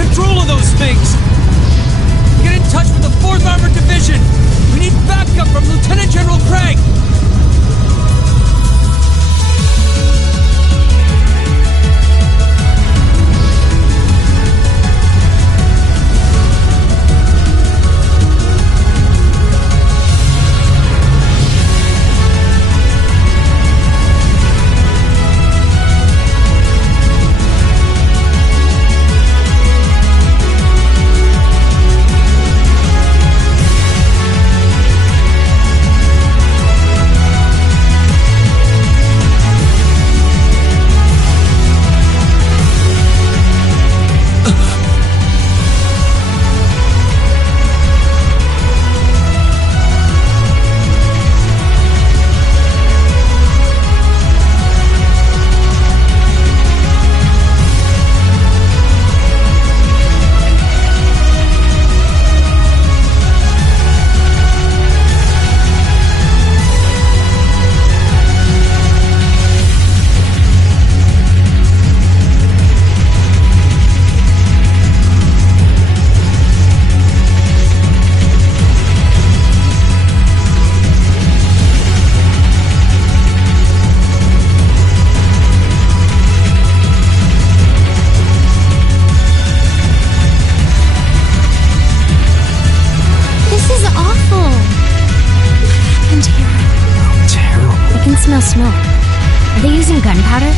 control of those things! Get in touch with the 4th Armored Division! We need backup from Lieutenant General Craig! Smoke. Are they using gunpowder?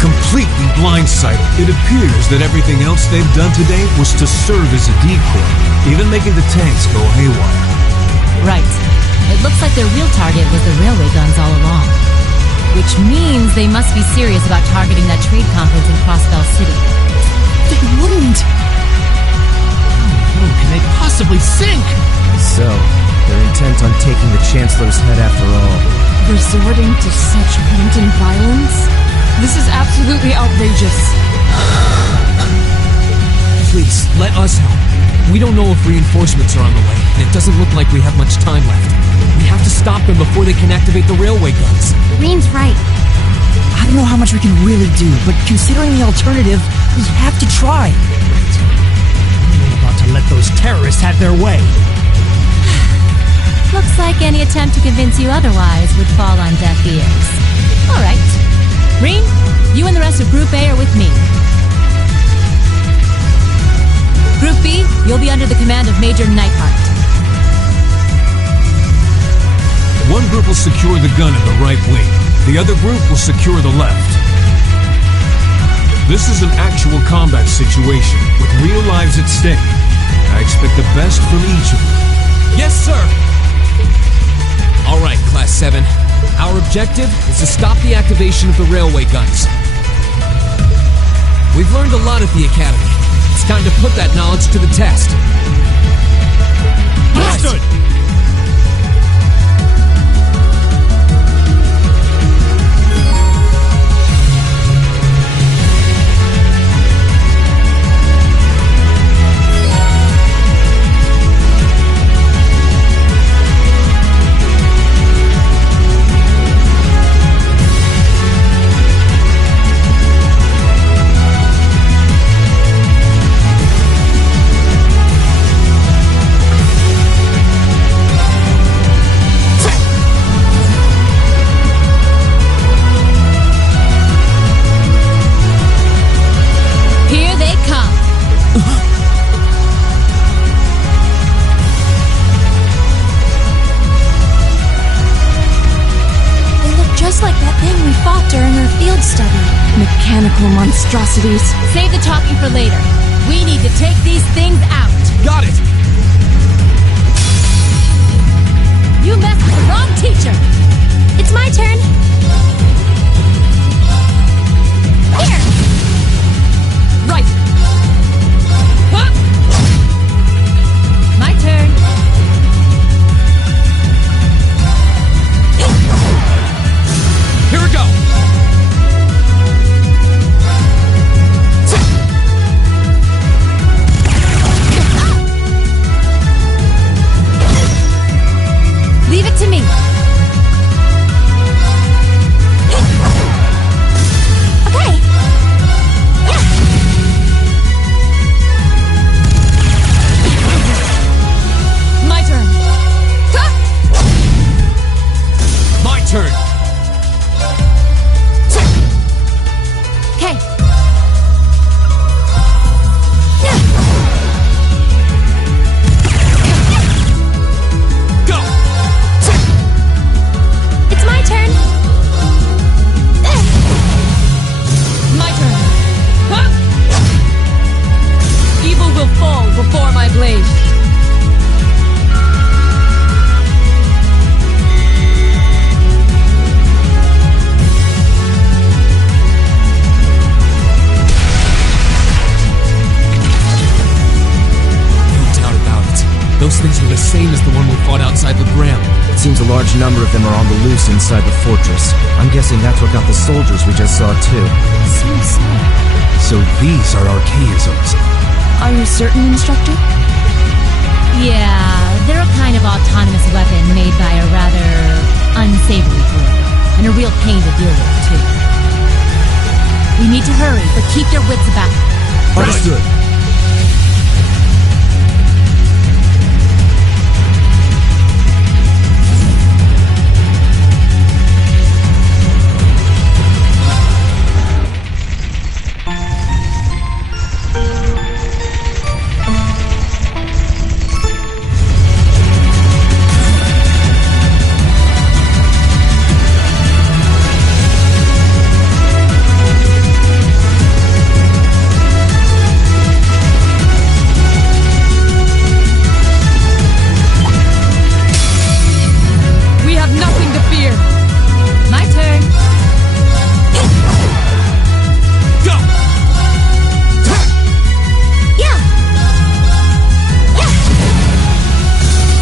Completely blindsided. It appears that everything else they've done today was to serve as a decoy, even making the tanks go haywire. Right. It looks like their real target was the railway guns all along. Which means they must be serious about targeting that trade conference in Crossbell City. They wouldn't! How low can they possibly sink? So, they're intent on taking the Chancellor's head after all. Resorting to such wanton violence? This is absolutely outrageous. Please, let us help. We don't know if reinforcements are on the way, and it doesn't look like we have much time left. We have to stop them before they can activate the railway guns. Reen's right. I don't know how much we can really do, but considering the alternative, we have to try. We're about to let those terrorists have their way. Looks like any attempt to convince you otherwise would fall on deaf ears. All right. Reen, you and the rest of Group A are with me. Group B, you'll be under the command of Major Neidhart. One group will secure the gun in the right wing. The other group will secure the left. This is an actual combat situation, with real lives at stake. I expect the best from each of you. Yes, sir! All right, Class 7. Our objective is to stop the activation of the railway guns. We've learned a lot at the Academy. It's time to put that knowledge to the test. Understood! mechanical monstrosities. Save the talking for later. We need to take these things out. Got it! You messed with the wrong teacher. It's my turn. Here! Right. Huh? My turn. Here we go! Leave it to me. Okay. Yeah. My turn. Huh? My turn! Okay. Go! It's my turn. My turn. Huh? Evil will fall before my blade. No doubt about it. Those things were the same as the one we fought outside the ground. It seems a large number of them are on the loose inside the fortress. I'm guessing that's what got the soldiers we just saw too. So these are Archaisms. Are you certain, Instructor? Yeah, they're a kind of autonomous weapon made by a rather unsavory group. And a real pain to deal with, too. We need to hurry, but keep your wits about you. Understood. We have nothing to fear. My turn. Go! Yeah.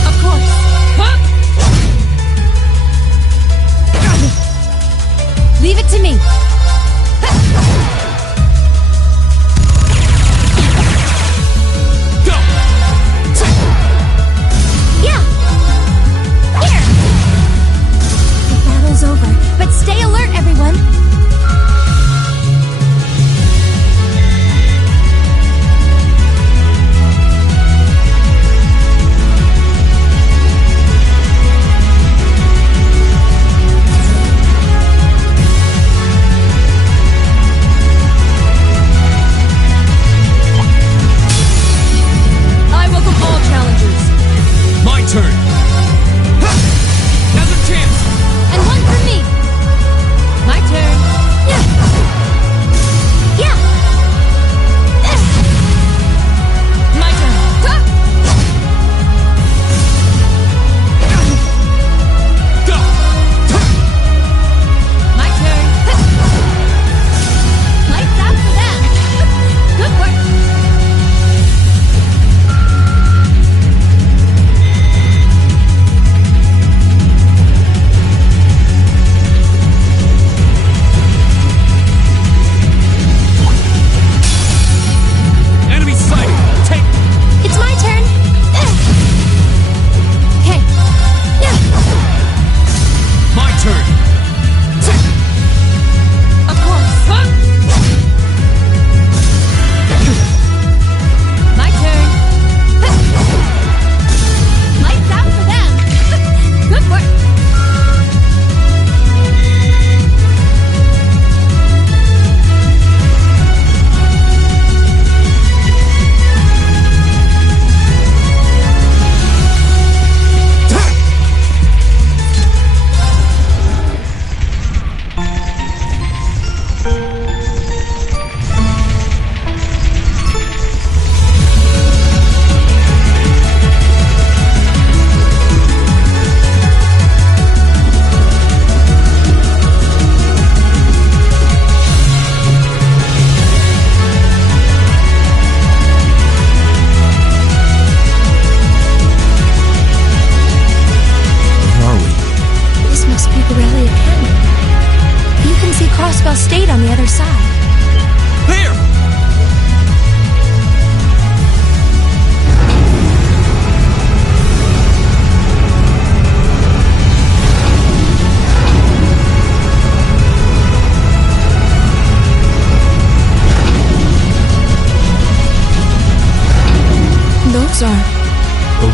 Of course. Huh? Leave it to me. Go! Yeah. Here. The battle's over, but stay alert, everyone. I welcome all challengers. My turn! Now's a chance! And one for me. My turn. Yeah. My turn. Huh? Go! My turn. Lights out for them. Good work.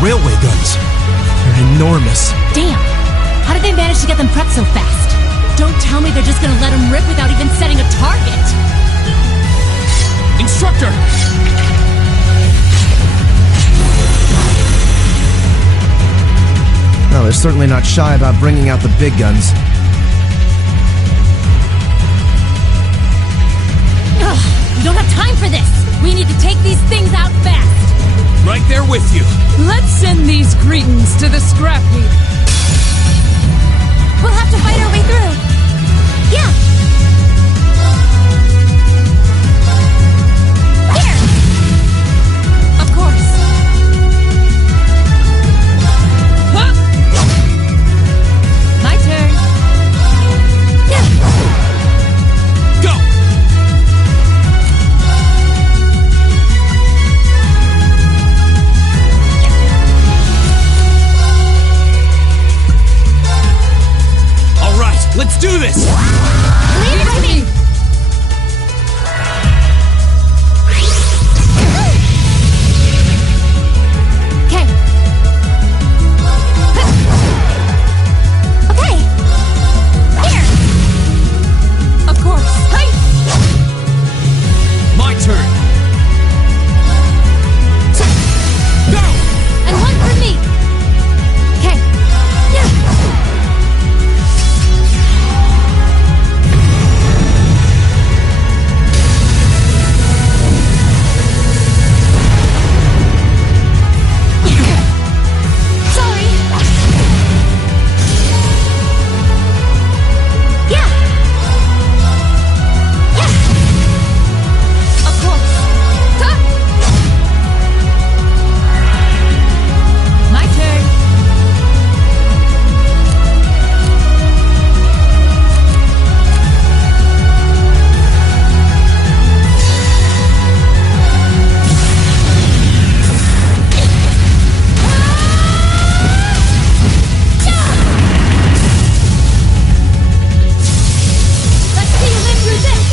railway guns. They're enormous. Damn! How did they manage to get them prepped so fast? Don't tell me they're just gonna let them rip without even setting a target! Instructor! No, they're certainly not shy about bringing out the big guns. Ugh, we don't have time for this! We need to take these things out fast! Right there with you. Let's send these cretins to the scrap heap. We'll have to fight our way through. Yeah. Here. Of course. Huh? My turn. Go! All right, let's do this! Leave it to me. Okay. Okay. Here. Of course. Hey. My turn. Go! And one for me. Okay. Yeah. Sorry. Yeah. Yeah. Of course. Huh? My turn. Let's see you live through this.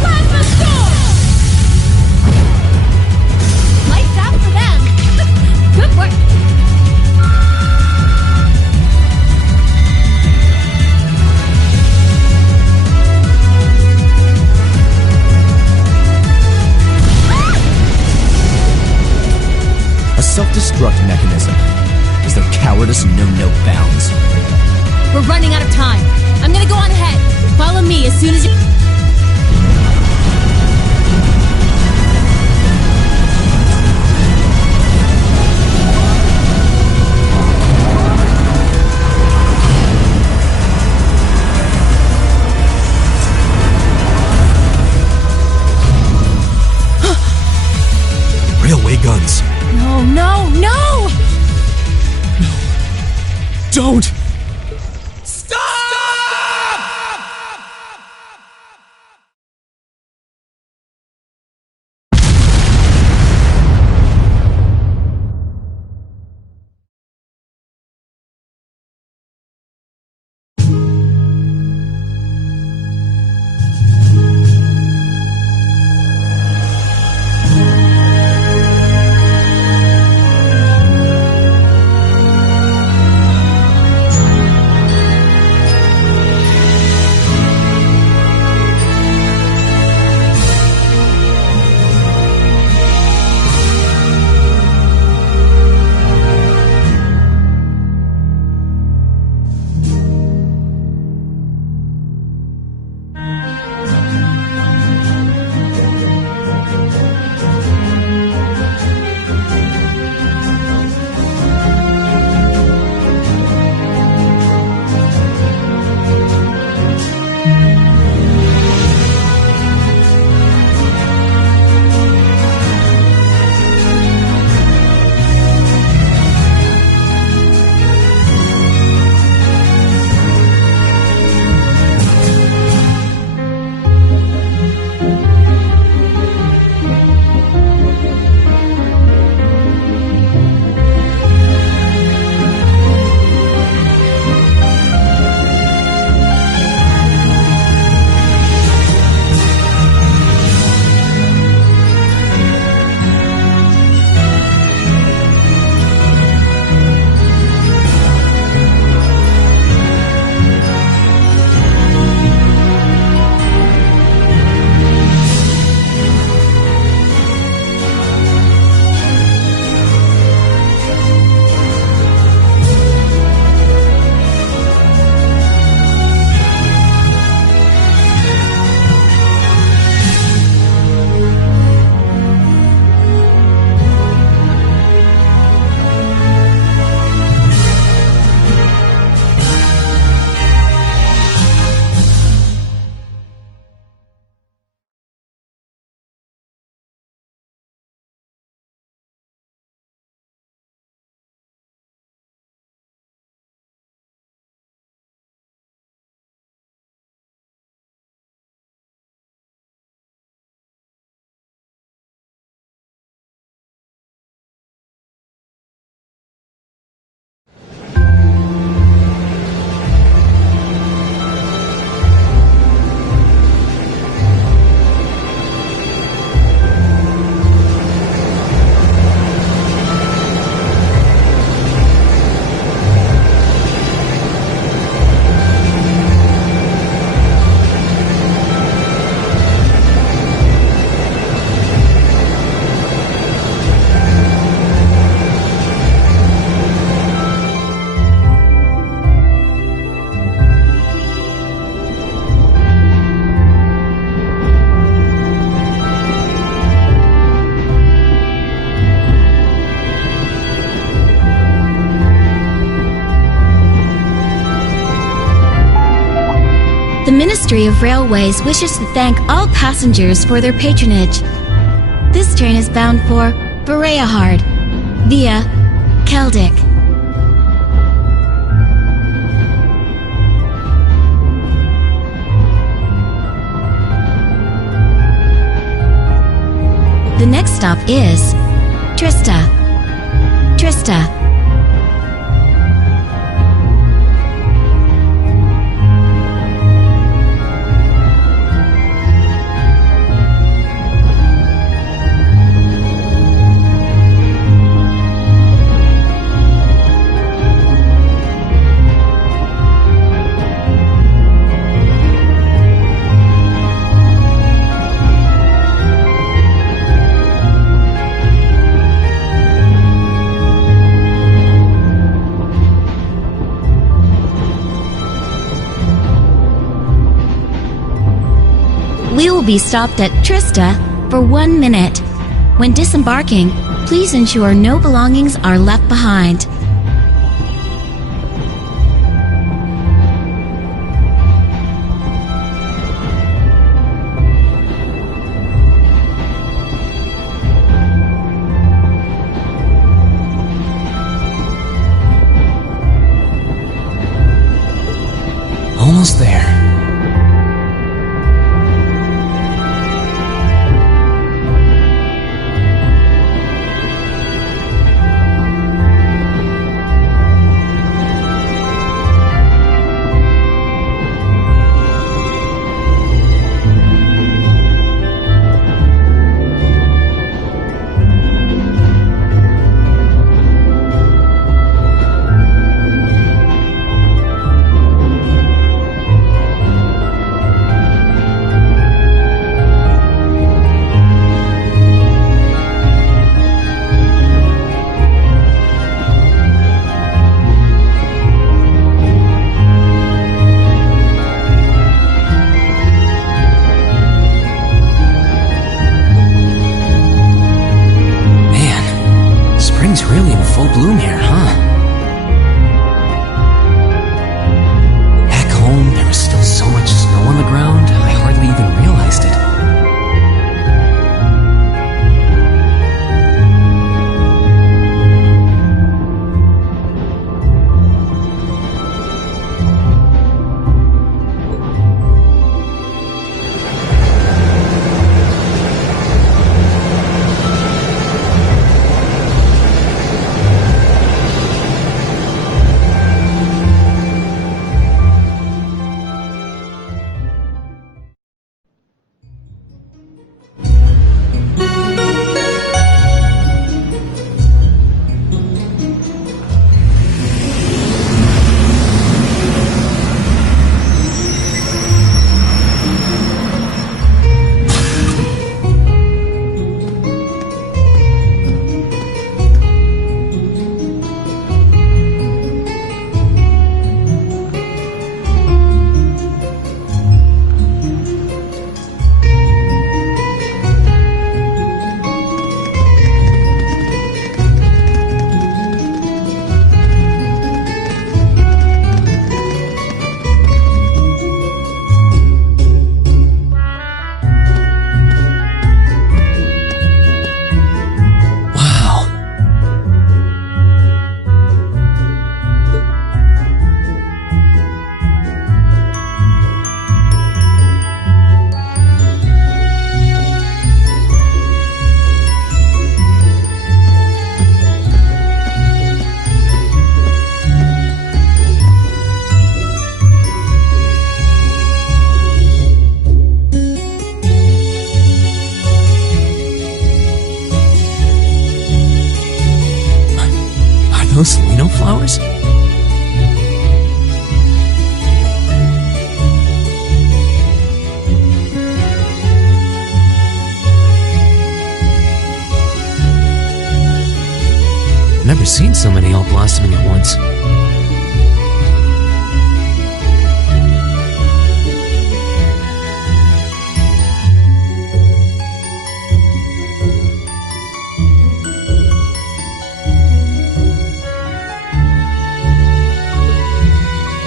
Plasma storm. Lights out for them. Good work. A self-destruct mechanism. Is their cowardice know no bounds? We're running out of time. I'm gonna go on ahead. Follow me as soon as you... Railway guns. No, no, no! Don't! Ministry of Railways wishes to thank all passengers for their patronage. This train is bound for Bereahard via Keldic. The next stop is Trista. We will be stopped at Trista for 1 minute. When disembarking, please ensure no belongings are left behind. Almost there. Really in full bloom here, huh? Back home, there was still so much snow on the ground, I hardly even realized it. Those Lino flowers? Never seen so many all blossoming at once.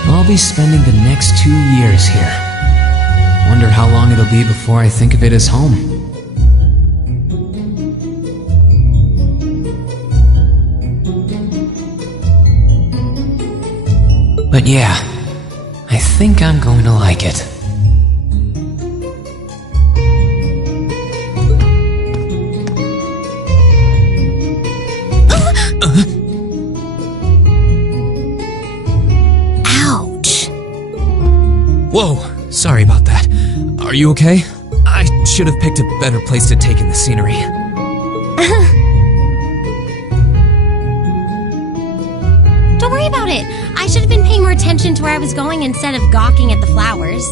I'll be spending the next 2 years here. wonder how long it'll be before I think of it as home. But yeah, I think I'm going to like it. Ouch. Whoa, sorry about that. Are you okay? I should have picked a better place to take in the scenery. Don't worry about it. I should have been paying more attention to where I was going instead of gawking at the flowers.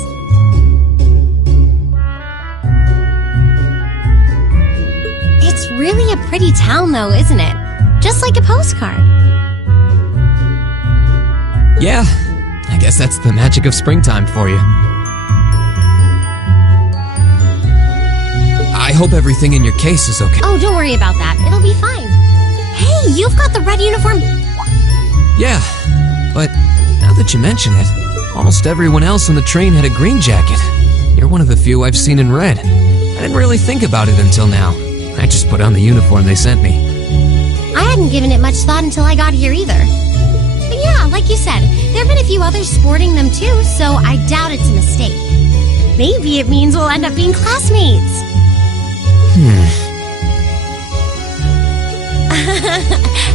It's really a pretty town though, isn't it? Just like a postcard. Yeah, I guess that's the magic of springtime for you. I hope everything in your case is okay. Oh, don't worry about that. It'll be fine. Hey, you've got the red uniform. Yeah, but now that you mention it, almost everyone else on the train had a green jacket. You're one of the few I've seen in red. I didn't really think about it until now. I just put on the uniform they sent me. I hadn't given it much thought until I got here either. But yeah, like you said, there have been a few others sporting them too, so I doubt it's a mistake. Maybe it means we'll end up being classmates.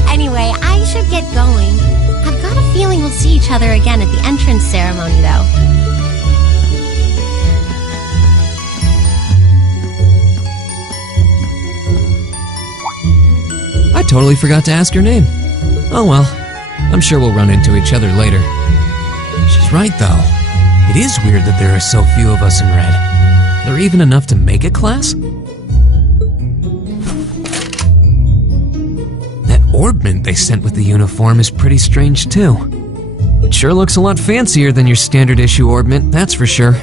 Anyway, I should get going. I've got a feeling we'll see each other again at the entrance ceremony, though. I totally forgot to ask your name. Oh well, I'm sure we'll run into each other later. She's right, though. It is weird that there are so few of us in red. Are there even enough to make a class? That orbment they sent with the uniform is pretty strange, too. It sure looks a lot fancier than your standard issue orbment, that's for sure.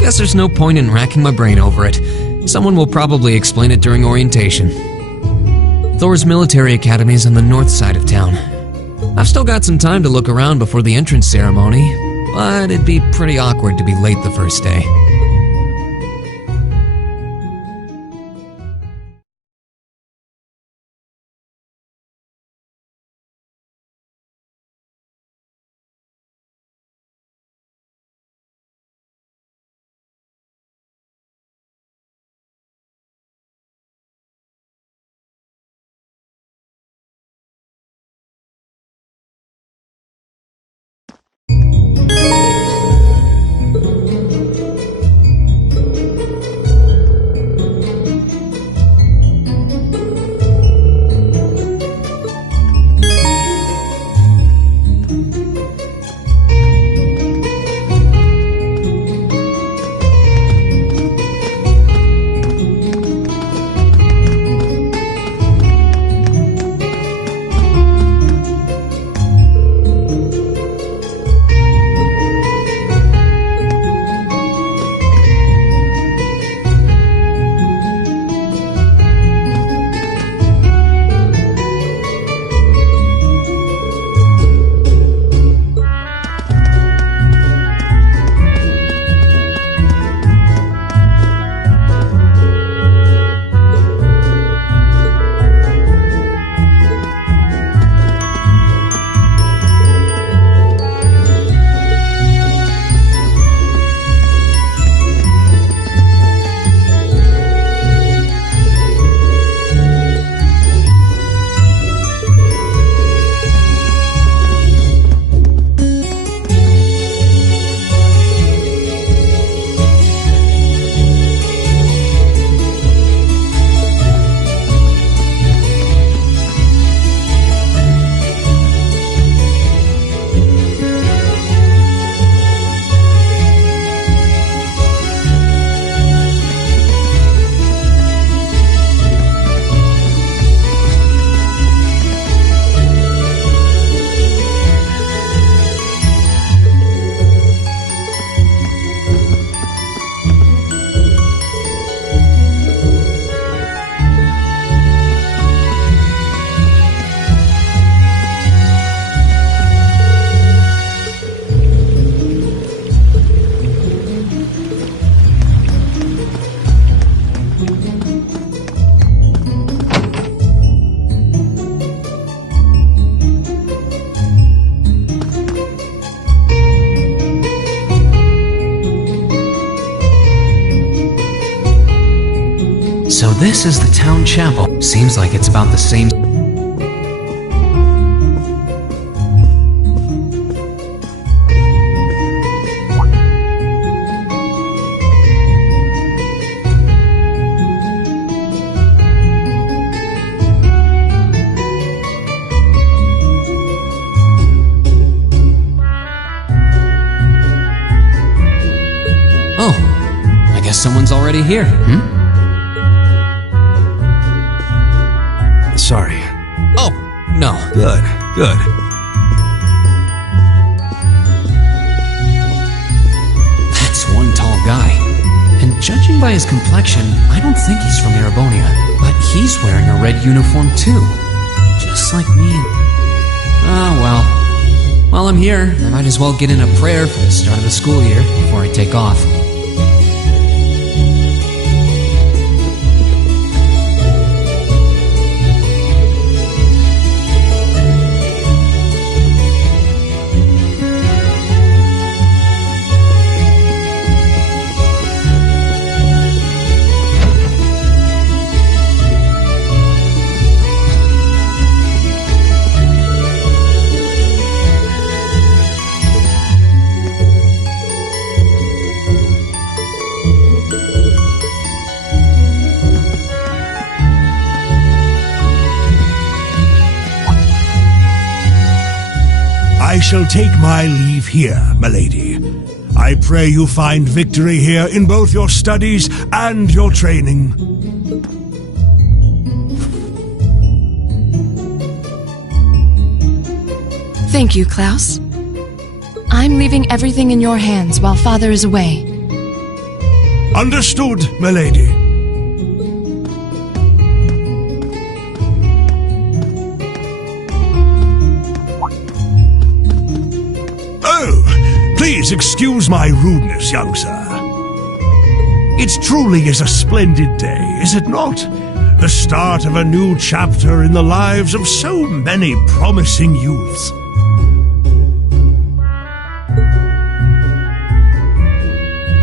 Guess there's no point in racking my brain over it. Someone will probably explain it during orientation. Thor's military academy is on the north side of town. I've still got some time to look around before the entrance ceremony, but it'd be pretty awkward to be late the first day. So this is the town chapel. Seems like it's about the same. Oh, I guess someone's already here. Sorry. Oh, no. Good, good. That's one tall guy. And judging by his complexion, I don't think he's from Erebonia. But he's wearing a red uniform too. Just like me. Ah, well. While I'm here, I might as well get in a prayer for the start of the school year before I take off. I shall take my leave here, milady. I pray you find victory here in both your studies and your training. Thank you, Klaus. I'm leaving everything in your hands while Father is away. Understood, milady. Please excuse my rudeness, young sir. It truly is a splendid day, is it not? The start of a new chapter in the lives of so many promising youths.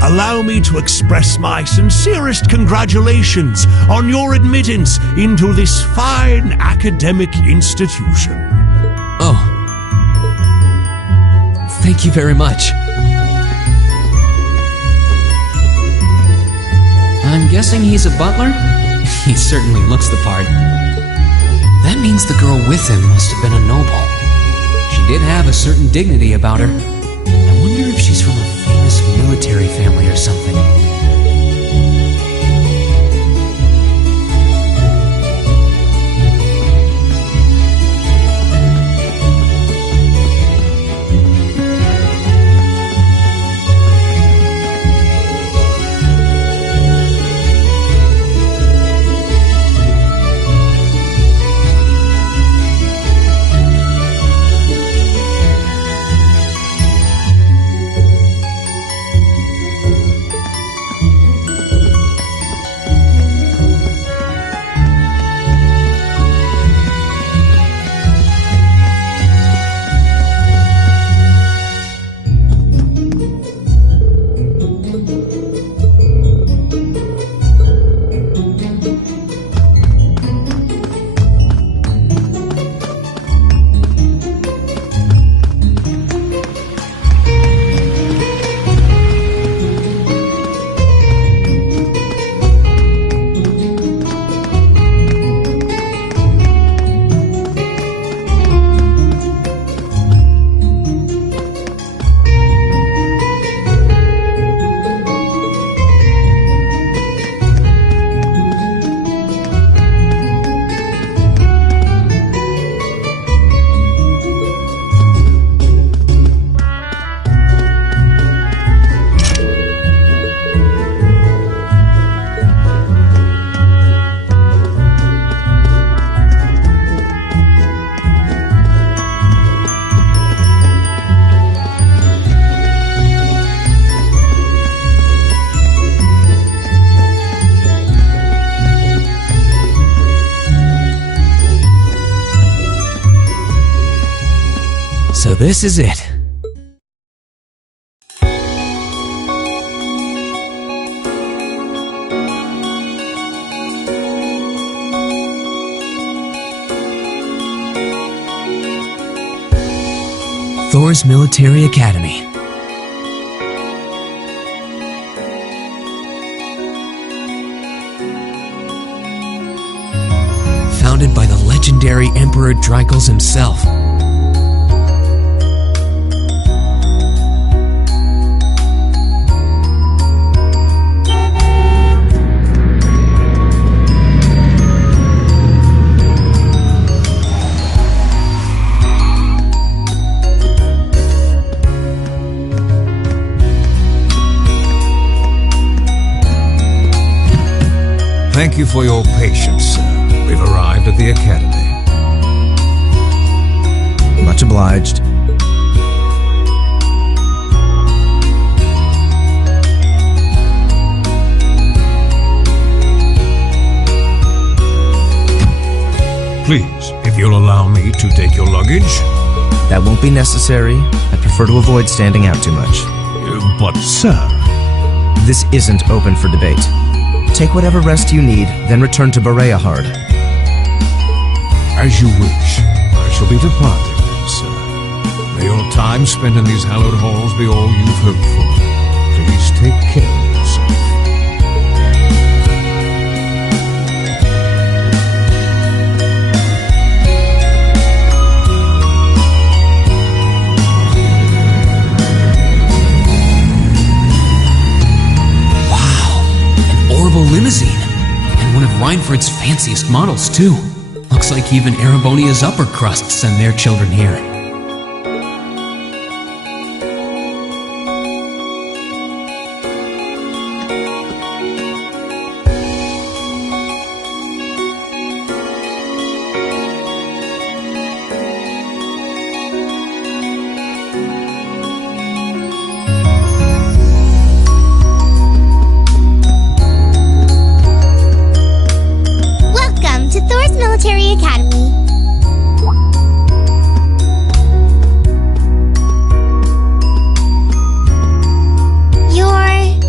Allow me to express my sincerest congratulations on your admittance into this fine academic institution. Oh. Thank you very much. I'm guessing he's a butler? He certainly looks the part. That means the girl with him must have been a noble. She did have a certain dignity about her. I wonder if she's from a famous military family or something. So this is it. Thor's Military Academy. Founded by the legendary Emperor Drykles himself. Thank you for your patience, sir. We've arrived at the Academy. Much obliged. Please, if you'll allow me to take your luggage. That won't be necessary. I prefer to avoid standing out too much. But, sir... This isn't open for debate. Take whatever rest you need, then return to Bereahard. As you wish. I shall be departing then, sir. May your time spent in these hallowed halls be all you've hoped for. Please take care of yourself. Limousine, and one of Reinford's fanciest models, too. Looks like even Erebonia's upper crust send their children here. Military Academy.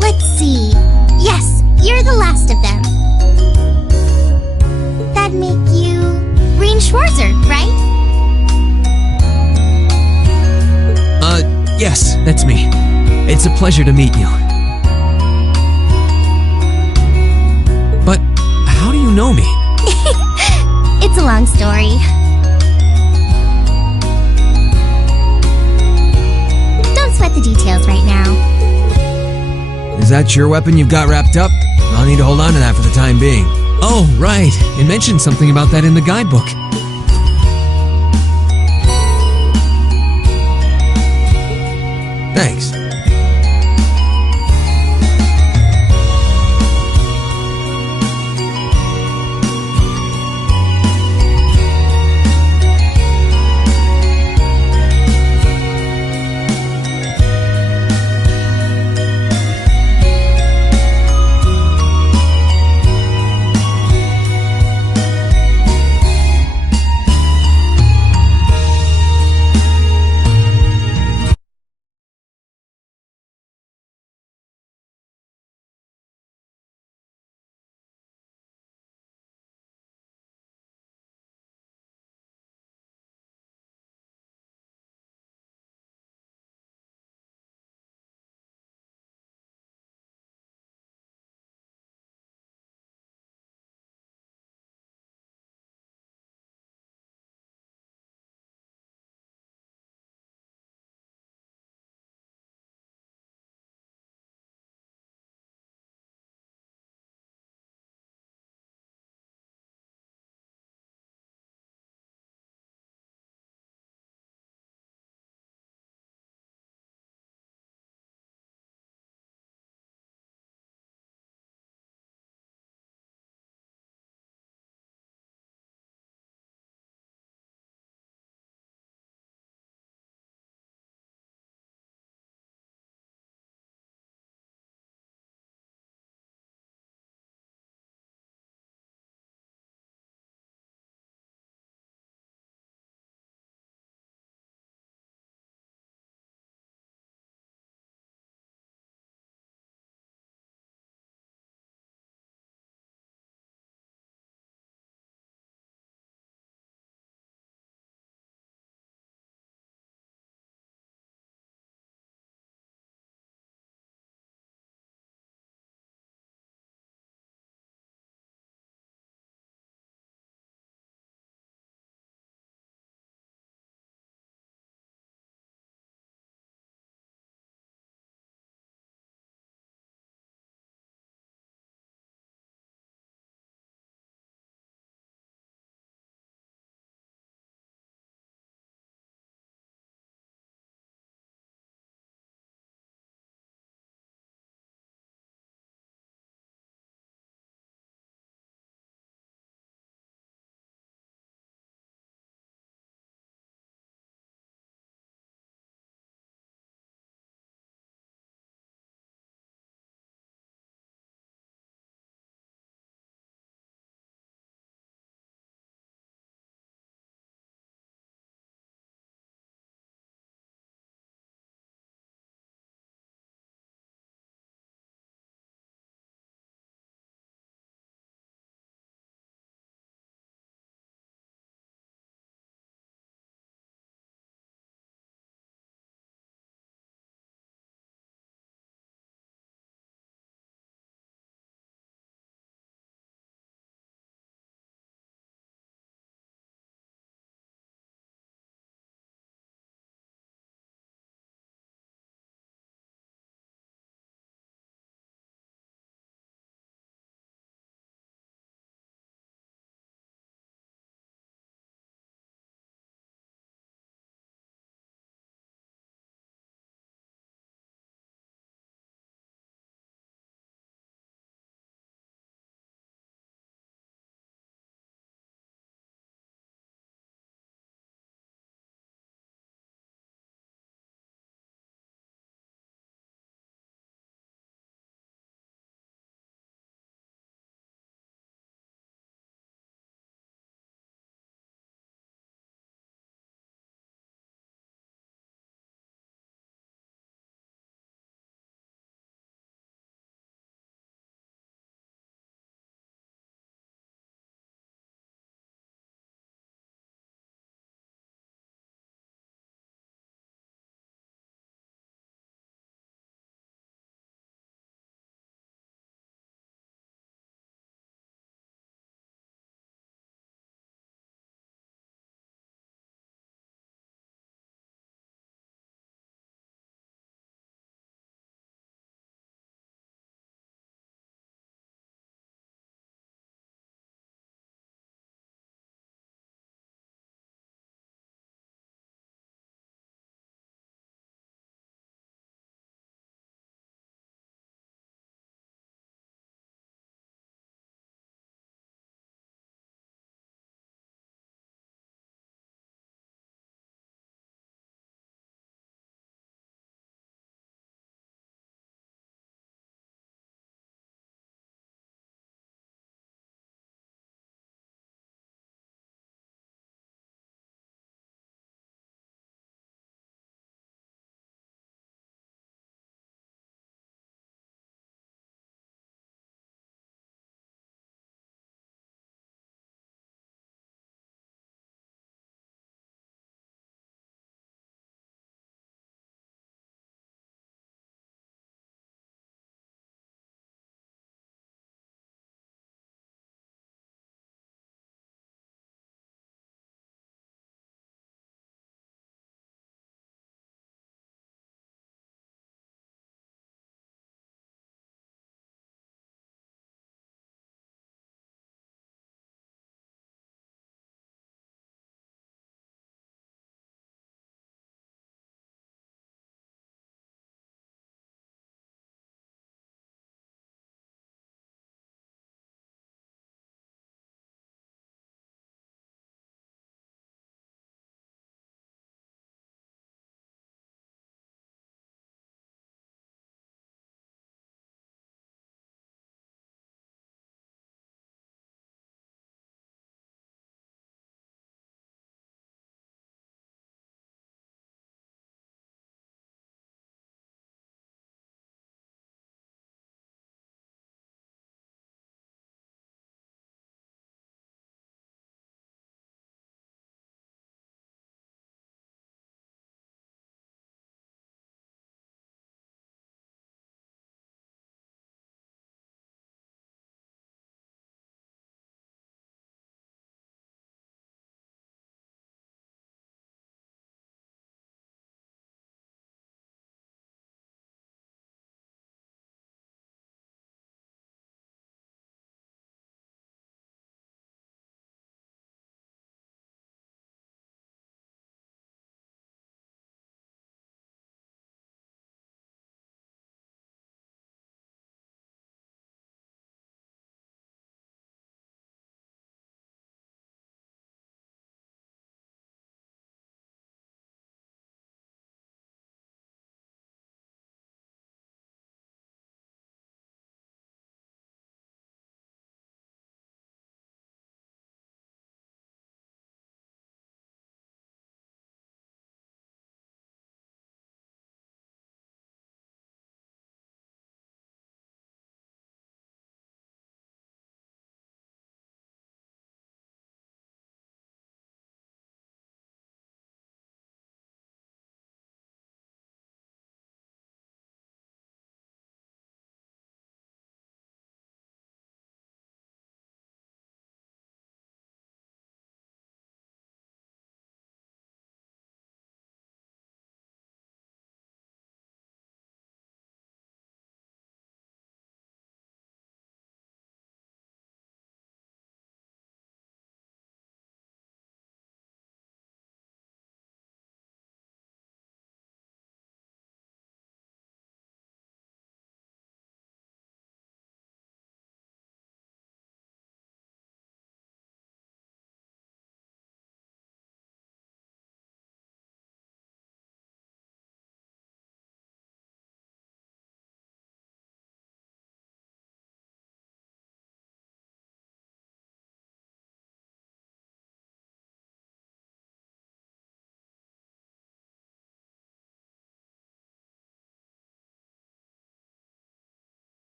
Let's see. Yes, you're the last of them. That'd make you Green Schwarzer, right? Yes, that's me. It's a pleasure to meet you. But how do you know me? It's a long story. Don't sweat the details right now. Is that your weapon you've got wrapped up? I'll need to hold on to that for the time being. Oh, right. It mentioned something about that in the guidebook. Thanks.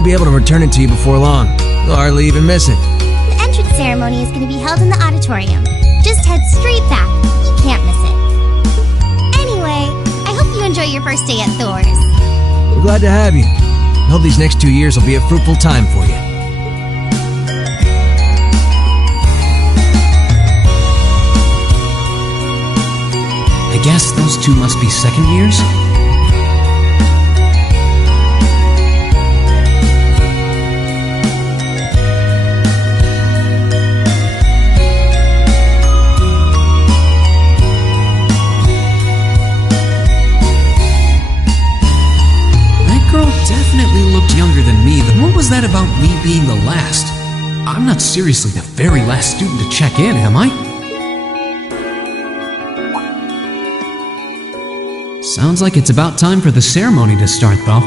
Should be able to return it to you before long. You'll hardly even miss it. The entrance ceremony is going to be held in the auditorium. Just head straight back. You can't miss it. Anyway, I hope you enjoy your first day at Thor's. We're glad to have you. I hope these next 2 years will be a fruitful time for you. I guess those two must be second years? Definitely looked younger than me. What was that about me being the last? I'm not seriously the very last student to check in, am I? Sounds like it's about time for the ceremony to start, though.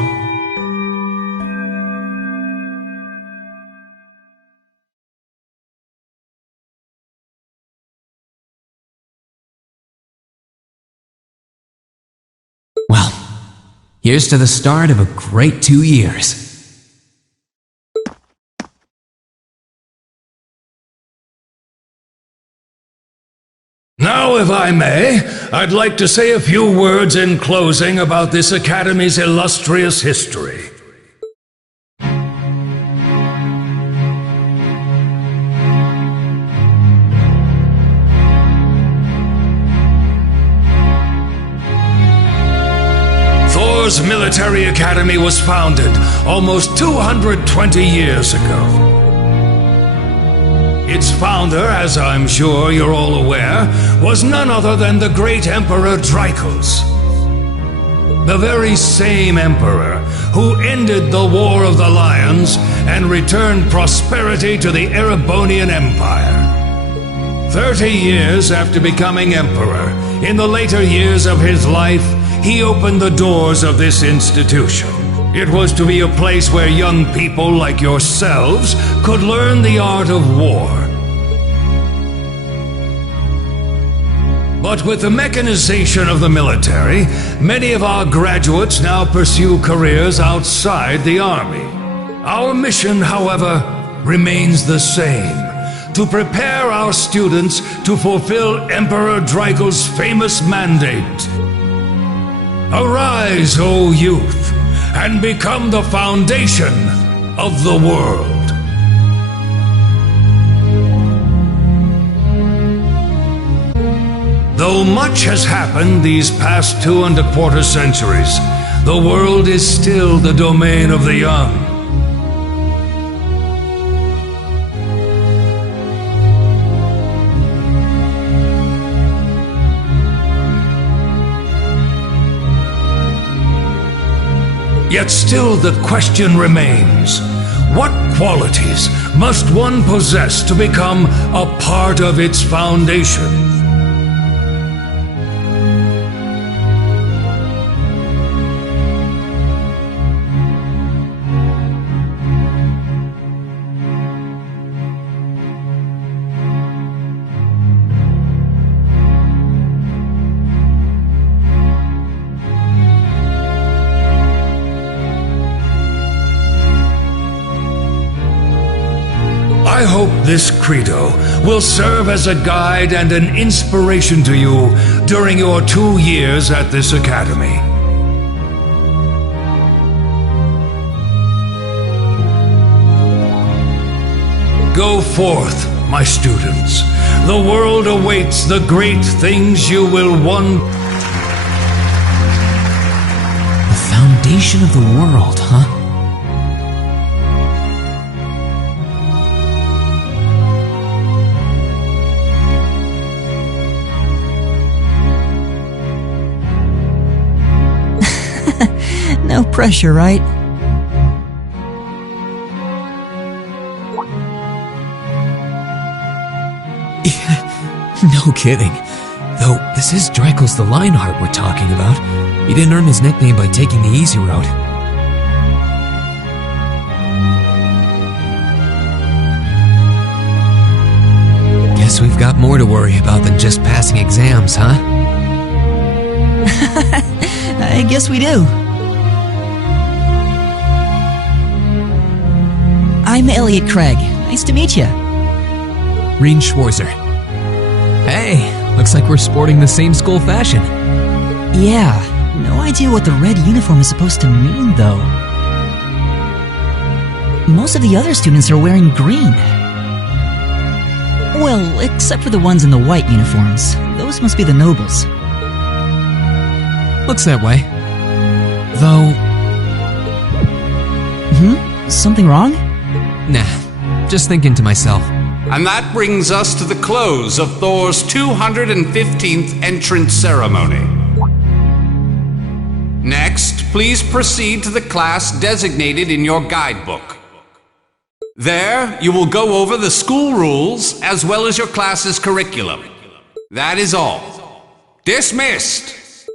Well, here's to the start of a great 2 years. Now, if I may, I'd like to say a few words in closing about this Academy's illustrious history. Thor's Military Academy was founded almost 220 years ago. Its founder, as I'm sure you're all aware, was none other than the great Emperor Drykos. The very same emperor who ended the War of the Lions and returned prosperity to the Erebonian Empire. 30 years after becoming emperor, in the later years of his life, he opened the doors of this institution. It was to be a place where young people like yourselves could learn the art of war. But with the mechanization of the military, many of our graduates now pursue careers outside the army. Our mission, however, remains the same: to prepare our students to fulfill Emperor Drykos' famous mandate. Arise, O youth, and become the foundation of the world. Though much has happened these past 2¼ centuries, the world is still the domain of the young. Yet still the question remains: what qualities must one possess to become a part of its foundation? I hope this credo will serve as a guide and an inspiration to you during your 2 years at this academy. Go forth, my students. The world awaits the great things you will one... The foundation of the world, huh? No pressure, right? No kidding. Though, this is Drykos the Lionheart we're talking about. He didn't earn his nickname by taking the easy road. Guess we've got more to worry about than just passing exams, huh? I guess we do. I'm Elliot Craig. Nice to meet you. Reen Schwarzer. Hey, looks like we're sporting the same school fashion. Yeah, no idea what the red uniform is supposed to mean, though. Most of the other students are wearing green. Well, except for the ones in the white uniforms. Those must be the nobles. Looks that way. Though... Something wrong? Nah, just thinking to myself. And that brings us to the close of Thor's 215th entrance ceremony. Next, please proceed to the class designated in your guidebook. There, you will go over the school rules as well as your class's curriculum. That is all. Dismissed!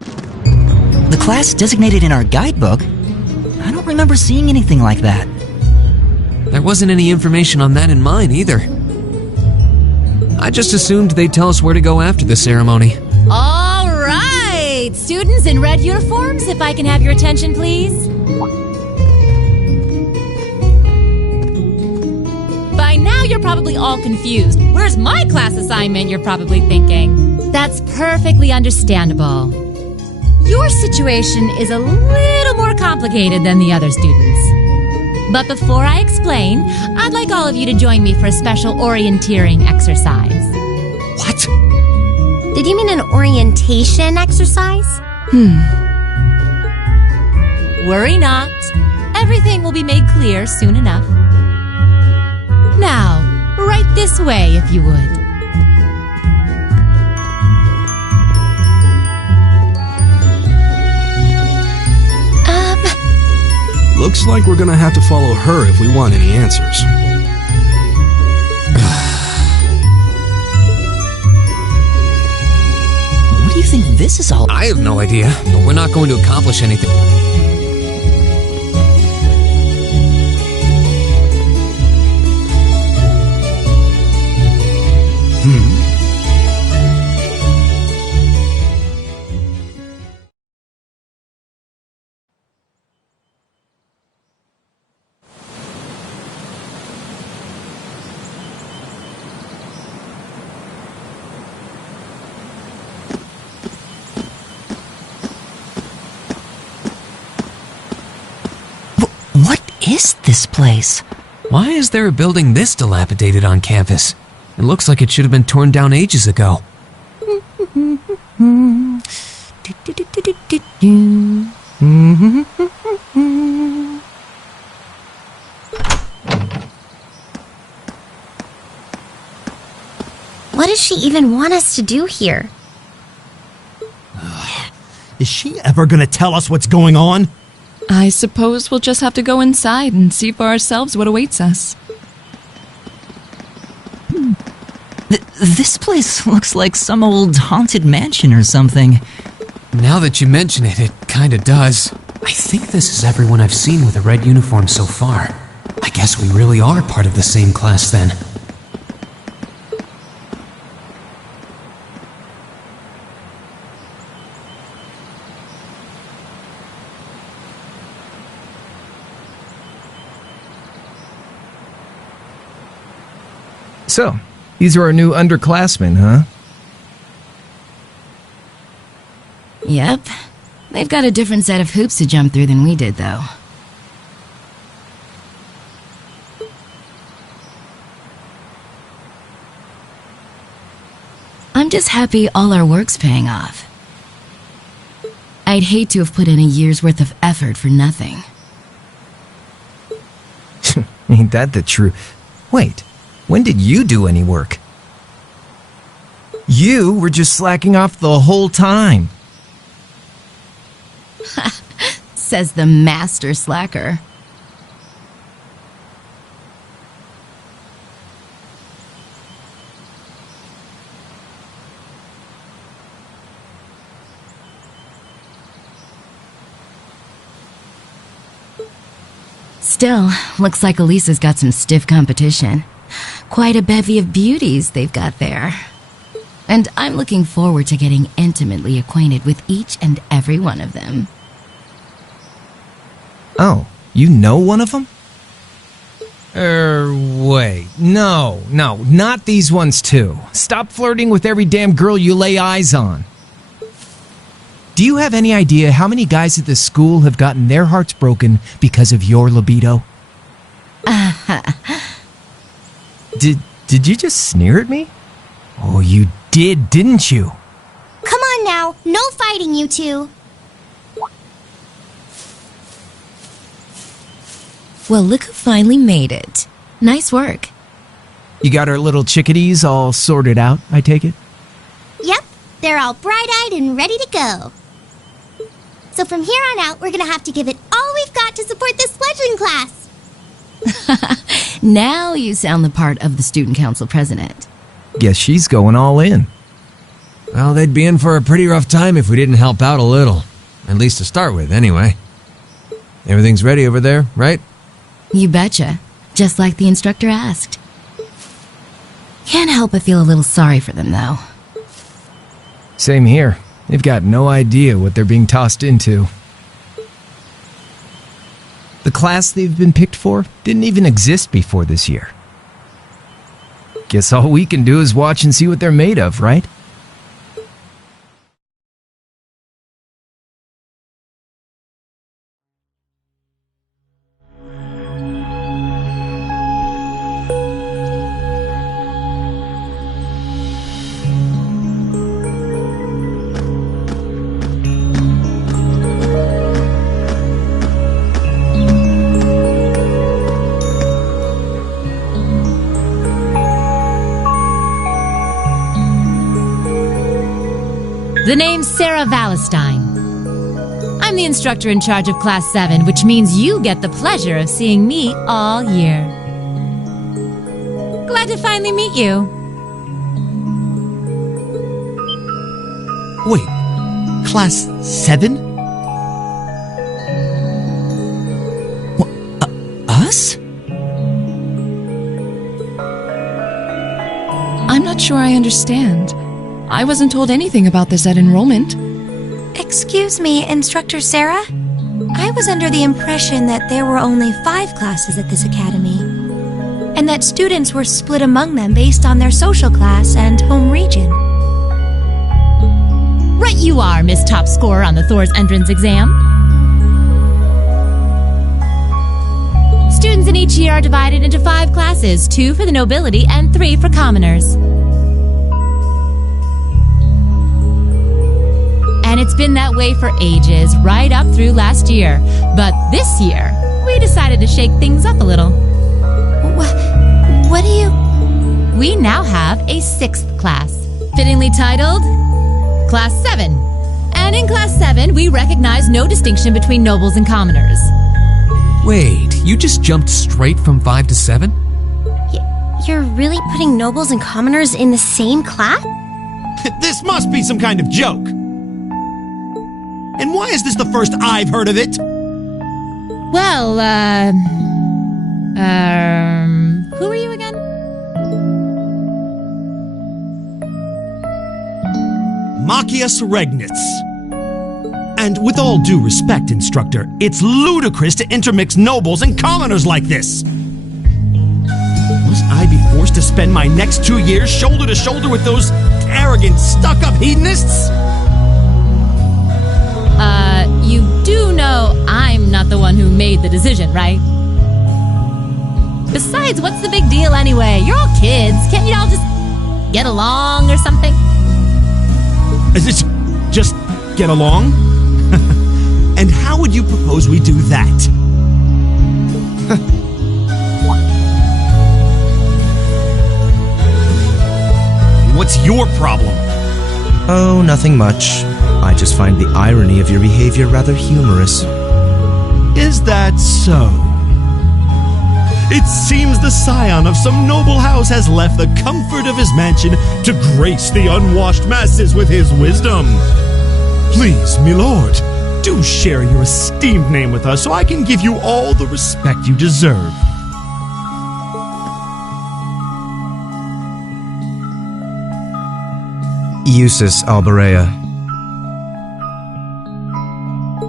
The class designated in our guidebook? I don't remember seeing anything like that. There wasn't any information on that in mine either. I just assumed they'd tell us where to go after the ceremony. All right! Students in red uniforms, if I can have your attention, please. By now, you're probably all confused. Where's my class assignment, you're probably thinking. That's perfectly understandable. Your situation is a little more complicated than the other students. But before I explain, I'd like all of you to join me for a special orienteering exercise. What? Did you mean an orientation exercise? Worry not. Everything will be made clear soon enough. Now, right this way, if you would. Looks like we're gonna have to follow her if we want any answers. What do you think this is all? I have no idea, but we're not going to accomplish anything. What is this place? Why is there a building this dilapidated on campus? It looks like it should have been torn down ages ago. What does she even want us to do here? Is she ever gonna tell us what's going on? I suppose we'll just have to go inside and see for ourselves what awaits us. This place looks like some old haunted mansion or something. Now that you mention it, it kinda does. I think this is everyone I've seen with a red uniform so far. I guess we really are part of the same class then. So, these are our new underclassmen, huh? Yep. They've got a different set of hoops to jump through than we did, though. I'm just happy all our work's paying off. I'd hate to have put in a year's worth of effort for nothing. Ain't that the truth? Wait, when did you do any work? You were just slacking off the whole time. Says the master slacker. Still, looks like Elisa's got some stiff competition. Quite a bevy of beauties they've got there. And I'm looking forward to getting intimately acquainted with each and every one of them. Oh, you know one of them? Wait. No, not these ones too. Stop flirting with every damn girl you lay eyes on. Do you have any idea how many guys at this school have gotten their hearts broken because of your libido? Did you just sneer at me? Oh, you did, didn't you? Come on now, no fighting, you two. Well, look who finally made it. Nice work. You got our little chickadees all sorted out, I take it? Yep, they're all bright-eyed and ready to go. So from here on out, we're gonna have to give it all we've got to support this fledgling class. Now you sound the part of the student council president. Guess she's going all in. Well, they'd be in for a pretty rough time if we didn't help out a little. At least to start with, anyway. Everything's ready over there, right? You betcha. Just like the instructor asked. Can't help but feel a little sorry for them, though. Same here. They've got no idea what they're being tossed into. The class they've been picked for didn't even exist before this year. Guess all we can do is watch and see what they're made of, right? The name's Sarah Valestein. I'm the instructor in charge of Class 7, which means you get the pleasure of seeing me all year. Glad to finally meet you. Wait, Class 7? Us? I'm not sure I understand. I wasn't told anything about this at enrollment. Excuse me, Instructor Sarah? I was under the impression that there were only 5 classes at this academy, and that students were split among them based on their social class and home region. Right you are, Miss Top Scorer on the Thor's entrance exam. Students in each year are divided into 5 classes, 2 for the nobility and 3 for commoners. And it's been that way for ages, right up through last year. But this year, we decided to shake things up a little. What do you... We now have a 6th class, fittingly titled Class 7. And in Class 7, we recognize no distinction between nobles and commoners. Wait, you just jumped straight from 5 to 7? You're really putting nobles and commoners in the same class? This must be some kind of joke. And why is this the first I've heard of it? Well, who are you again? Machias Regnitz. And with all due respect, Instructor, it's ludicrous to intermix nobles and commoners like this. Must I be forced to spend my next 2 years shoulder to shoulder with those arrogant, stuck-up hedonists? You do know I'm not the one who made the decision, right? Besides, what's the big deal anyway? You're all kids. Can't you all just get along or something? Is it just get along? And how would you propose we do that? What's your problem? Oh, nothing much. I just find the irony of your behavior rather humorous. Is that so? It seems the scion of some noble house has left the comfort of his mansion to grace the unwashed masses with his wisdom. Please, milord, do share your esteemed name with us so I can give you all the respect you deserve. Eustace Alberea.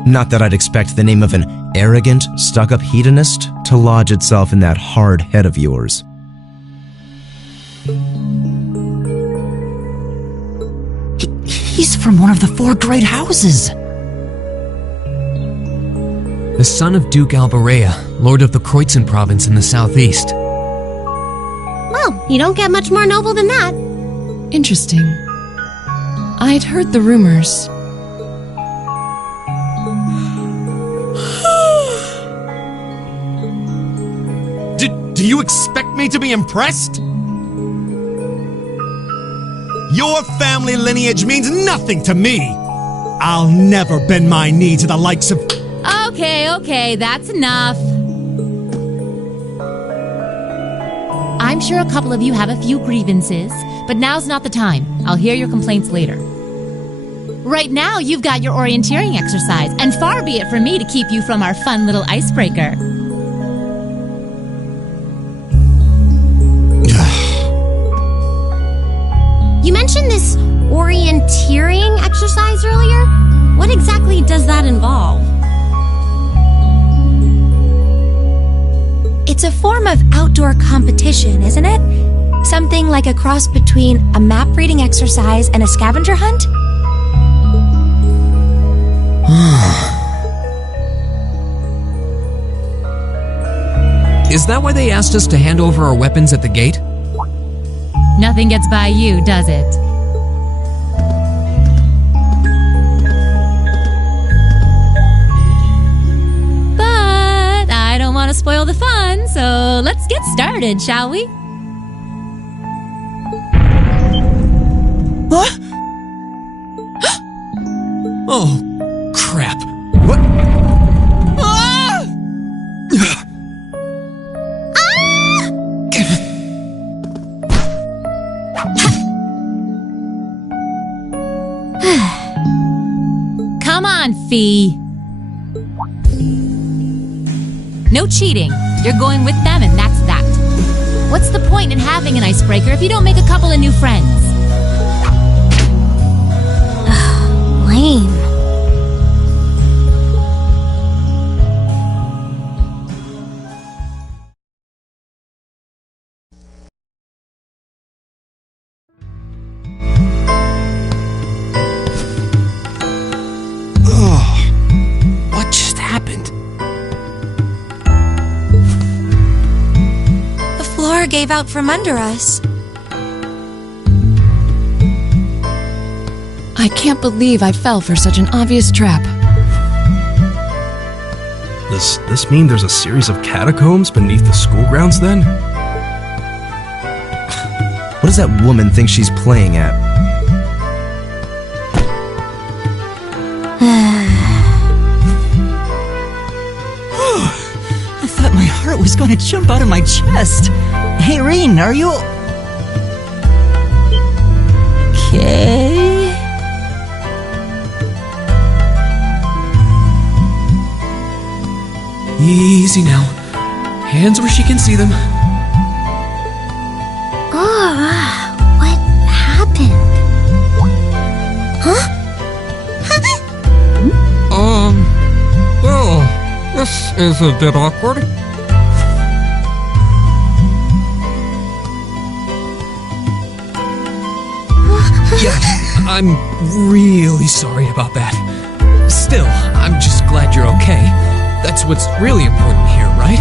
Not that I'd expect the name of an arrogant, stuck-up hedonist to lodge itself in that hard head of yours. He's from one of the 4 great houses. The son of Duke Alberea, lord of the Kreutzen province in the southeast. Well, you don't get much more noble than that. Interesting. I'd heard the rumors. Do you expect me to be impressed? Your family lineage means nothing to me. I'll never bend my knee to the likes of... Okay, that's enough. I'm sure a couple of you have a few grievances, but now's not the time. I'll hear your complaints later. Right now, you've got your orienteering exercise, and far be it from me to keep you from our fun little icebreaker. You mentioned this orienteering exercise earlier. What exactly does that involve? It's a form of outdoor competition, isn't it? Something like a cross between a map-reading exercise and a scavenger hunt? Is that why they asked us to hand over our weapons at the gate? Nothing gets by you, does it? But I don't want to spoil the fun, so let's get started, shall we? What? Oh, crap. What? Ah! Come on, Fee. No cheating. You're going with them and that's that. What's the point in having an icebreaker if you don't make a couple of new friends? Lame. What just happened? The floor gave out from under us. I can't believe I fell for such an obvious trap. Does this mean there's a series of catacombs beneath the school grounds then? What does that woman think she's playing at? I thought my heart was going to jump out of my chest. Hey, Reen, are you... okay? Easy now. Hands where she can see them. What happened? Huh? Well, this is a bit awkward. Yeah, I'm really sorry about that. Still, I'm just glad you're okay. That's what's really important here, right?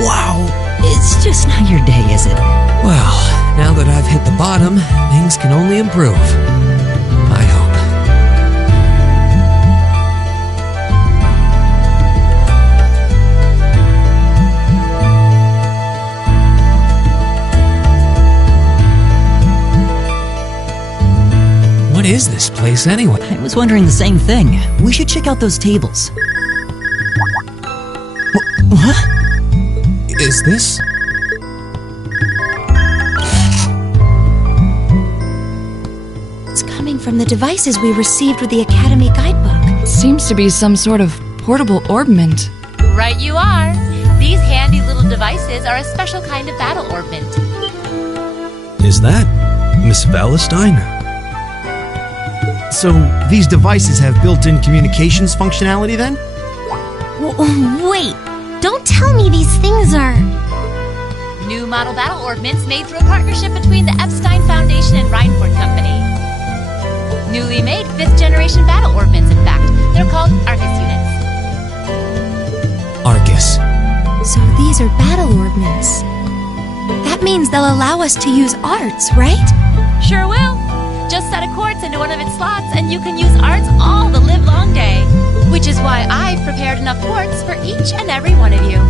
Wow, it's just not your day, is it? Well, now that I've hit the bottom, things can only improve. I hope. What is this place anyway? I was wondering the same thing. We should check out those tables. What? Is this? It's coming from from the devices we received with the Academy guidebook. Seems to be some sort of portable orbment. Right you are. These handy little devices are a special kind of battle orbment. Is that Miss Valestein? So, these devices have built-in communications functionality then? Wait, don't tell me these things are... New model battle orbments made through a partnership between the Epstein Foundation and Reinford Company. Newly made 5th generation battle orbments, in fact. They're called Arcus units. Arcus. So these are battle orbments. That means they'll allow us to use arts, right? Sure will. Just set a quartz into one of its slots and you can use arts all the livelong day. Which is why I've prepared enough quartz for each and every one of you.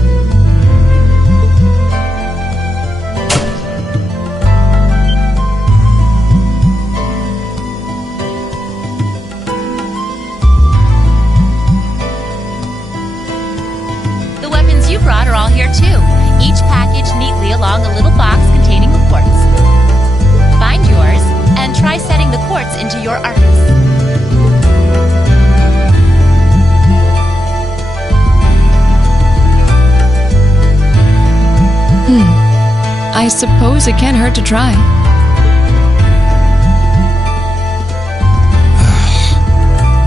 The weapons you brought are all here too, each packaged neatly along a little box containing the quartz. Find yours, and try setting the quartz into your Arcus. I suppose it can't hurt to try.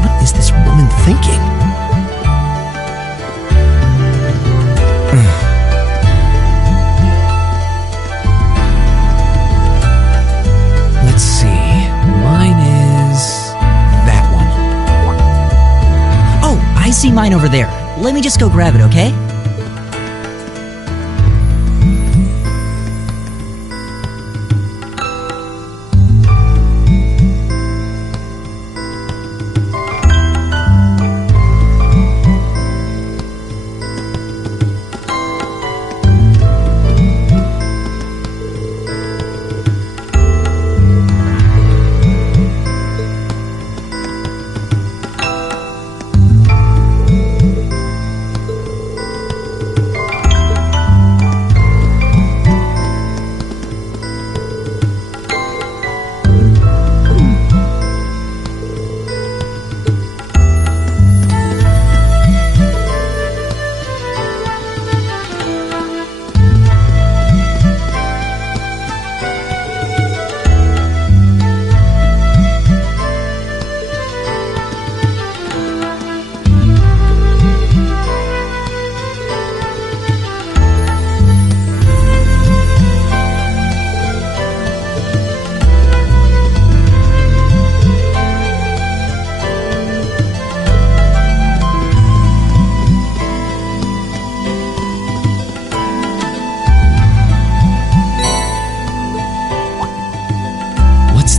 What is this woman thinking? Let's see. Mine is that one. Oh, I see mine over there. Let me just go grab it, okay?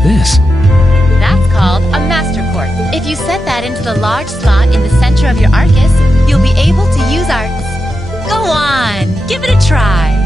This? That's called a Masterport. If you set that into the large slot in the center of your Arcus, you'll be able to use arts. Go on, give it a try.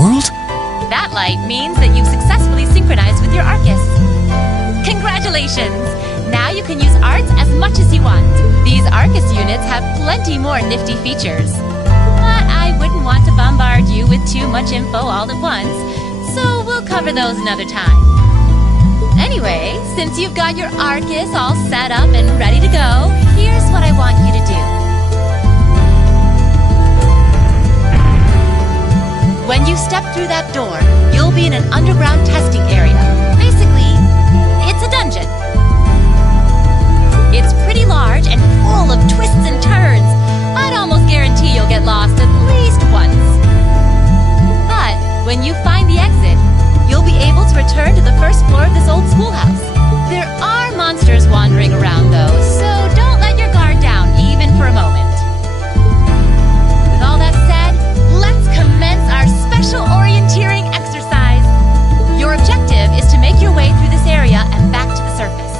world? That light means that you've successfully synchronized with your Arcus. Congratulations! Now you can use arts as much as you want. These Arcus units have plenty more nifty features. But I wouldn't want to bombard you with too much info all at once, so we'll cover those another time. Anyway, since you've got your Arcus all set up and ready to go, here's what I want you to do. When you step through that door, you'll be in an underground testing area. Basically, it's a dungeon. It's pretty large and full of twists and turns. I'd almost guarantee you'll get lost at least once. But when you find the exit, you'll be able to return to the first floor of this old schoolhouse. There are monsters wandering around, though, so don't let your guard down, even for a moment. With all that said, let's commence our special orienteering exercise. Your objective is to make your way through this area and back to the surface.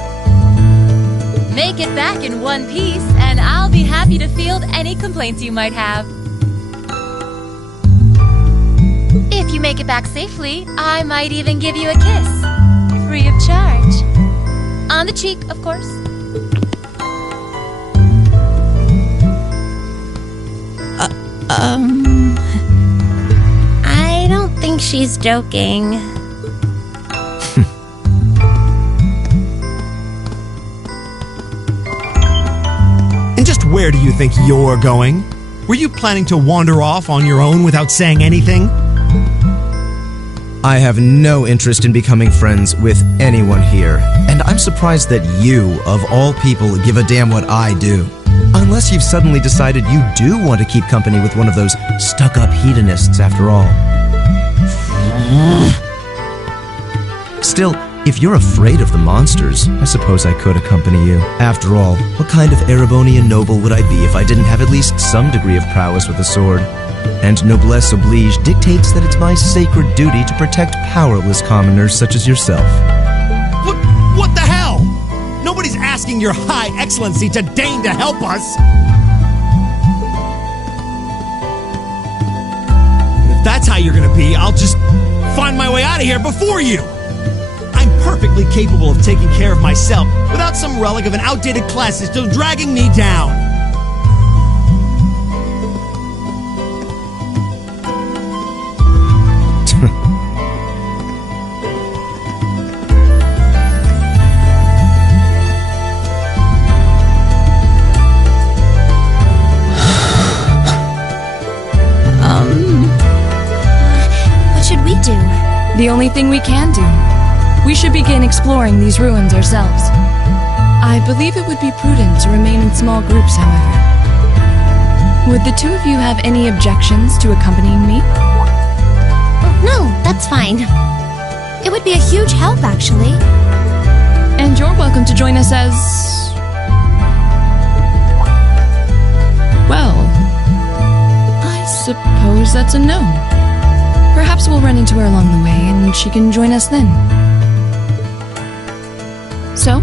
Make it back in one piece, and I'll be happy to field any complaints you might have. If you make it back safely, I might even give you a kiss. Free of charge. On the cheek, of course. I don't think she's joking. And just where do you think you're going? Were you planning to wander off on your own without saying anything? I have no interest in becoming friends with anyone here, and I'm surprised that you, of all people, give a damn what I do. Unless you've suddenly decided you do want to keep company with one of those stuck-up hedonists after all. Still, if you're afraid of the monsters, I suppose I could accompany you. After all, what kind of Erebonian noble would I be if I didn't have at least some degree of prowess with a sword? And noblesse oblige dictates that it's my sacred duty to protect powerless commoners such as yourself. What the hell? Nobody's asking your high excellency to deign to help us! If that's how you're gonna be, I'll just find my way out of here before you! I'm perfectly capable of taking care of myself without some relic of an outdated class still dragging me down! What should we do? The only thing we can do. We should begin exploring these ruins ourselves. I believe it would be prudent to remain in small groups, however. Would the two of you have any objections to accompanying me? No, that's fine. It would be a huge help, actually. And you're welcome to join us as... well, I suppose that's a no. Perhaps we'll run into her along the way and she can join us then. So,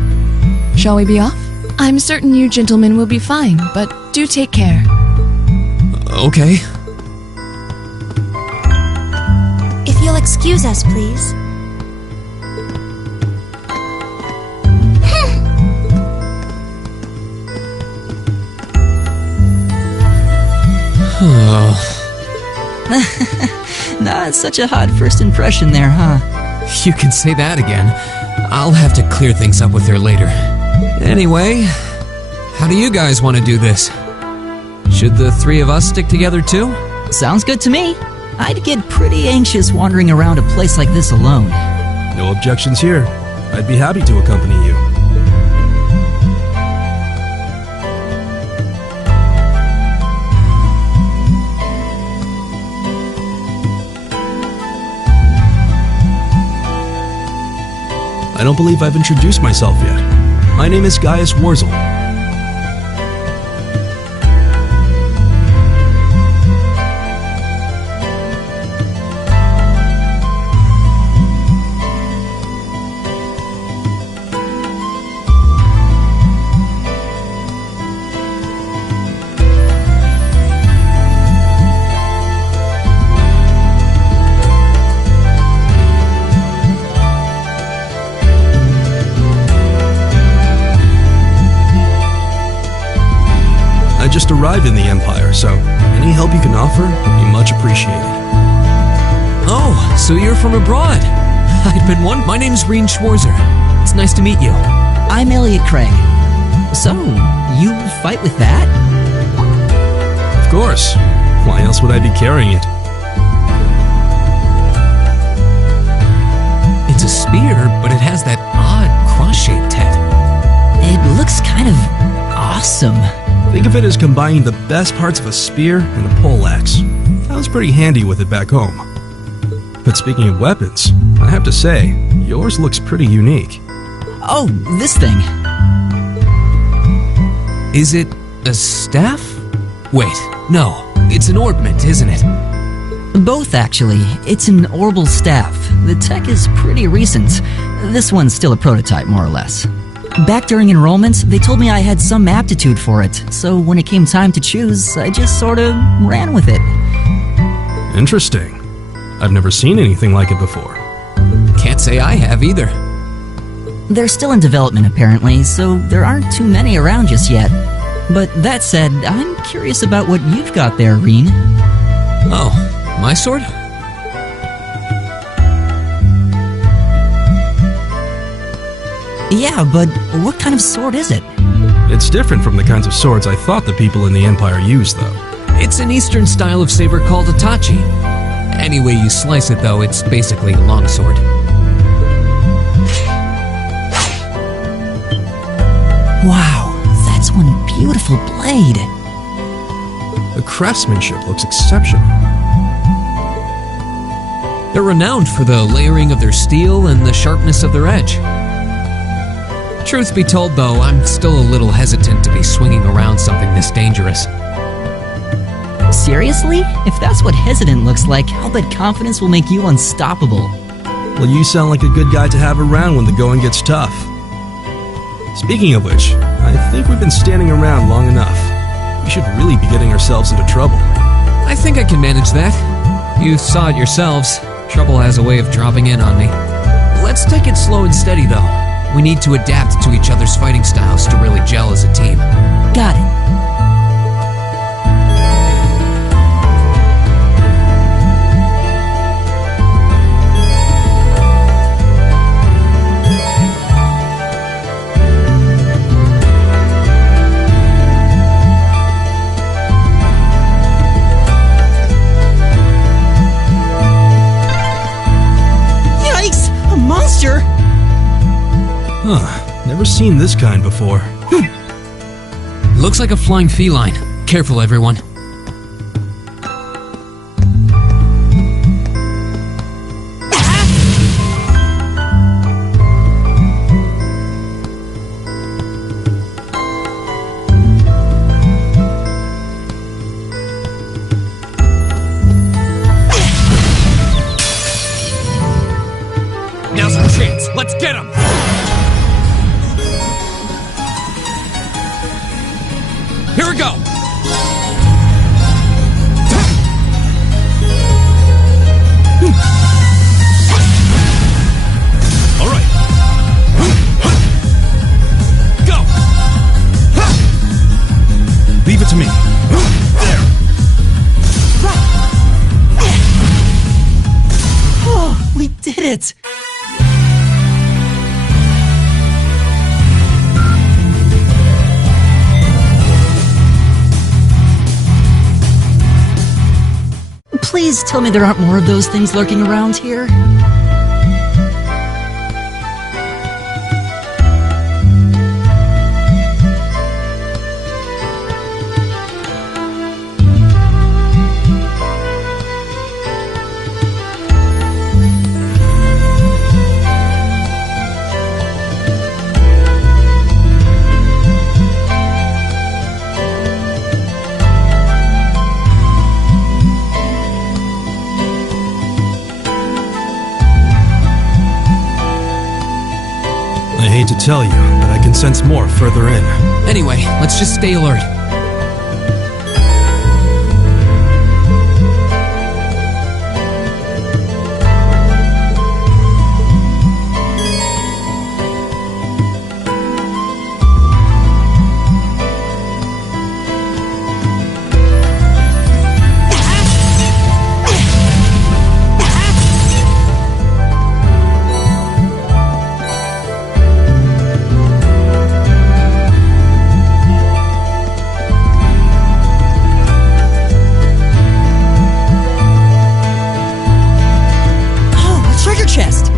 shall we be off? I'm certain you gentlemen will be fine, but do take care. Okay. If you'll excuse us, please. Not such a hot first impression there, huh? You can say that again. I'll have to clear things up with her later. Anyway, how do you guys want to do this? Should the three of us stick together too? Sounds good to me. I'd get pretty anxious wandering around a place like this alone. No objections here. I'd be happy to accompany you. I don't believe I've introduced myself yet. My name is Gaius Wurzel. Empire, so any help you can offer would be much appreciated. Oh, so you're from abroad. I'd been one. My name's Reen Schwarzer. It's nice to meet you. I'm Elliot Craig. So, you fight with that? Of course. Why else would I be carrying it? It's a spear, but it has that odd cross-shaped head. It looks kind of awesome. Think of it as combining the best parts of a spear and a poleaxe. I was pretty handy with it back home. But speaking of weapons, I have to say, yours looks pretty unique. Oh, this thing. Is it a staff? Wait, no. It's an ornament, isn't it? Both, actually. It's an orbal staff. The tech is pretty recent. This one's still a prototype, more or less. Back during enrollment, they told me I had some aptitude for it, so when it came time to choose, I just sort of ran with it. Interesting. I've never seen anything like it before. Can't say I have either. They're still in development, apparently, so there aren't too many around just yet. But that said, I'm curious about what you've got there, Reen. Oh, my sword? Yeah, but what kind of sword is it? It's different from the kinds of swords I thought the people in the Empire used, though. It's an Eastern style of saber called a tachi. Any way you slice it, though, it's basically a longsword. Wow, that's one beautiful blade. The craftsmanship looks exceptional. They're renowned for the layering of their steel and the sharpness of their edge. Truth be told, though, I'm still a little hesitant to be swinging around something this dangerous. Seriously? If that's what hesitant looks like, I'll bet confidence will make you unstoppable. Well, you sound like a good guy to have around when the going gets tough. Speaking of which, I think we've been standing around long enough. We should really be getting ourselves into trouble. I think I can manage that. You saw it yourselves. Trouble has a way of dropping in on me. Let's take it slow and steady, though. We need to adapt to each other's fighting styles to really gel as a team. Got it. Huh, never seen this kind before. Looks like a flying feline. Careful, everyone. Now's our chance. Let's get him! Here we go! All right. Go! Leave it to me. There! Oh, we did it! Please tell me there aren't more of those things lurking around here. I hate to tell you, but I can sense more further in. Anyway, let's just stay alert. chest!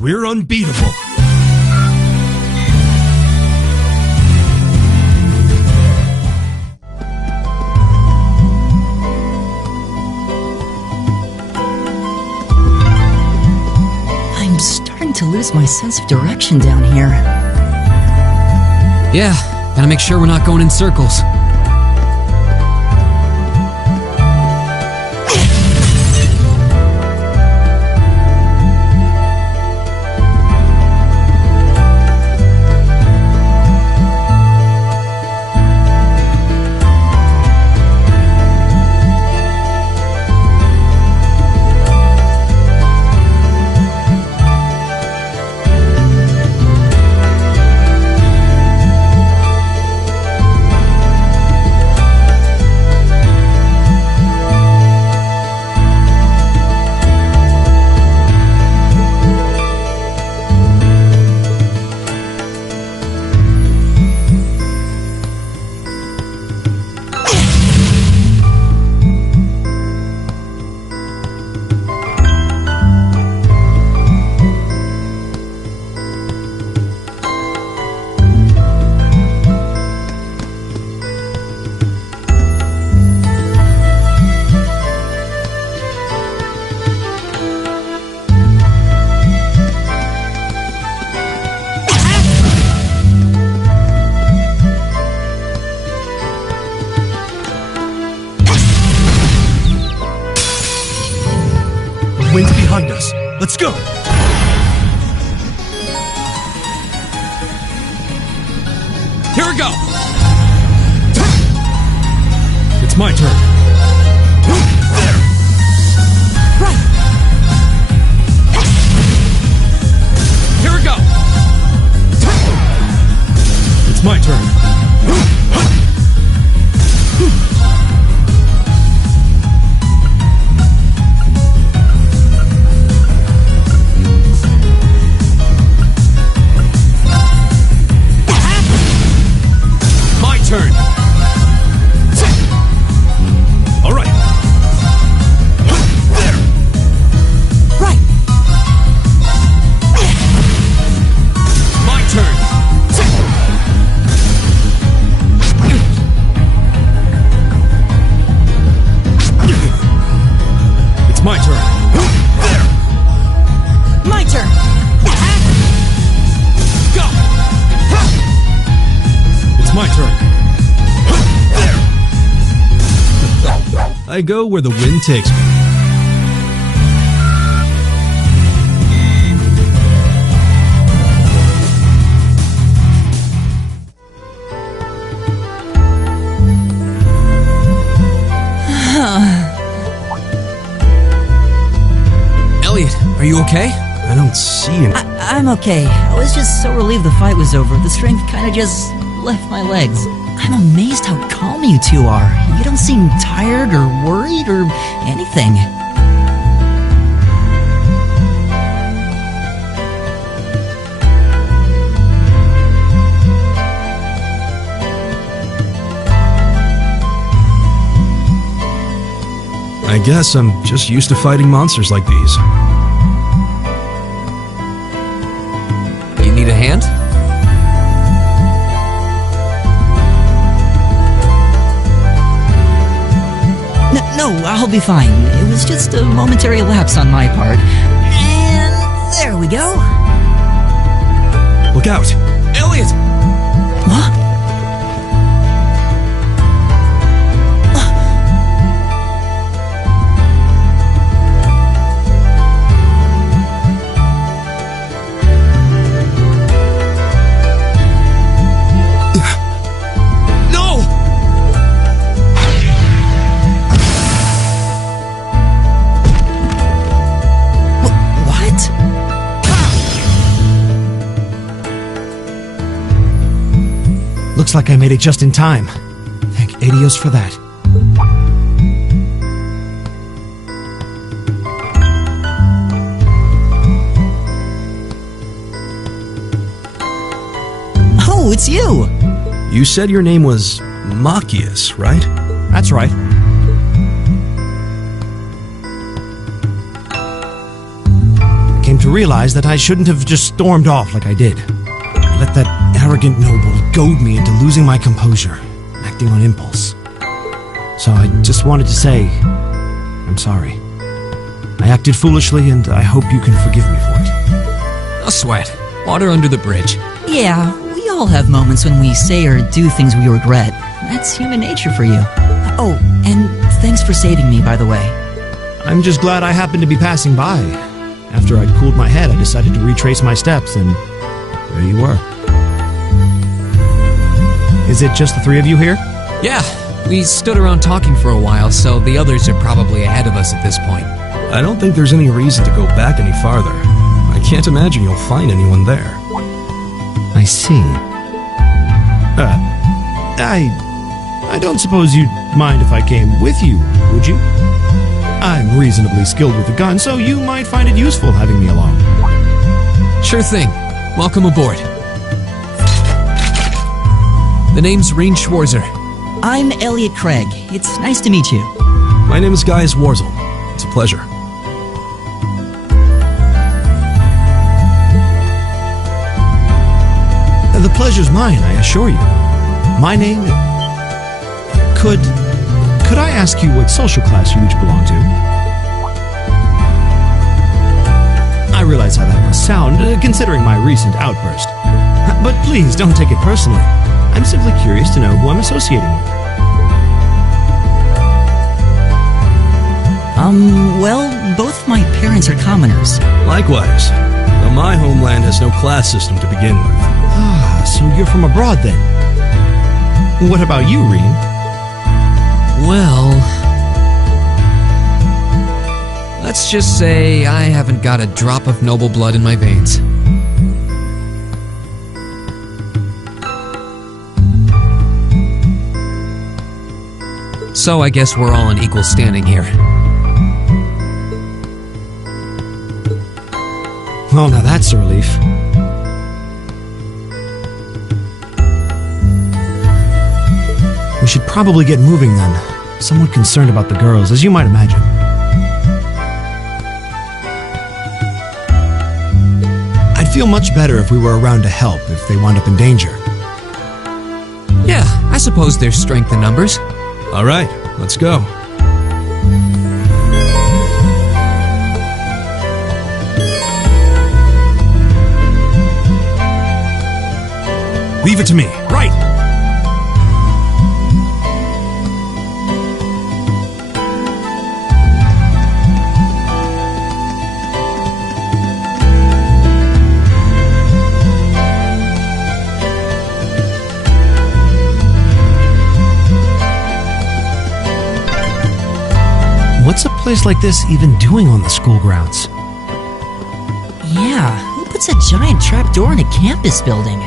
We're unbeatable. I'm starting to lose my sense of direction down here. Yeah, gotta make sure we're not going in circles. Wind's behind us. Let's go! Here we go! It's my turn. There! Right! Here we go! It's my turn. Turn. I go where the wind takes me. Elliot, are you okay? I don't see him. I'm okay. I was just so relieved the fight was over. The strength kind of just left my legs. I'm amazed how calm you two are. You don't seem tired or worried or anything. I guess I'm just used to fighting monsters like these. You need a hand? No, I'll be fine. It was just a momentary lapse on my part. And there we go. Look out! Elliot! What? Looks like I made it just in time. Thank Adios for that. Oh, it's you! You said your name was Machias, right? That's right. I came to realize that I shouldn't have just stormed off like I did. I let that arrogant noble goad me into losing my composure, acting on impulse. So I just wanted to say, I'm sorry. I acted foolishly and I hope you can forgive me for it. No sweat. Water under the bridge. Yeah, we all have moments when we say or do things we regret. That's human nature for you. Oh, and thanks for saving me, by the way. I'm just glad I happened to be passing by. After I'd cooled my head, I decided to retrace my steps, and there you were. Is it just the three of you here? Yeah, we stood around talking for a while, so the others are probably ahead of us at this point. I don't think there's any reason to go back any farther. I can't imagine you'll find anyone there. I see. I don't suppose you'd mind if I came with you, would you? I'm reasonably skilled with a gun, so you might find it useful having me along. Sure thing. Welcome aboard. The name's Reen Schwarzer. I'm Elliot Craig. It's nice to meet you. My name is Gaius Warzel. It's a pleasure. The pleasure's mine, I assure you. My name... Could I ask you what social class you each belong to? I realize how that must sound, considering my recent outburst. But please, don't take it personally. I'm simply curious to know who I'm associating with. Well, both my parents are commoners. Likewise. Though my homeland has no class system to begin with. Ah, so you're from abroad then? What about you, Reen? Well... let's just say I haven't got a drop of noble blood in my veins. So I guess we're all in equal standing here. Well, now that's a relief. We should probably get moving then. Somewhat concerned about the girls, as you might imagine. I'd feel much better if we were around to help if they wound up in danger. Yeah, I suppose there's strength in numbers. All right, let's go. Leave it to me. Right! What's a place like this even doing on the school grounds? Yeah, who puts a giant trapdoor in a campus building?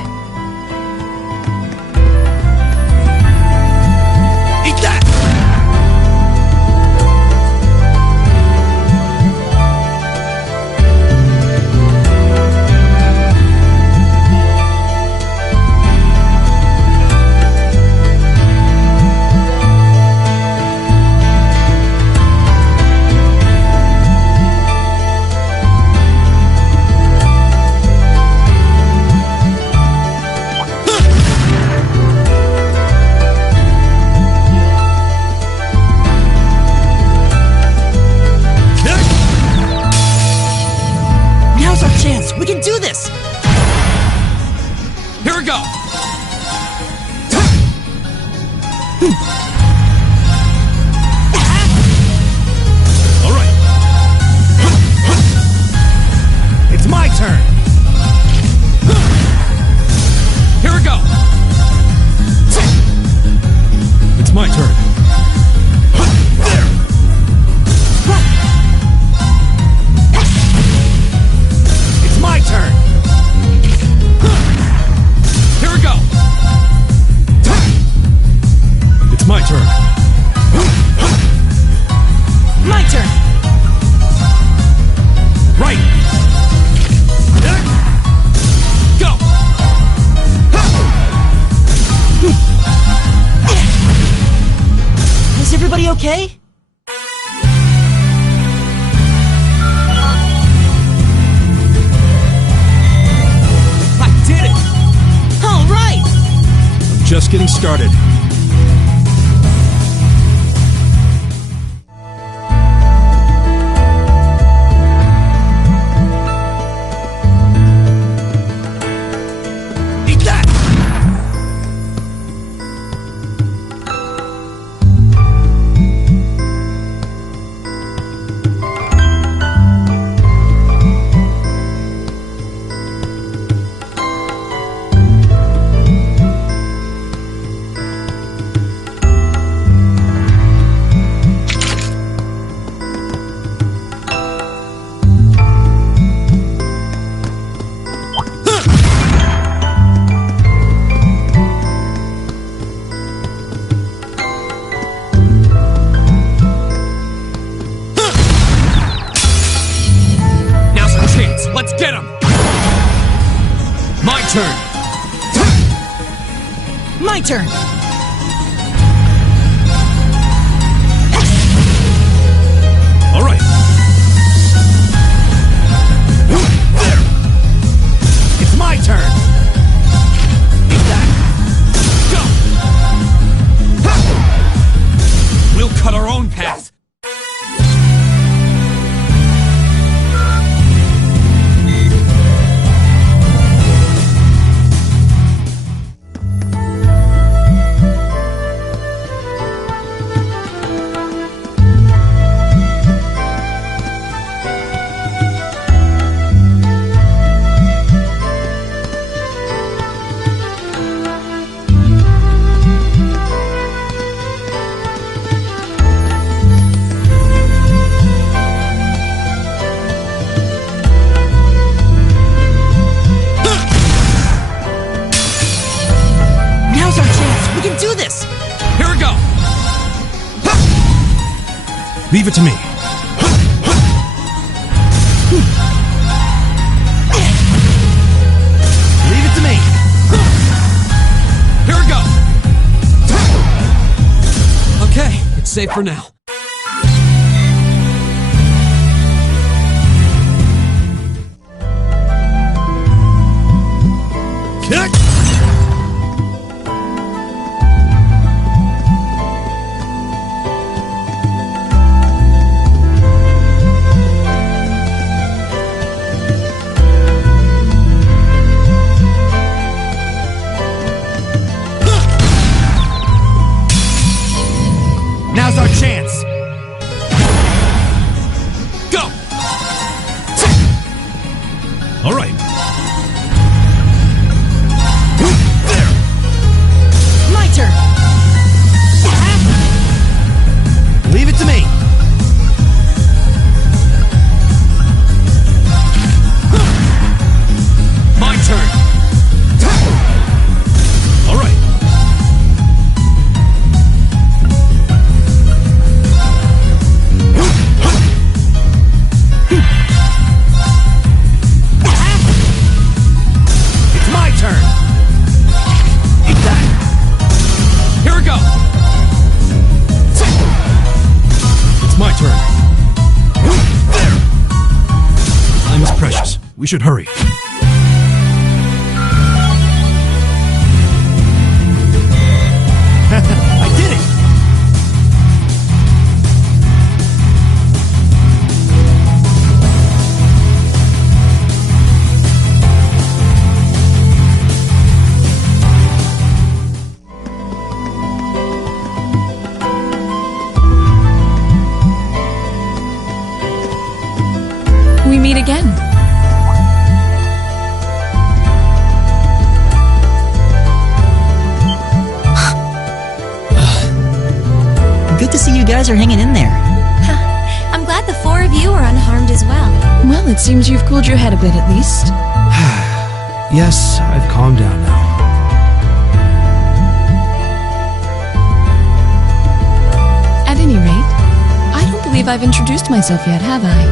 Eat that! Now's our chance! We can do this! Here we go! All right. It's my turn. Here we go! It's my turn. There. It's my turn. Here we go! It's my turn. My turn! Right. Go! Is everybody okay? I did it! All right! Just getting started. Eat that! Now's our chance! Let's get him! My turn! My turn! All right. There. It's my turn. Eat that. Go! We'll cut our own path! Now's our chance! We can do this! Here we go! Leave it to me. Leave it to me. Here we go! Okay, it's safe for now. Kick. Now's our chance. We should hurry. I did it! We meet again. Good to see you guys are hanging in there. I'm glad the four of you are unharmed as well. Well, it seems you've cooled your head a bit at least. Yes, I've calmed down now. At any rate, I don't believe I've introduced myself yet, have I?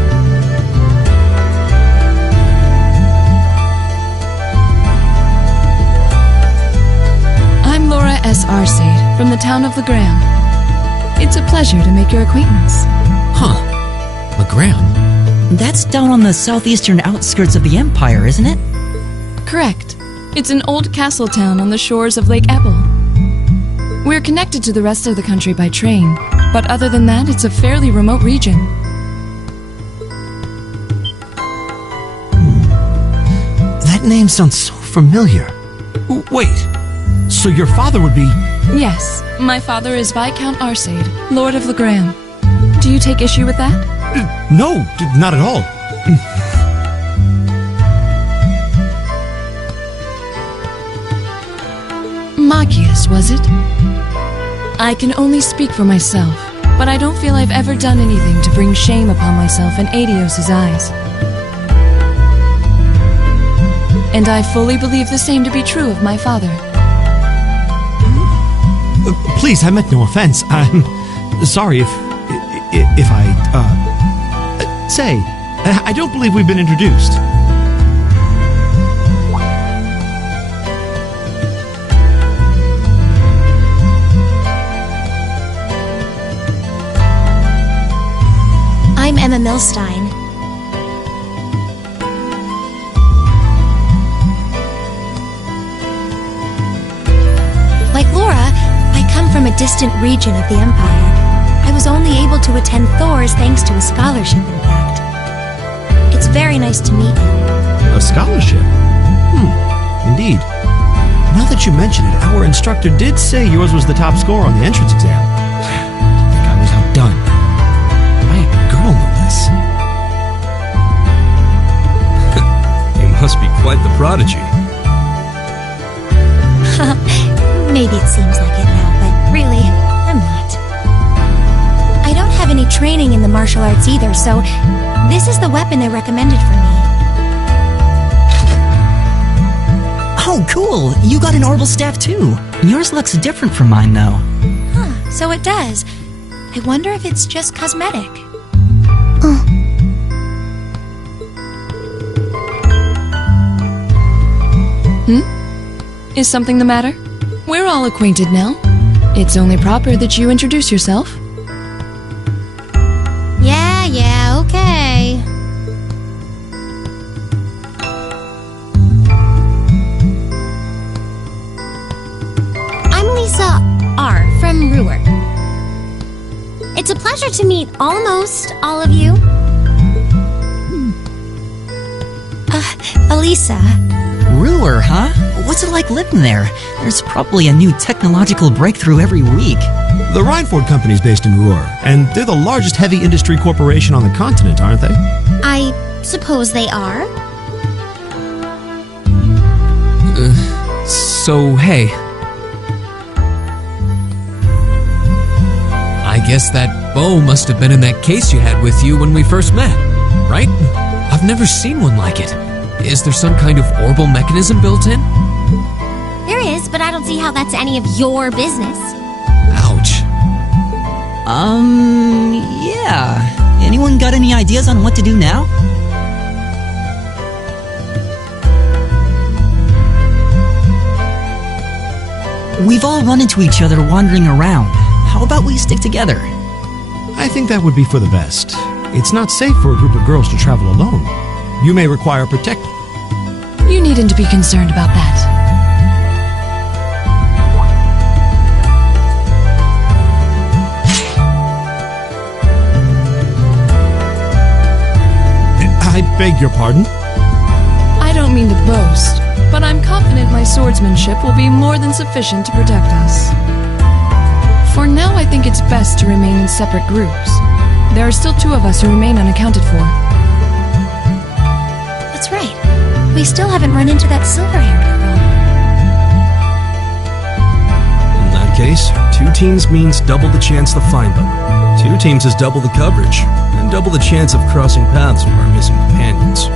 I'm Laura S. Arcade from the town of Legram. It's a pleasure to make your acquaintance. Huh. LeGram? That's down on the southeastern outskirts of the Empire, isn't it? Correct. It's an old castle town on the shores of Lake Ebble. We're connected to the rest of the country by train, but other than that, it's a fairly remote region. That name sounds so familiar. Wait, so your father would be... Yes, my father is Viscount Arcade, Lord of Legram. Do you take issue with that? No, not at all. Machias, was it? I can only speak for myself, but I don't feel I've ever done anything to bring shame upon myself in Adios's eyes. And I fully believe the same to be true of my father. Please, I meant no offense. I'm sorry if I, say, I don't believe we've been introduced. I'm Emma Milstein. Like Laura, I come from a distant region of the Empire. I was only able to attend Thor's thanks to a scholarship, in fact. It's very nice to meet you. A scholarship? Indeed. Now that you mention it, our instructor did say yours was the top score on the entrance exam. I think I was outdone. By a girl, no less. You must be quite the prodigy. Maybe it seems like it now, but really, I'm not. I don't have any training in the martial arts either, so this is the weapon they recommended for me. Oh, cool! You got an orbital staff too. Yours looks different from mine, though. Huh, so it does. I wonder if it's just cosmetic. Is something the matter? We're all acquainted now. It's only proper that you introduce yourself. Yeah, okay. I'm Lisa R. from Ruhr. It's a pleasure to meet almost all of you. Elisa. Ruhr, huh? What's it like living there? There's probably a new technological breakthrough every week. The Reinford Company's based in Ruhr, and they're the largest heavy industry corporation on the continent, aren't they? I suppose they are. So, hey. I guess that bow must have been in that case you had with you when we first met, right? I've never seen one like it. Is there some kind of orbital mechanism built in? There is, but I don't see how that's any of your business. Ouch. Yeah. Anyone got any ideas on what to do now? We've all run into each other wandering around. How about we stick together? I think that would be for the best. It's not safe for a group of girls to travel alone. You may require protection. You needn't be concerned about that. I beg your pardon? I don't mean to boast, but I'm confident my swordsmanship will be more than sufficient to protect us. For now, I think it's best to remain in separate groups. There are still 2 of us who remain unaccounted for. That's right. We still haven't run into that silver-haired girl. In that case, 2 teams means double the chance to find them. 2 teams is double the coverage, and double the chance of crossing paths with our missing companions.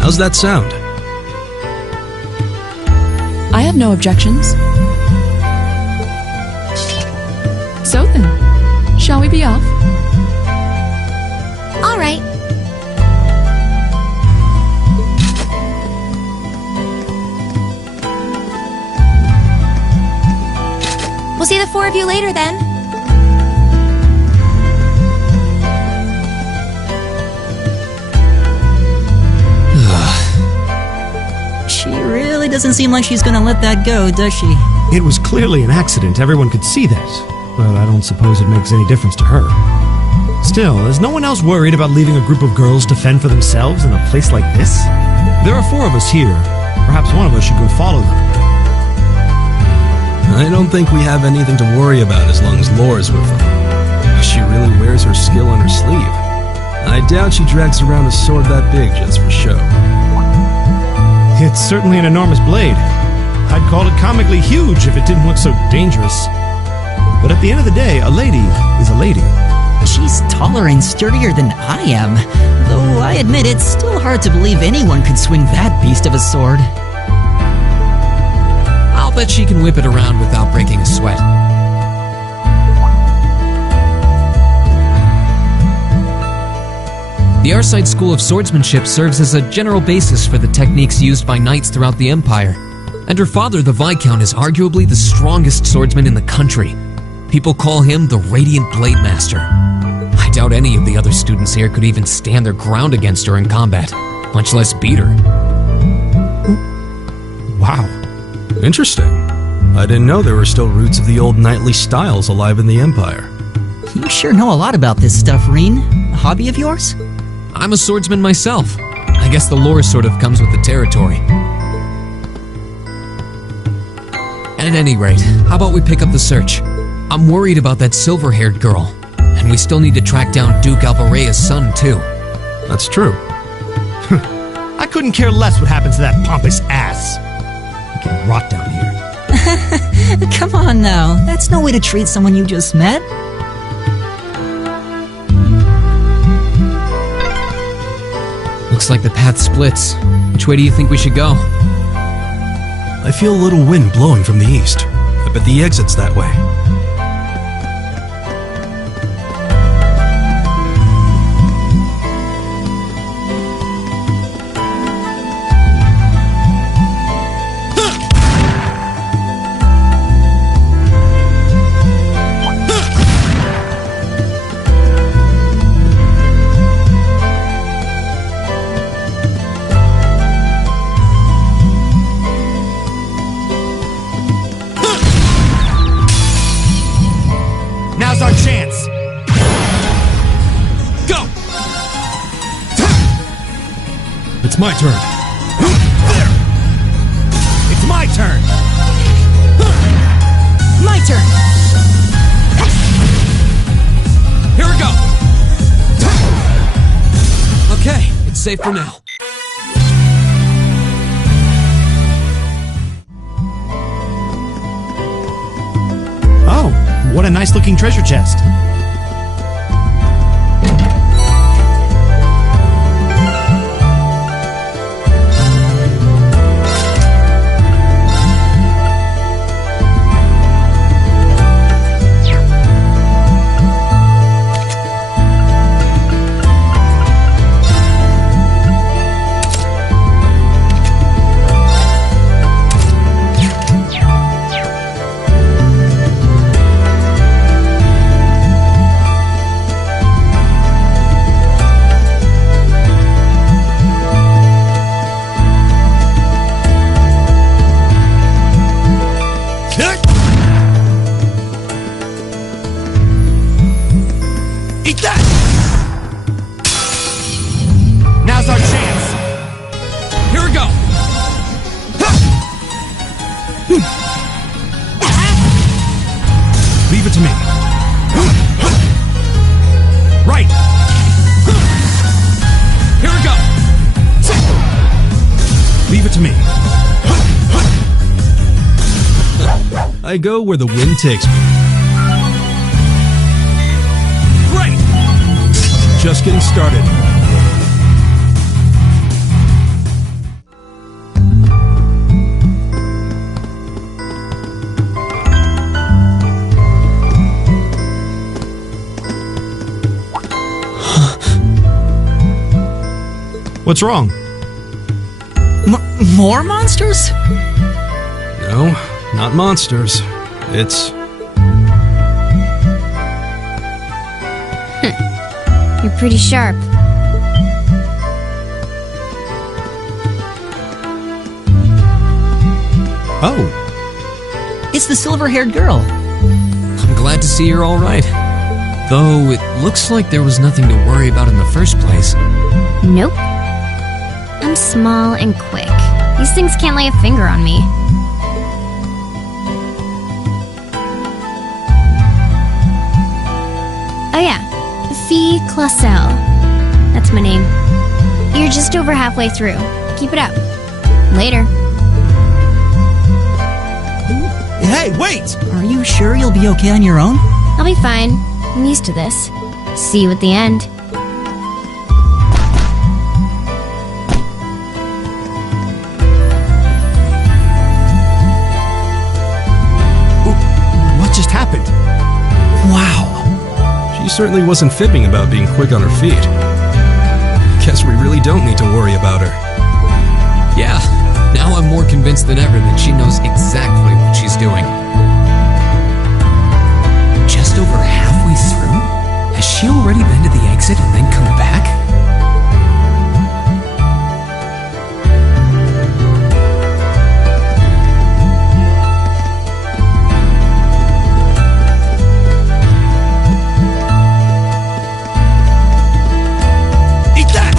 How's that sound? I have no objections. So then, shall we be off? All right. We'll see the 4 of you later then. She really doesn't seem like she's gonna let that go, does she? It was clearly an accident, everyone could see that. But I don't suppose it makes any difference to her. Still, is no one else worried about leaving a group of girls to fend for themselves in a place like this? There are 4 of us here. Perhaps one of us should go follow them. I don't think we have anything to worry about as long as Laura's with them. She really wears her skill on her sleeve. I doubt she drags around a sword that big just for show. It's certainly an enormous blade. I'd call it comically huge if it didn't look so dangerous. But at the end of the day, a lady is a lady. She's taller and sturdier than I am, though I admit it's still hard to believe anyone could swing that beast of a sword. I'll bet she can whip it around without breaking a sweat. The Archaisms School of Swordsmanship serves as a general basis for the techniques used by knights throughout the Empire. And her father, the Viscount, is arguably the strongest swordsman in the country. People call him the Radiant Blade Master. I doubt any of the other students here could even stand their ground against her in combat, much less beat her. Wow. Interesting. I didn't know there were still roots of the old knightly styles alive in the Empire. You sure know a lot about this stuff, Reen. A hobby of yours? I'm a swordsman myself. I guess the lore sort of comes with the territory. At any rate, how about we pick up the search? I'm worried about that silver-haired girl, and we still need to track down Duke Alvarea's son, too. That's true. I couldn't care less what happens to that pompous ass. He can rot down here. Come on now, that's no way to treat someone you just met. Looks like the path splits. Which way do you think we should go? I feel a little wind blowing from the east. I bet the exit's that way. Now's our chance. Go! It's my turn. There! It's my turn. My turn! Here we go! Okay, it's safe for now. a nice-looking treasure chest. Eat that! Now's our chance. Here we go. Leave it to me. Right. Here we go. Leave it to me. I go where the wind takes me. Great. Just getting started. What's wrong? More monsters? No, not monsters. It's... You're pretty sharp. Oh, It's the silver-haired girl. I'm glad to see you're all right. Though it looks like there was nothing to worry about in the first place. Nope. I'm small and quick. These things can't lay a finger on me. Oh yeah, Fee Clausel. That's my name. You're just over halfway through. Keep it up. Later. hey, wait! Are you sure you'll be okay on your own? I'll be fine. I'm used to this. See you at the end. What just happened? Wow. She certainly wasn't fibbing about being quick on her feet. Guess we really don't need to worry about her. Yeah, now I'm more convinced than ever that she knows exactly what she's doing. Just over halfway through? Has she already been to the exit and then come back? Eat that!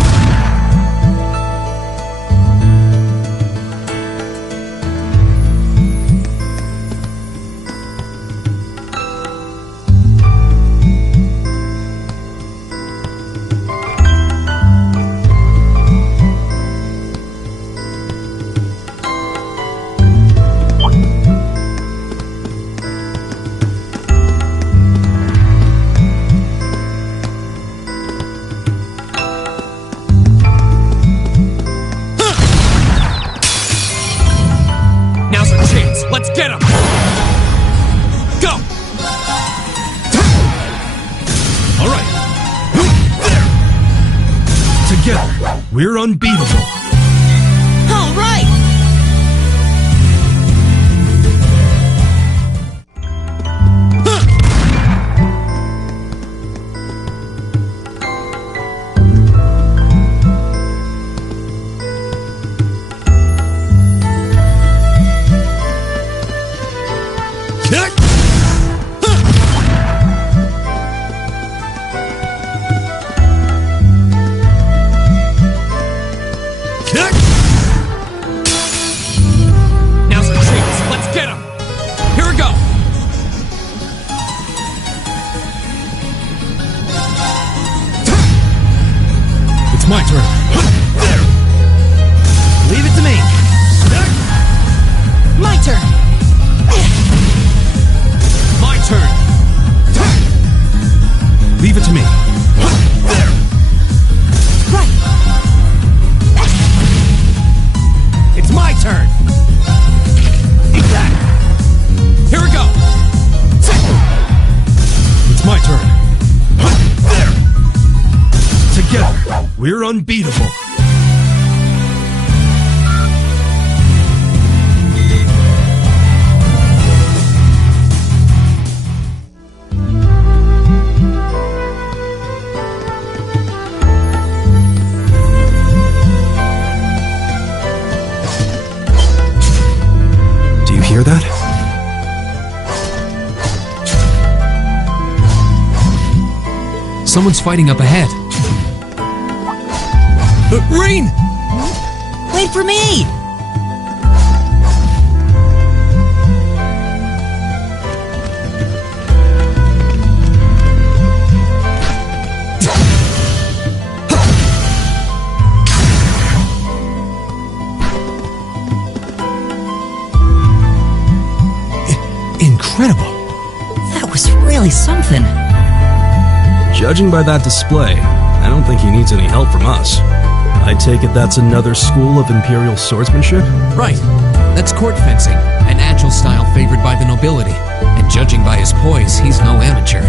Now's our chance. Let's get him. Go. All right. There. Together, we're unbeatable. All right! Kick. Kick. Now's our chance. Let's get him. Here we go. It's my turn. There. Leave it to me. My turn! My turn. turn. Eat that. Here we go. It's my turn. There. Together, we're unbeatable. Hear that? Someone's fighting up ahead. Rain! Wait for me! Incredible. That was really something. Judging by that display, I don't think he needs any help from us. I take it that's another school of Imperial swordsmanship? Right. That's court fencing, an agile style favored by the nobility. And judging by his poise, he's no amateur.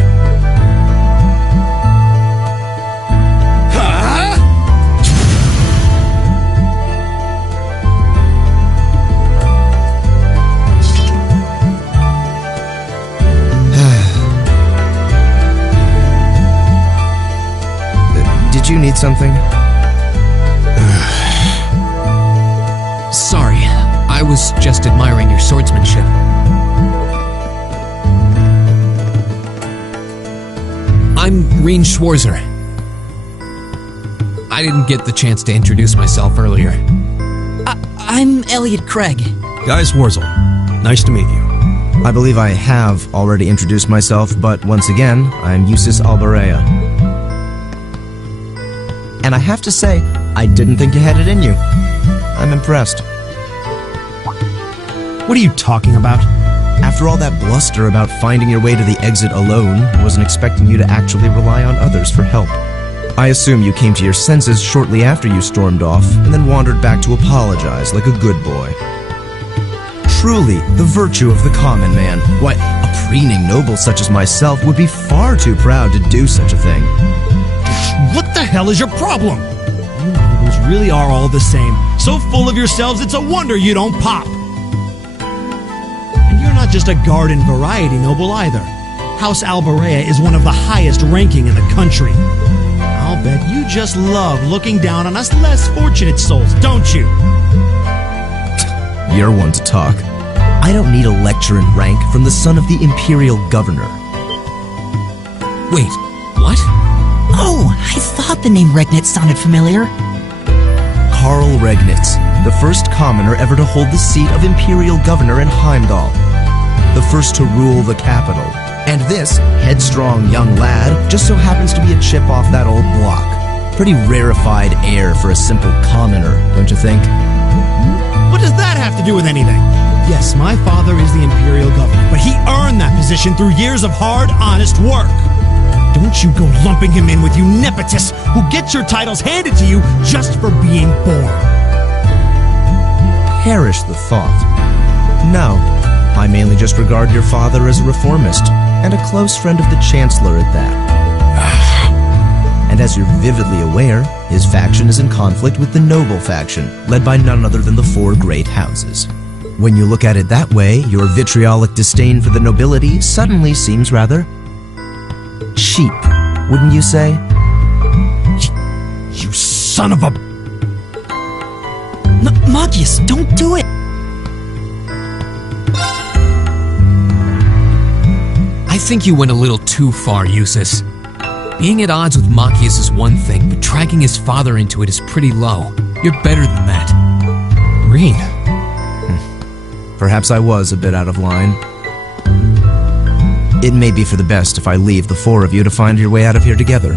Did you need something? Sorry, I was just admiring your swordsmanship. I'm Reen Schwarzer. I didn't get the chance to introduce myself earlier. I'm Elliot Craig. Guy Swarzel. Nice to meet you. I believe I have already introduced myself, but once again, I'm Eustace Alberea. And I have to say, I didn't think you had it in you. I'm impressed. What are you talking about? After all that bluster about finding your way to the exit alone, I wasn't expecting you to actually rely on others for help. I assume you came to your senses shortly after you stormed off, and then wandered back to apologize like a good boy. Truly, the virtue of the common man. Why, a preening noble such as myself would be far too proud to do such a thing. What the hell is your problem? You nobles really are all the same. So full of yourselves, it's a wonder you don't pop. And you're not just a garden variety noble either. House Alberea is one of the highest ranking in the country. I'll bet you just love looking down on us less fortunate souls, don't you? You're one to talk. I don't need a lecture in rank from the son of the Imperial Governor. Wait, what? Oh, I thought the name Regnitz sounded familiar. Karl Regnitz, the first commoner ever to hold the seat of Imperial Governor in Heimdall. The first to rule the capital. And this headstrong young lad just so happens to be a chip off that old block. Pretty rarefied air for a simple commoner, don't you think? What does that have to do with anything? Yes, my father is the Imperial Governor, but he earned that position through years of hard, honest work. Don't you go lumping him in with you nepotists who get your titles handed to you just for being born. Perish the thought. No, I mainly just regard your father as a reformist, and a close friend of the Chancellor at that. And as you're vividly aware, his faction is in conflict with the noble faction, led by none other than the four great houses. When you look at it that way, your vitriolic disdain for the nobility suddenly seems rather cheap, wouldn't you say? You son of a... Magius, don't do it! I think you went a little too far, Eustace. Being at odds with Machias is one thing, but dragging his father into it is pretty low. You're better than that. Reen. Perhaps I was a bit out of line. It may be for the best if I leave the four of you to find your way out of here together,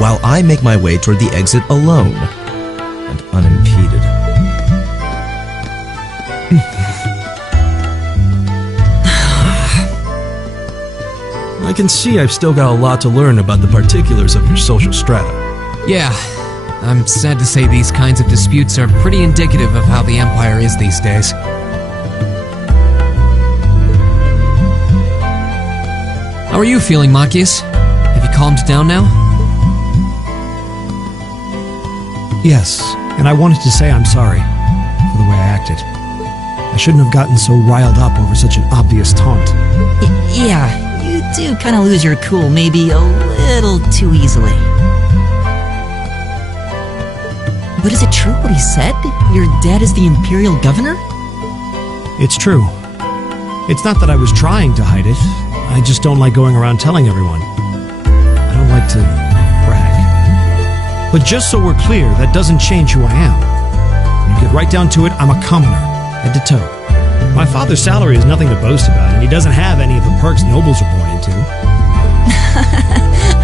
while I make my way toward the exit alone and unimpeded. I can see I've still got a lot to learn about the particulars of your social strata. Yeah, I'm sad to say these kinds of disputes are pretty indicative of how the Empire is these days. How are you feeling, Machias? Have you calmed down now? Yes, and I wanted to say I'm sorry for the way I acted. I shouldn't have gotten so riled up over such an obvious taunt. Yeah, you do kind of lose your cool maybe a little too easily. But is it true what he said? Your dad is the Imperial Governor? It's true. It's not that I was trying to hide it. I just don't like going around telling everyone. I don't like to brag. But just so we're clear, that doesn't change who I am. When you get right down to it, I'm a commoner, head to toe. My father's salary is nothing to boast about, and he doesn't have any of the perks nobles are born into.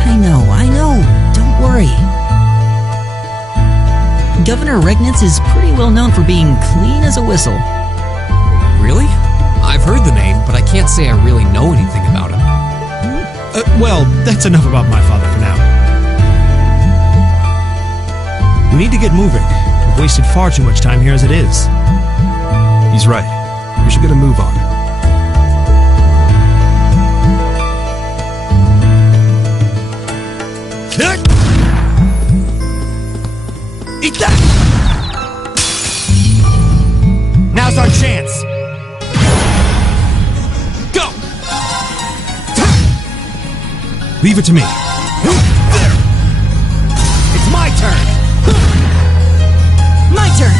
I know. Don't worry. Governor Regnitz is pretty well known for being clean as a whistle. Really? I've heard the name, but I can't say I really know anything about him. Well, that's enough about my father for now. We need to get moving. We've wasted far too much time here as it is. He's right. We should get a move on. Eat that! Now's our chance! Go! Leave it to me. It's my turn! My turn!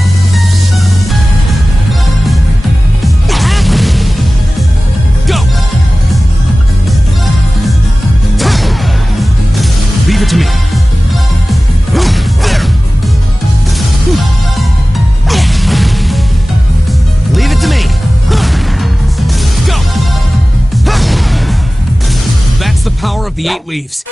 Go! Leave it to me. Leave it to me! Go! That's the power of the 8 leaves.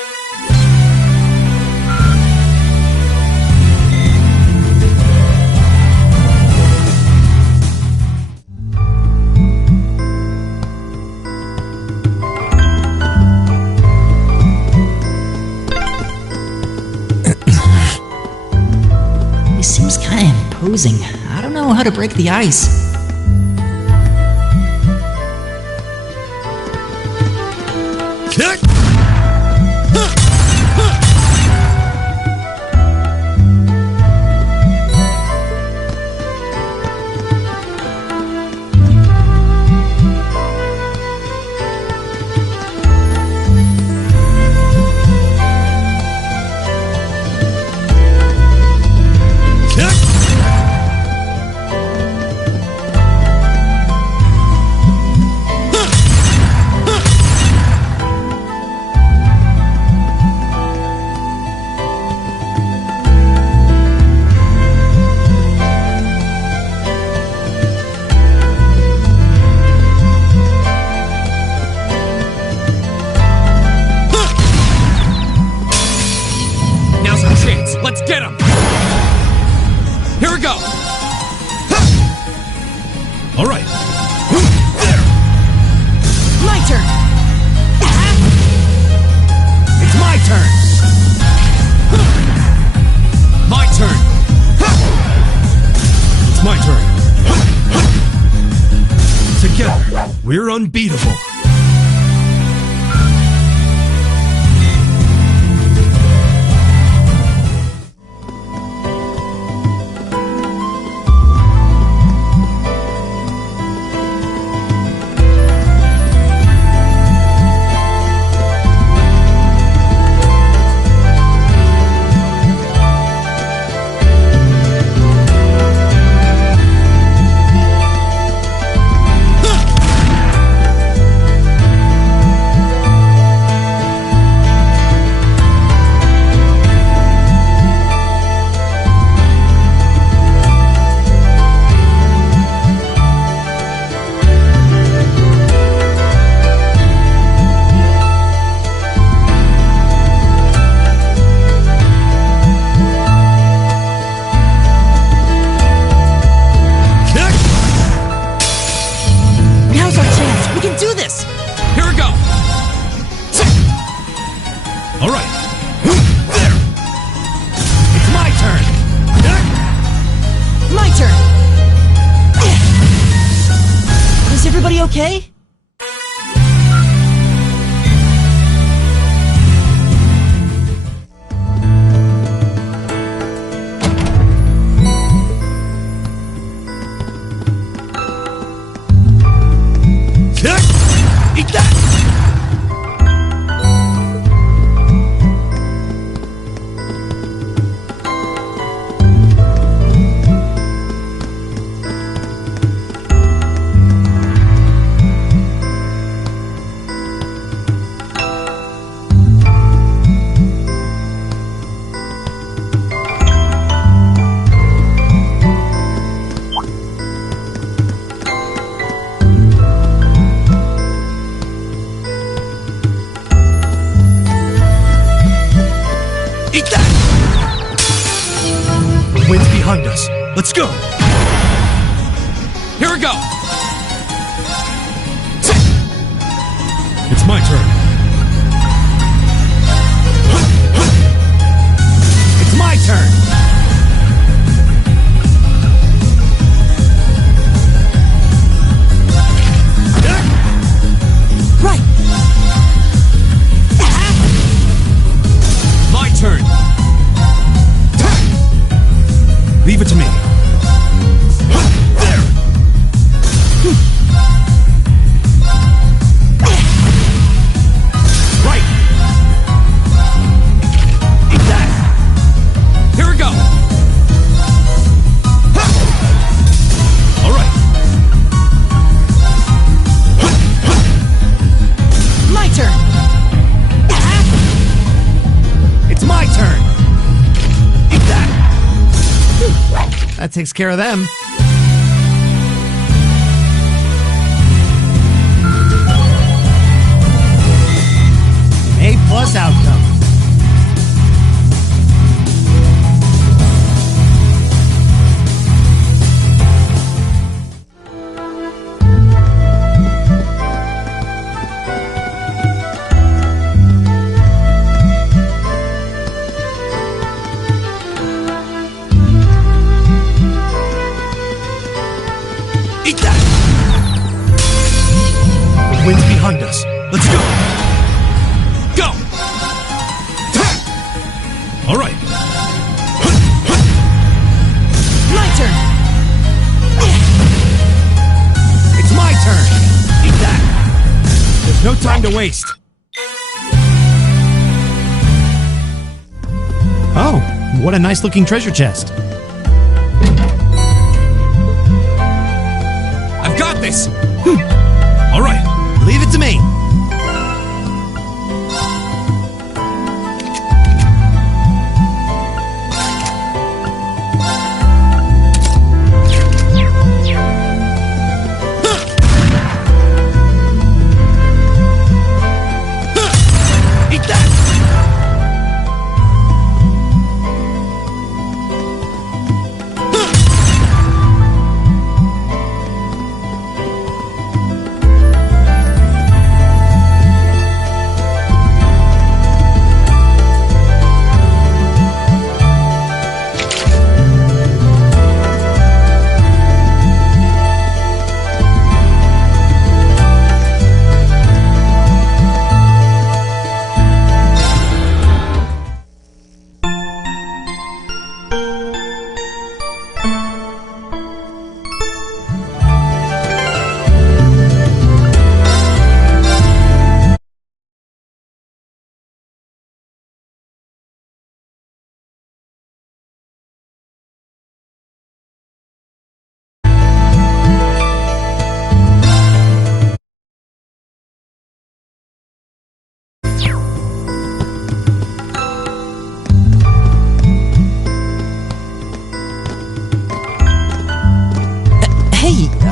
He seems kind of imposing. I don't know how to break the ice. Let's get him! Here we go! All right. My turn! It's my turn! My turn. It's my turn. Together, we're unbeatable. okay? Eat that! Eat that! The wind's behind us. Let's go! Here we go! It's my turn. It's my turn! Right. My turn. Leave it to me. There! Right! Eat that! Here we go! All right. My turn. It's my turn! Eat that! That takes care of them. A+ outcome. Eat that! The wind's behind us. Let's go! Go! All right. My turn. It's my turn! Eat that! There's no time to waste. Oh, what a nice looking treasure chest. I've got this! All right. Leave it to me. Eat that!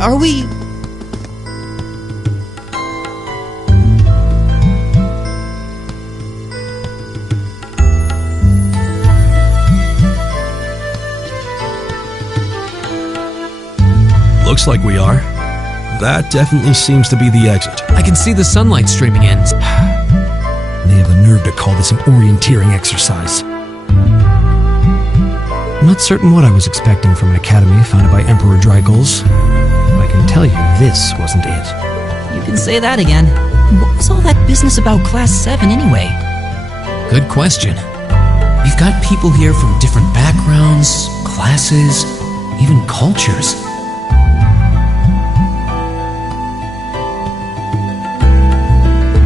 Are we... Looks like we are. That definitely seems to be the exit. I can see the sunlight streaming in. They have the nerve to call this an orienteering exercise. I'm not certain what I was expecting from an academy founded by Emperor Drygles. But I can tell you this wasn't it. you can say that again. What was all that business about Class 7 anyway? Good question. We've got people here from different backgrounds, classes, even cultures.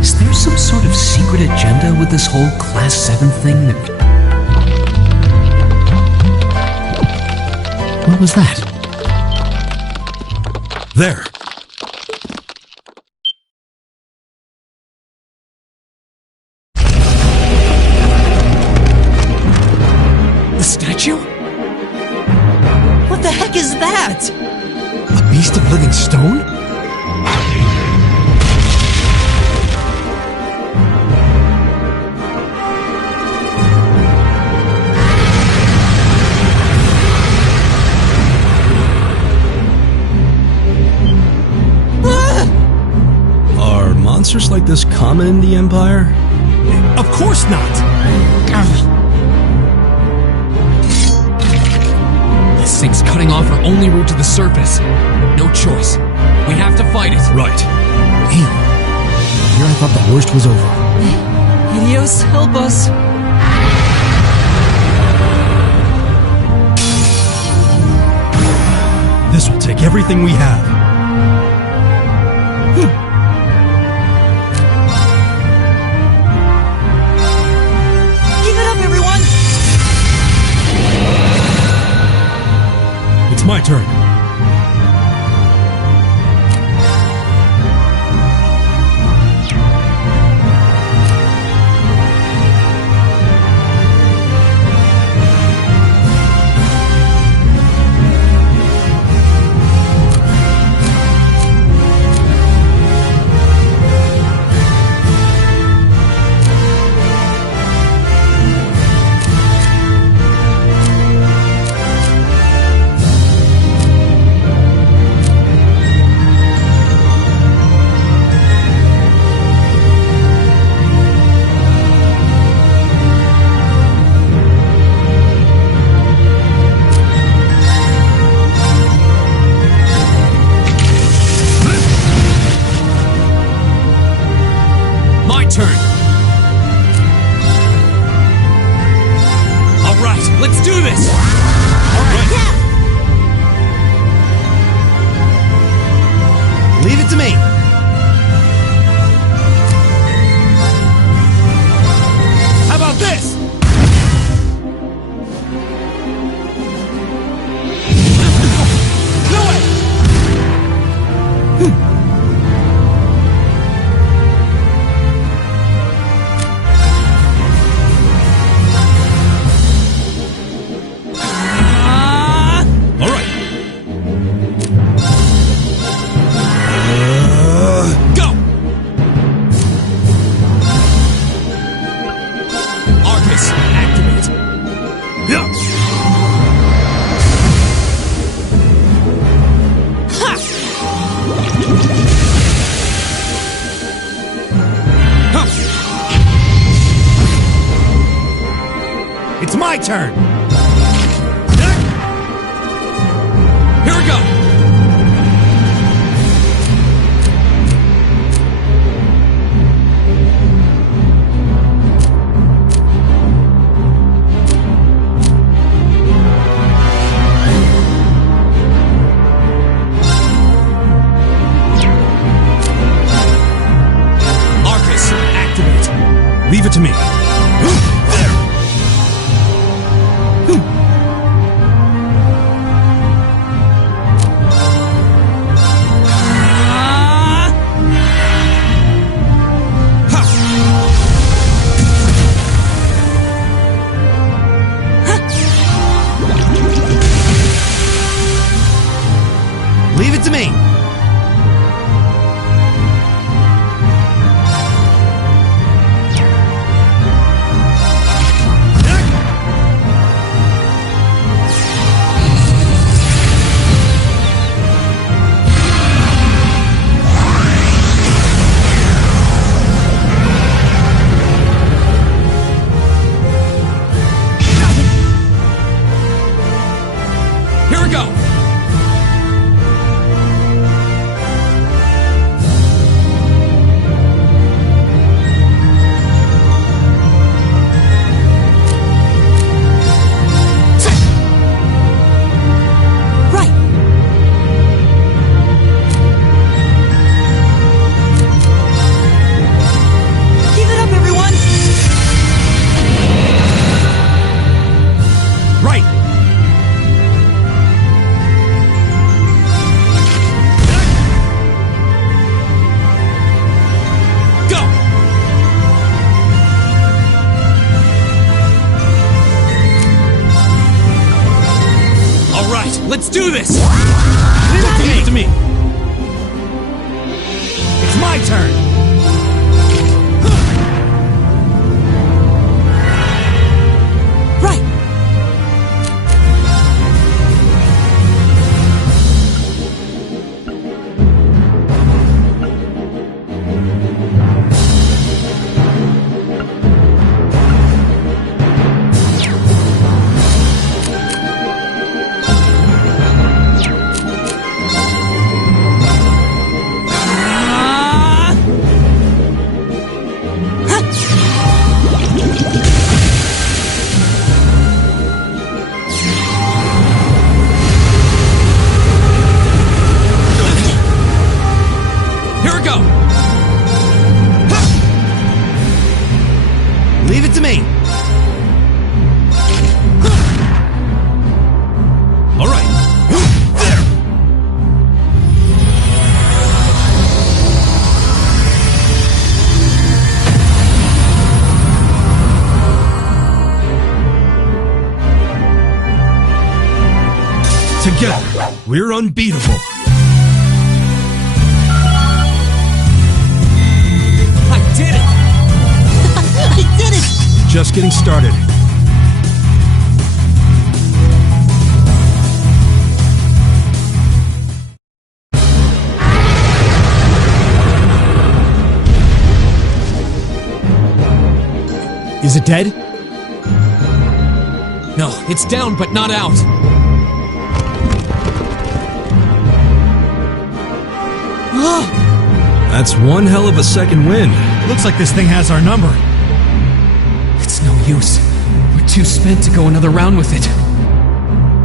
Is there some sort of secret agenda with this whole Class 7 thing that... What was that? There. The statue? What the heck is that? A beast of living stone? Are monsters like this common in the Empire? Of course not! This thing's cutting off our only route to the surface. No choice. We have to fight it. Right. Hey, here I thought the worst was over. Helios, help us. This will take everything we have. Give it up, everyone! It's my turn. Turn. All right, let's do this. All right. Yeah. Leave it to me. How about this? No way. It's my turn. Here we go. Arcus, activate. Leave it to me. Leave it to me. Here we go. do this! Leave it to me! It's my turn! Right. Here we go! Leave it to me! All right. There! Together, we're unbeatable. I did it! I did it! Just getting started. Is it dead? No, it's down but not out. That's one hell of a second wind. Looks like this thing has our number. It's no use. We're too spent to go another round with it.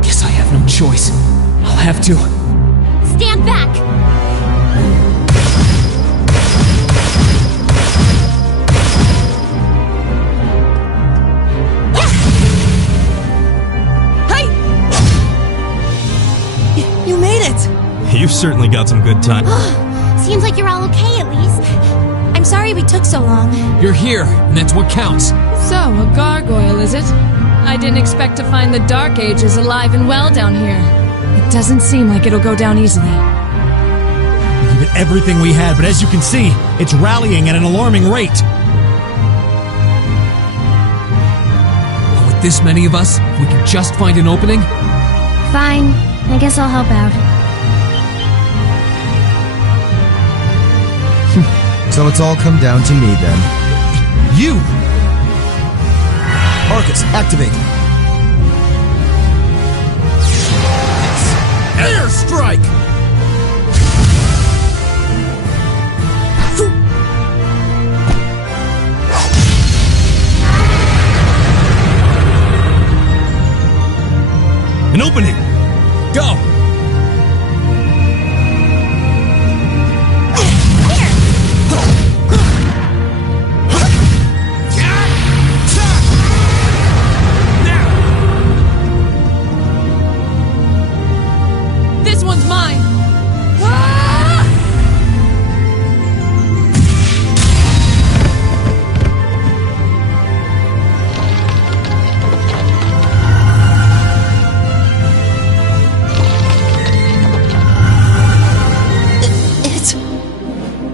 Guess I have no choice. I'll have to. Stand back! You made it! You've certainly got some good time. Seems like you're all okay at least. I'm sorry we took so long. You're here, and that's what counts. So, a gargoyle, is it? I didn't expect to find the Dark Ages alive and well down here. It doesn't seem like it'll go down easily. We gave it everything we had, but as you can see, it's rallying at an alarming rate. But with this many of us, if we can just find an opening. Fine. I guess I'll help out. So it's all come down to me then. You! Arcus, activate. Airstrike! An opening! Go! This one's mine!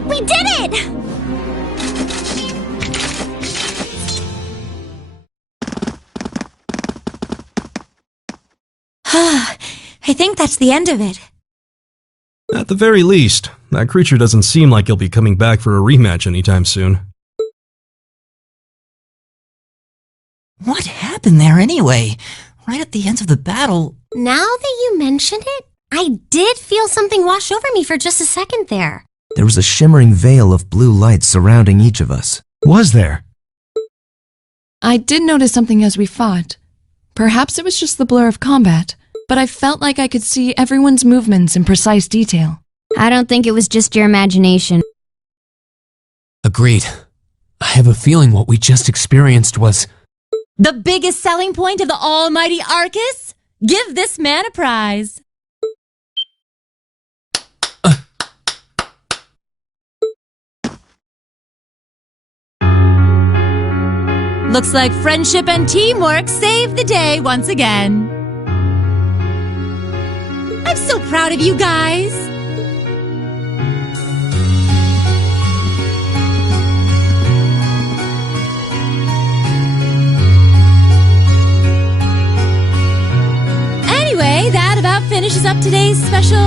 We did it! I think that's the end of it. At the very least, that creature doesn't seem like he'll be coming back for a rematch anytime soon. What happened there anyway? Right at the end of the battle. Now that you mention it, I did feel something wash over me for just a second there. There was a shimmering veil of blue light surrounding each of us. Was there? I did notice something as we fought. Perhaps it was just the blur of combat, but I felt like I could see everyone's movements in precise detail. I don't think it was just your imagination. Agreed. I have a feeling what we just experienced was... The biggest selling point of the almighty Arcus? Give this man a prize. Looks like friendship and teamwork saved the day once again. I'm so proud of you guys. Anyway, that about finishes up today's special...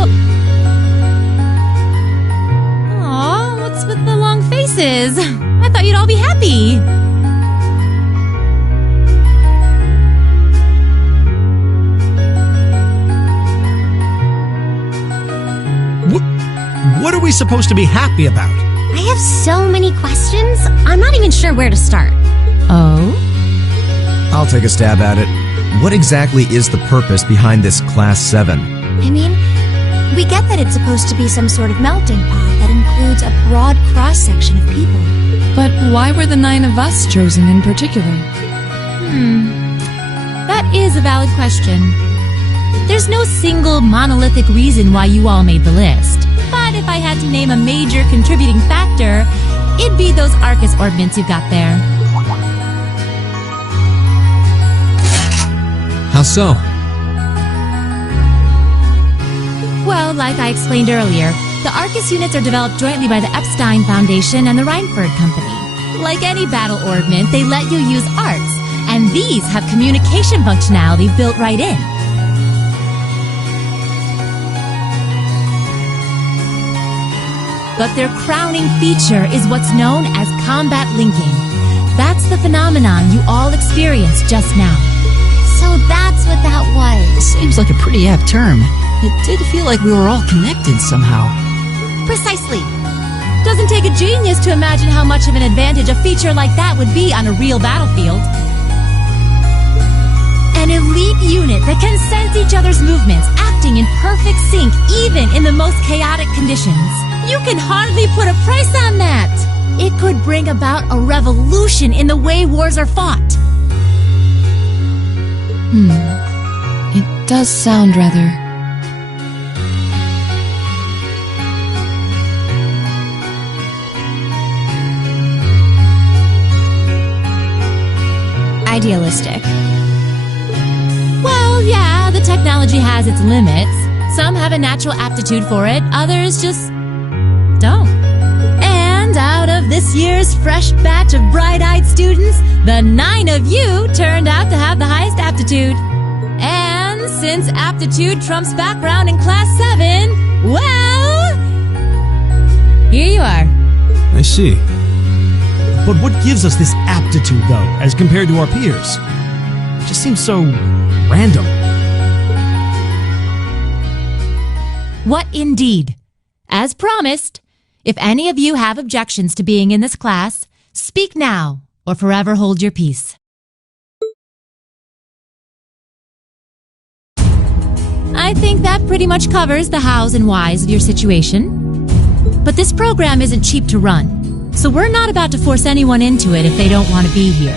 Aw, what's with the long faces? I thought you'd all be happy. What are we supposed to be happy about? I have so many questions, I'm not even sure where to start. Oh? I'll take a stab at it. What exactly is the purpose behind this Class 7? I mean, we get that it's supposed to be some sort of melting pot that includes a broad cross-section of people. But why were the 9 of us chosen in particular? That is a valid question. There's no single monolithic reason why you all made the list. But if I had to name a major contributing factor, it'd be those Arcus orbments you've got there. How so? Well, like I explained earlier, the Arcus units are developed jointly by the Epstein Foundation and the Reinford Company. Like any battle orbment, they let you use arts, and these have communication functionality built right in. But their crowning feature is what's known as combat linking. That's the phenomenon you all experienced just now. So that's what that was. Seems like a pretty apt term. It did feel like we were all connected somehow. Precisely. Doesn't take a genius to imagine how much of an advantage a feature like that would be on a real battlefield. An elite unit that can sense each other's movements, acting in perfect sync even in the most chaotic conditions. You can hardly put a price on that. It could bring about a revolution in the way wars are fought. It does sound rather... idealistic. Well, yeah, the technology has its limits. Some have a natural aptitude for it, others just don't. And out of this year's fresh batch of bright-eyed students, the 9 of you turned out to have the highest aptitude. And since aptitude trumps background in Class 7, well, here you are. I see. But what gives us this aptitude, though, as compared to our peers? It just seems so random. What indeed? As promised, if any of you have objections to being in this class, speak now or forever hold your peace. I think that pretty much covers the hows and whys of your situation. But this program isn't cheap to run, so we're not about to force anyone into it if they don't want to be here.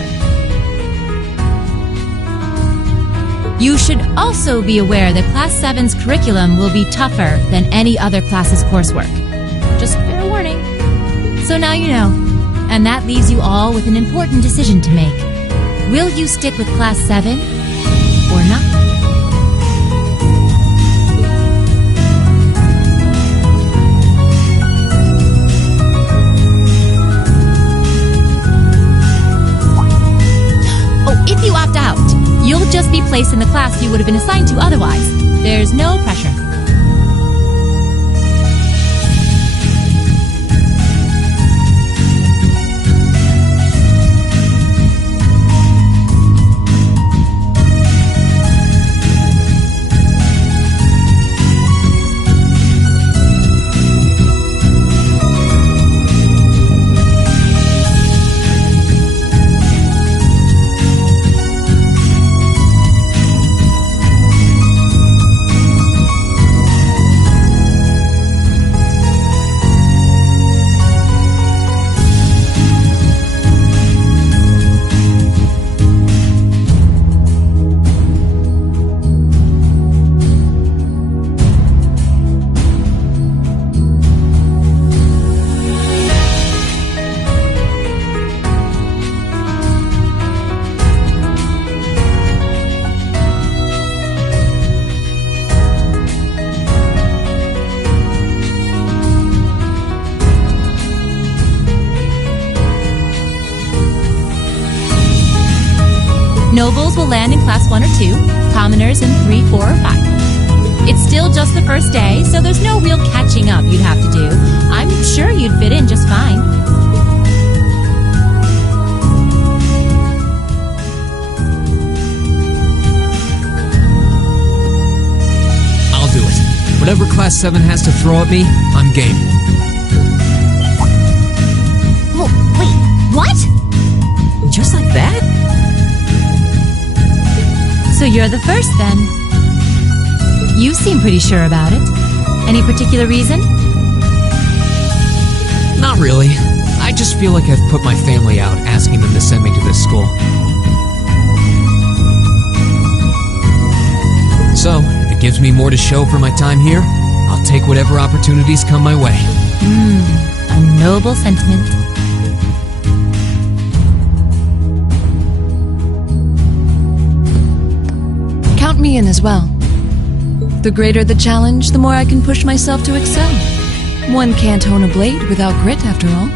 You should also be aware that Class 7's curriculum will be tougher than any other class's coursework. Just fair warning. So now you know, and that leaves you all with an important decision to make. Will you stick with Class 7 or not? If you opt out, you'll just be placed in the class you would have been assigned to otherwise. There's no pressure. will land in Class 1 or 2, commoners in 3, 4, or 5. It's still just the first day, so there's no real catching up you'd have to do. I'm sure you'd fit in just fine. I'll do it. Whatever Class 7 has to throw at me, I'm game. Oh, wait, what? Just like that? So you're the first, then. You seem pretty sure about it. Any particular reason? Not really. I just feel like I've put my family out asking them to send me to this school. So, if it gives me more to show for my time here, I'll take whatever opportunities come my way. A noble sentiment. Count me in as well. The greater the challenge, the more I can push myself to excel. One can't hone a blade without grit, after all.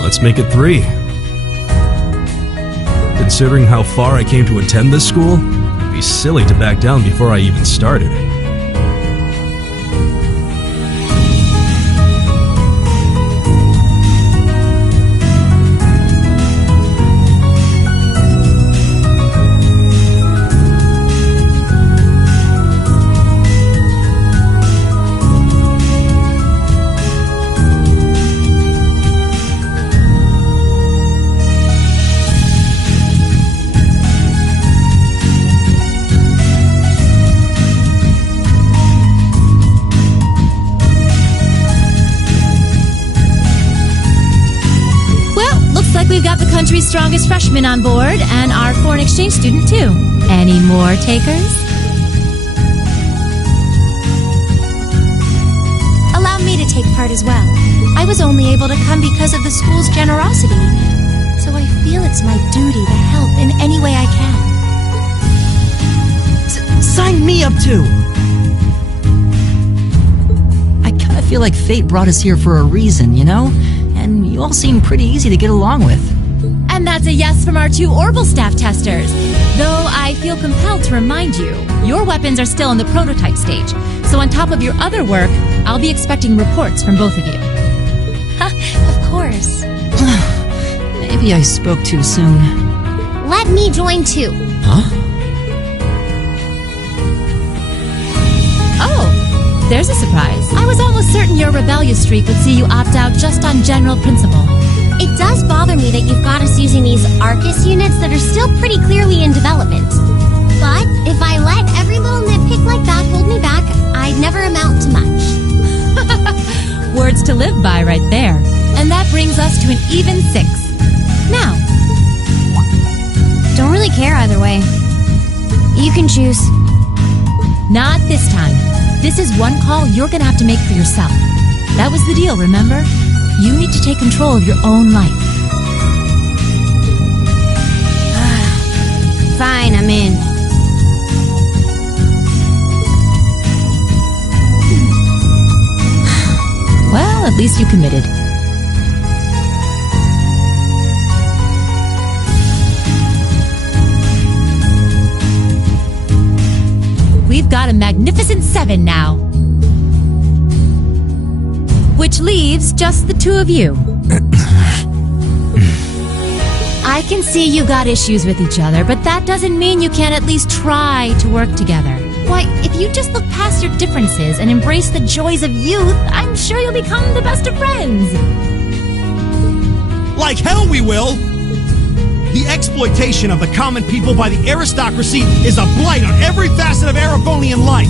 Let's make it 3. Considering how far I came to attend this school, it'd be silly to back down before I even started. We've got the country's strongest freshman on board, and our foreign exchange student, too. Any more takers? Allow me to take part as well. I was only able to come because of the school's generosity, so I feel it's my duty to help in any way I can. Sign me up too! I kinda feel like fate brought us here for a reason, you know? And you all seem pretty easy to get along with. And that's a yes from our 2 Orbital staff testers. Though I feel compelled to remind you, your weapons are still in the prototype stage. So on top of your other work, I'll be expecting reports from both of you. Of course. Maybe I spoke too soon. Let me join too. Huh? Oh, there's a surprise. I was almost certain your rebellious streak would see you opt out just on general principle. It does bother me that you've got us using these Arcus units that are still pretty clearly in development. But if I let every little nitpick like that hold me back, I'd never amount to much. Words to live by right there. And that brings us to an even 6. Now. Don't really care either way. You can choose. Not this time. This is one call you're gonna have to make for yourself. That was the deal, remember? You need to take control of your own life. Fine, I'm in. Well, at least you committed. We've got a magnificent 7 now. Which leaves just the 2 of you. I can see you got issues with each other, but that doesn't mean you can't at least try to work together. Why, if you just look past your differences and embrace the joys of youth, I'm sure you'll become the best of friends. Like hell we will! The exploitation of the common people by the aristocracy is a blight on every facet of Erebonian life.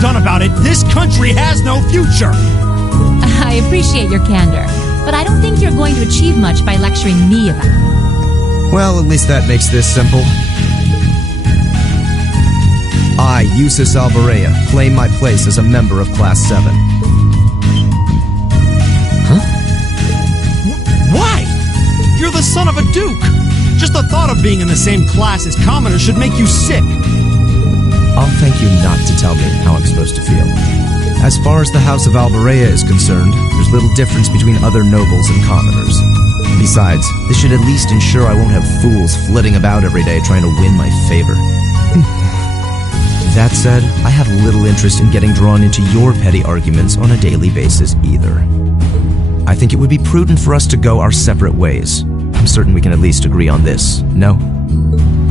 done about it, this country has no future! I appreciate your candor, but I don't think you're going to achieve much by lecturing me about it. Well, at least that makes this simple. I, Eustace Alvarea, claim my place as a member of Class 7. Why? You're the son of a duke! Just the thought of being in the same class as commoners should make you sick! I'll thank you not to tell me how I'm supposed to feel. As far as the House of Alvarea is concerned, there's little difference between other nobles and commoners. Besides, this should at least ensure I won't have fools flitting about every day trying to win my favor. That said, I have little interest in getting drawn into your petty arguments on a daily basis either. I think it would be prudent for us to go our separate ways. I'm certain we can at least agree on this, no?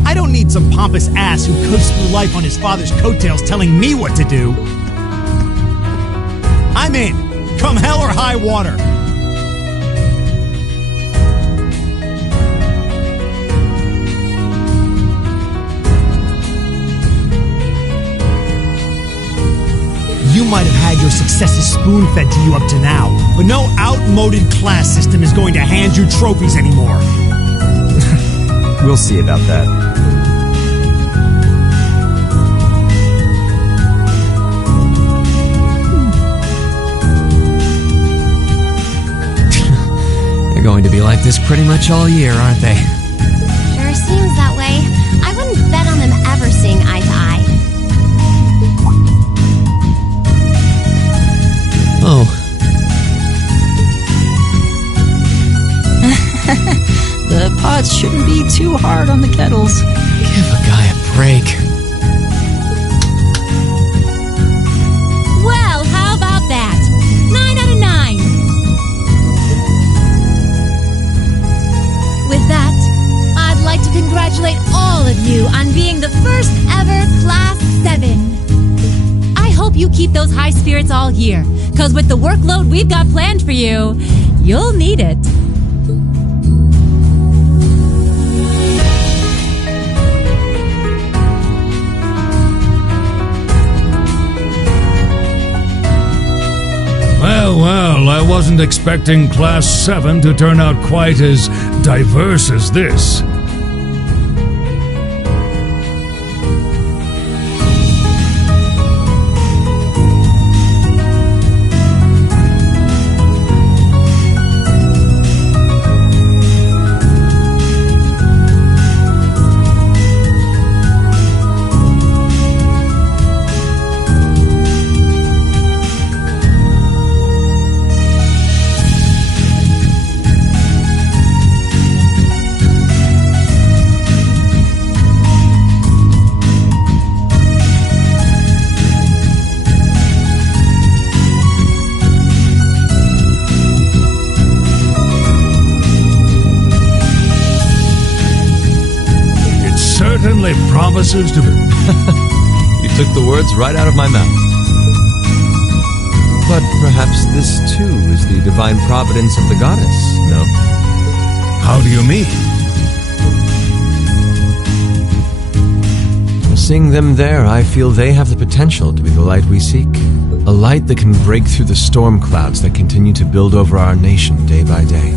I don't need some pompous ass who coasts through life on his father's coattails telling me what to do. I'm in, come hell or high water. You might have had your successes spoon-fed to you up to now, but no outmoded class system is going to hand you trophies anymore. We'll see about that. They're going to be like this pretty much all year, aren't they? Sure seems that way. I wouldn't bet on them ever seeing eye to eye. Oh. The pots shouldn't be too hard on the kettles. Give a guy a break. Well, how about that? 9 out of 9. With that, I'd like to congratulate all of you on being the first ever Class 7. I hope you keep those high spirits all year, because with the workload we've got planned for you, you'll need it. Well, I wasn't expecting Class 7 to turn out quite as diverse as this. Certainly promises to... You took the words right out of my mouth. But perhaps this too is the divine providence of the goddess, no? How do you mean? Seeing them there, I feel they have the potential to be the light we seek. A light that can break through the storm clouds that continue to build over our nation day by day.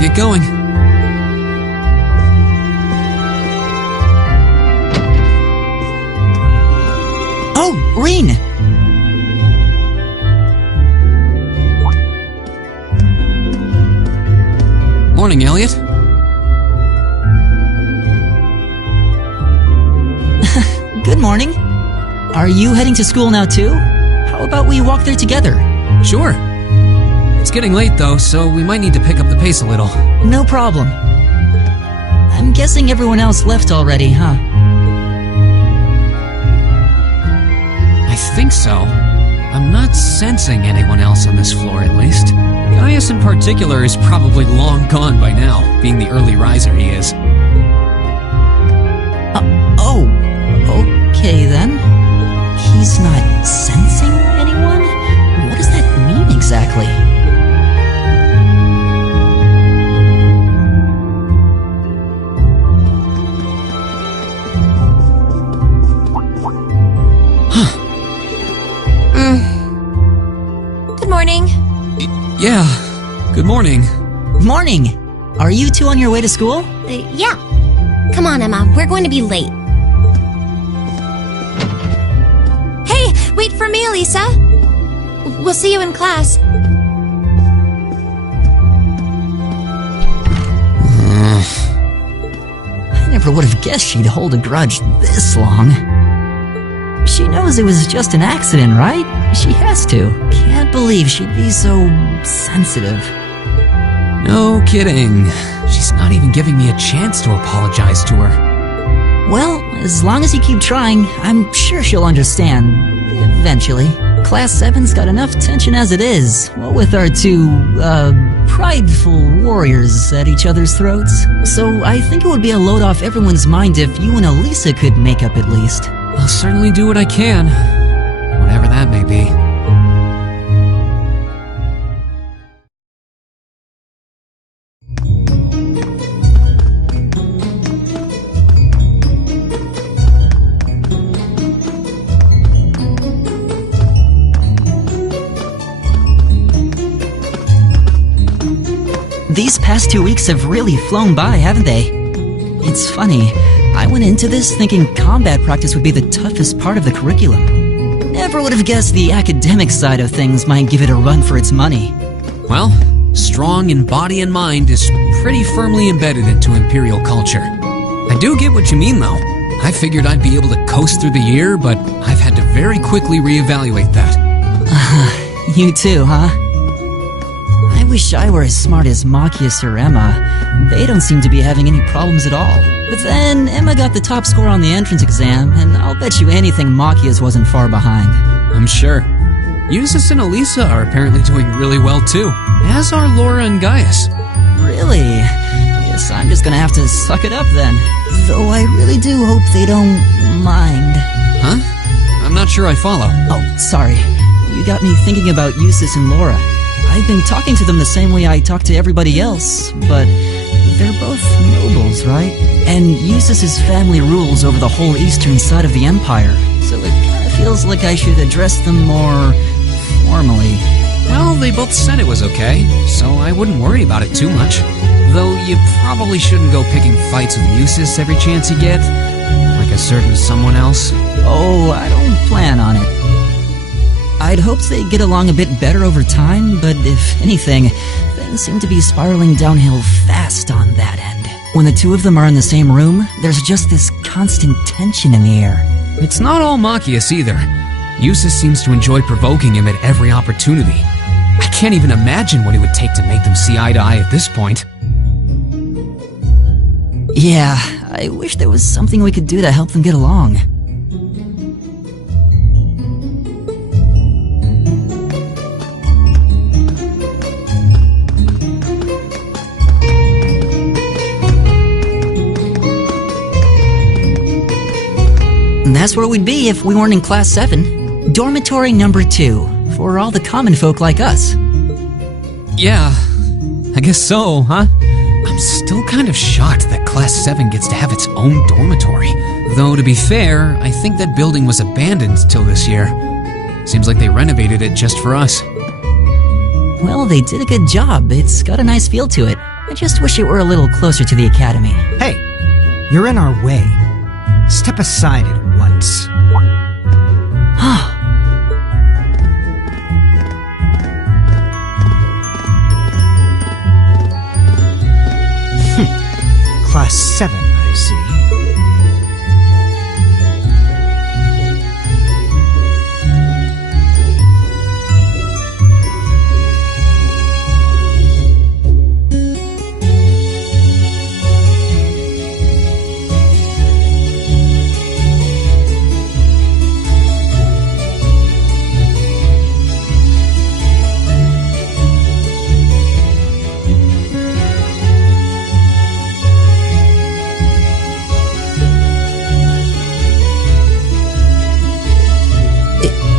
get going. Oh, Reen! Morning, Elliot. Good morning. Are you heading to school now too? How about we walk there together? Sure. It's getting late though, so we might need to pick up the pace a little. No problem. I'm guessing everyone else left already, huh? I think so. I'm not sensing anyone else on this floor, at least. Gaius in particular is probably long gone by now, being the early riser he is. Oh, okay then. He's not sensing anyone? What does that mean exactly? Good morning. Yeah, good morning. Morning! Are you two on your way to school? Yeah. Come on, Emma. We're going to be late. Hey, wait for me, Elisa. We'll see you in class. I never would have guessed she'd hold a grudge this long. She knows it was just an accident, right? She has to. Can't believe she'd be so sensitive. No kidding. She's not even giving me a chance to apologize to her. Well, as long as you keep trying, I'm sure she'll understand. Eventually. Class 7's got enough tension as it is, what with our two, prideful warriors at each other's throats. So I think it would be a load off everyone's mind if you and Elisa could make up at least. I'll certainly do what I can, whatever that may be. These past 2 weeks have really flown by, haven't they? It's funny, I went into this thinking combat practice would be the toughest part of the curriculum. Never would have guessed the academic side of things might give it a run for its money. Well, strong in body and mind is pretty firmly embedded into Imperial culture. I do get what you mean, though. I figured I'd be able to coast through the year, but I've had to very quickly reevaluate that. You too, huh? I wish I were as smart as Machias or Emma. They don't seem to be having any problems at all. But then, Emma got the top score on the entrance exam, and I'll bet you anything Machias wasn't far behind. I'm sure. Eustace and Elisa are apparently doing really well too, as are Laura and Gaius. Really? Guess I'm just gonna have to suck it up then. Though I really do hope they don't mind. Huh? I'm not sure I follow. Oh, sorry. You got me thinking about Eustace and Laura. I've been talking to them the same way I talk to everybody else, but they're both nobles, right? And Eustace's family rules over the whole eastern side of the empire, so it kind of feels like I should address them more formally. Well, they both said it was okay, so I wouldn't worry about it too much. Though you probably shouldn't go picking fights with Eustace every chance you get, like a certain someone else. Oh, I don't plan on it. I'd hoped they'd get along a bit better over time, but if anything, things seem to be spiraling downhill fast on that end. When the two of them are in the same room, there's just this constant tension in the air. It's not all Machias either. Eustace seems to enjoy provoking him at every opportunity. I can't even imagine what it would take to make them see eye to eye at this point. Yeah, I wish there was something we could do to help them get along. That's where we'd be if we weren't in Class 7. Dormitory number 2, for all the common folk like us. Yeah, I guess so, huh? I'm still kind of shocked that Class 7 gets to have its own dormitory. Though, to be fair, I think that building was abandoned till this year. Seems like they renovated it just for us. Well, they did a good job. It's got a nice feel to it. I just wish it were a little closer to the academy. Hey, you're in our way. Step aside at once. Class 7, I see.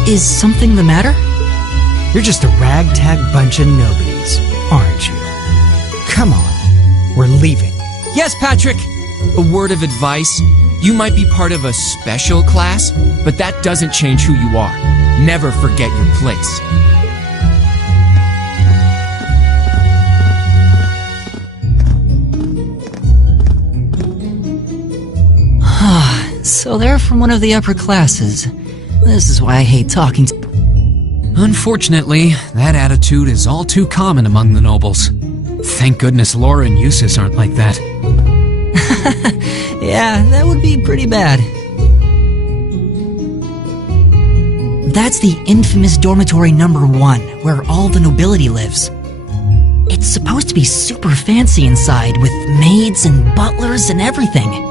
Is something the matter? You're just a ragtag bunch of nobodies, aren't you? Come on, we're leaving. Yes, Patrick! A word of advice. You might be part of a special class, but that doesn't change who you are. Never forget your place. So they're from one of the upper classes. This is why I hate talking to... Unfortunately, that attitude is all too common among the nobles. Thank goodness Laura and Eustace aren't like that. Yeah, that would be pretty bad. That's the infamous dormitory number 1, where all the nobility lives. It's supposed to be super fancy inside, with maids and butlers and everything.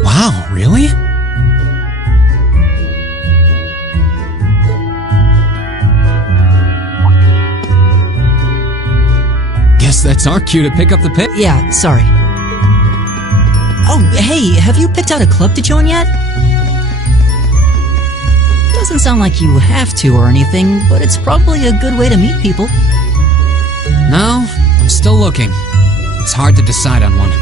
Wow, really? Guess that's our cue to pick up the pace. Yeah, sorry. Oh, hey, have you picked out a club to join yet? Doesn't sound like you have to or anything, but it's probably a good way to meet people. No, I'm still looking. It's hard to decide on one.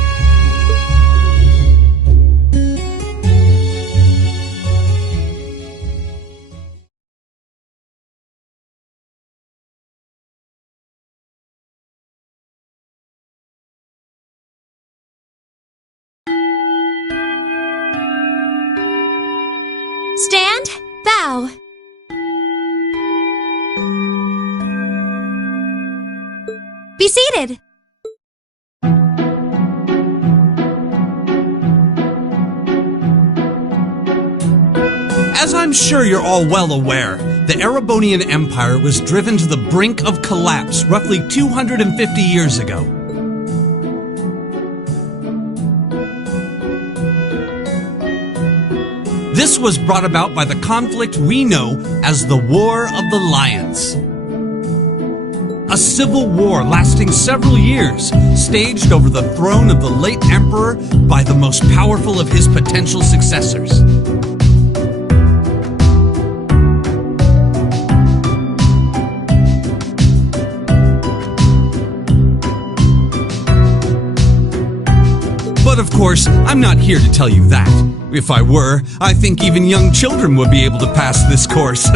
Stand, bow. Be seated. As I'm sure you're all well aware, the Erebonian Empire was driven to the brink of collapse roughly 250 years ago. This was brought about by the conflict we know as the War of the Lions. A civil war lasting several years, staged over the throne of the late emperor by the most powerful of his potential successors. But of course, I'm not here to tell you that. If I were, I think even young children would be able to pass this course.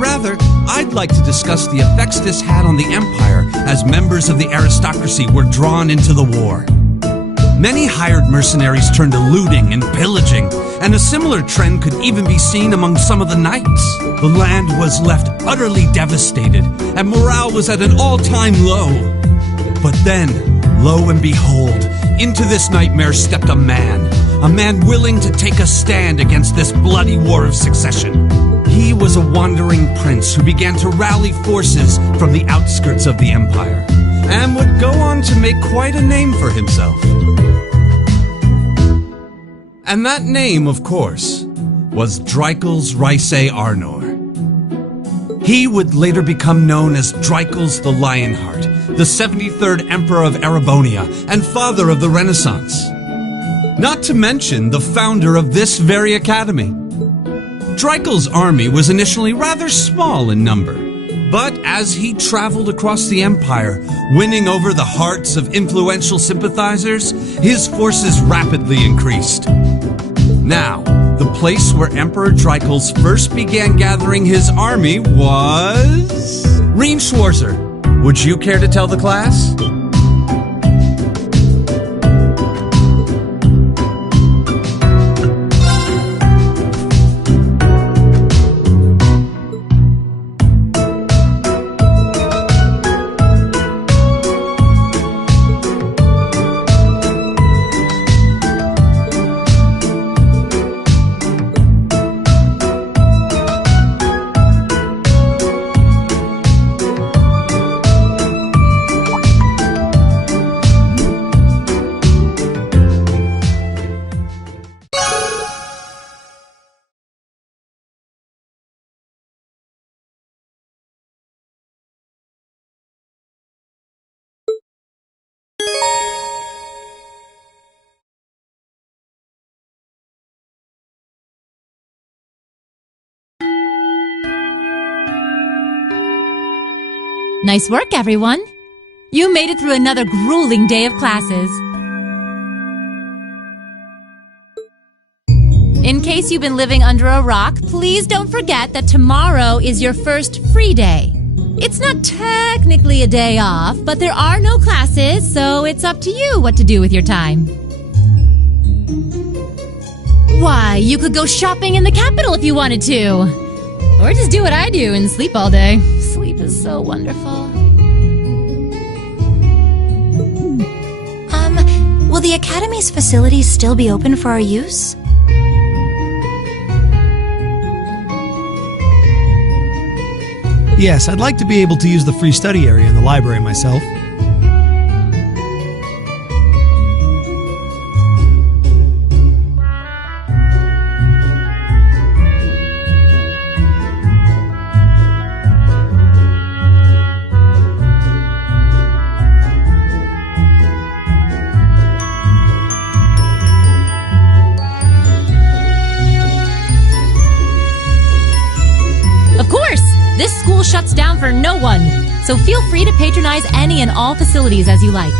Rather, I'd like to discuss the effects this had on the Empire as members of the aristocracy were drawn into the war. Many hired mercenaries turned to looting and pillaging, and a similar trend could even be seen among some of the knights. The land was left utterly devastated, and morale was at an all-time low. But then, lo and behold, into this nightmare stepped a man willing to take a stand against this bloody war of succession. He was a wandering prince who began to rally forces from the outskirts of the empire, and would go on to make quite a name for himself. And that name, of course, was Dreikels Rhysei Arnor. He would later become known as Dreikels the Lionheart, the 73rd Emperor of Erebonia and father of the Renaissance. Not to mention the founder of this very academy. Dreikels' army was initially rather small in number, But as he traveled across the Empire, winning over the hearts of influential sympathizers, his forces rapidly increased. Now, the place where Emperor Dreichel's first began gathering his army was... Reen Schwarzer, would you care to tell the class? Nice work, everyone. You made it through another grueling day of classes. In case you've been living under a rock, please don't forget that tomorrow is your first free day. It's not technically a day off, but there are no classes, so it's up to you what to do with your time. Why, you could go shopping in the capital if you wanted to. Or just do what I do and sleep all day. Sleep is so wonderful. Will the Academy's facilities still be open for our use? Yes, I'd like to be able to use the free study area in the library myself. This school shuts down for no one, so feel free to patronize any and all facilities as you like.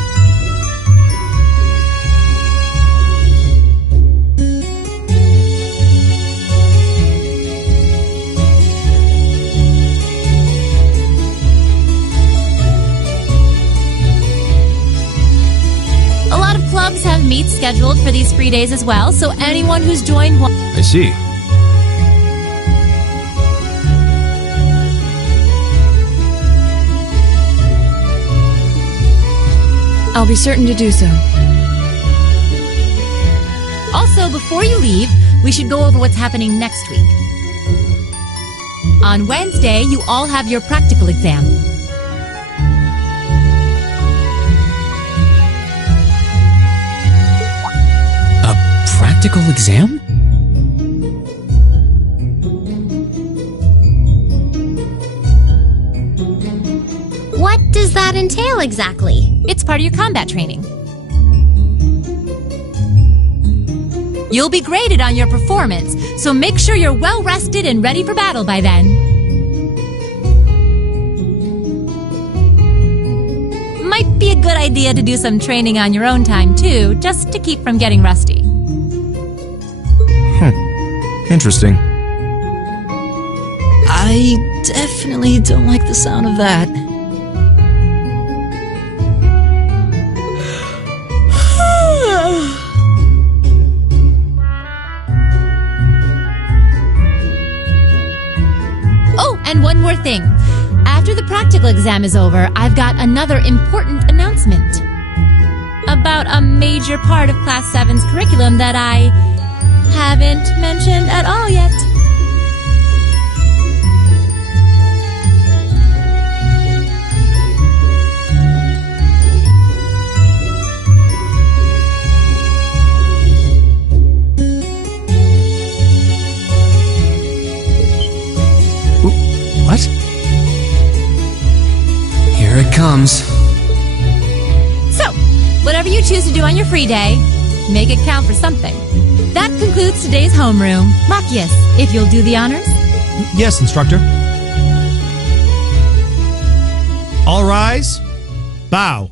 A lot of clubs have meets scheduled for these free days as well, so anyone who's joined one... I see. I'll be certain to do so. Also, before you leave, we should go over what's happening next week. On Wednesday, you all have your practical exam. A practical exam? What does that entail exactly? It's part of your combat training. You'll be graded on your performance, so make sure you're well rested and ready for battle by then. Might be a good idea to do some training on your own time too, just to keep from getting rusty. Interesting. I definitely don't like the sound of that. And one more thing. After the practical exam is over, I've got another important announcement about a major part of Class 7's curriculum that I haven't mentioned at all yet. What? Here it comes. So, whatever you choose to do on your free day, make it count for something. That concludes today's homeroom. Machias, if you'll do the honors. Yes, instructor. All rise. Bow.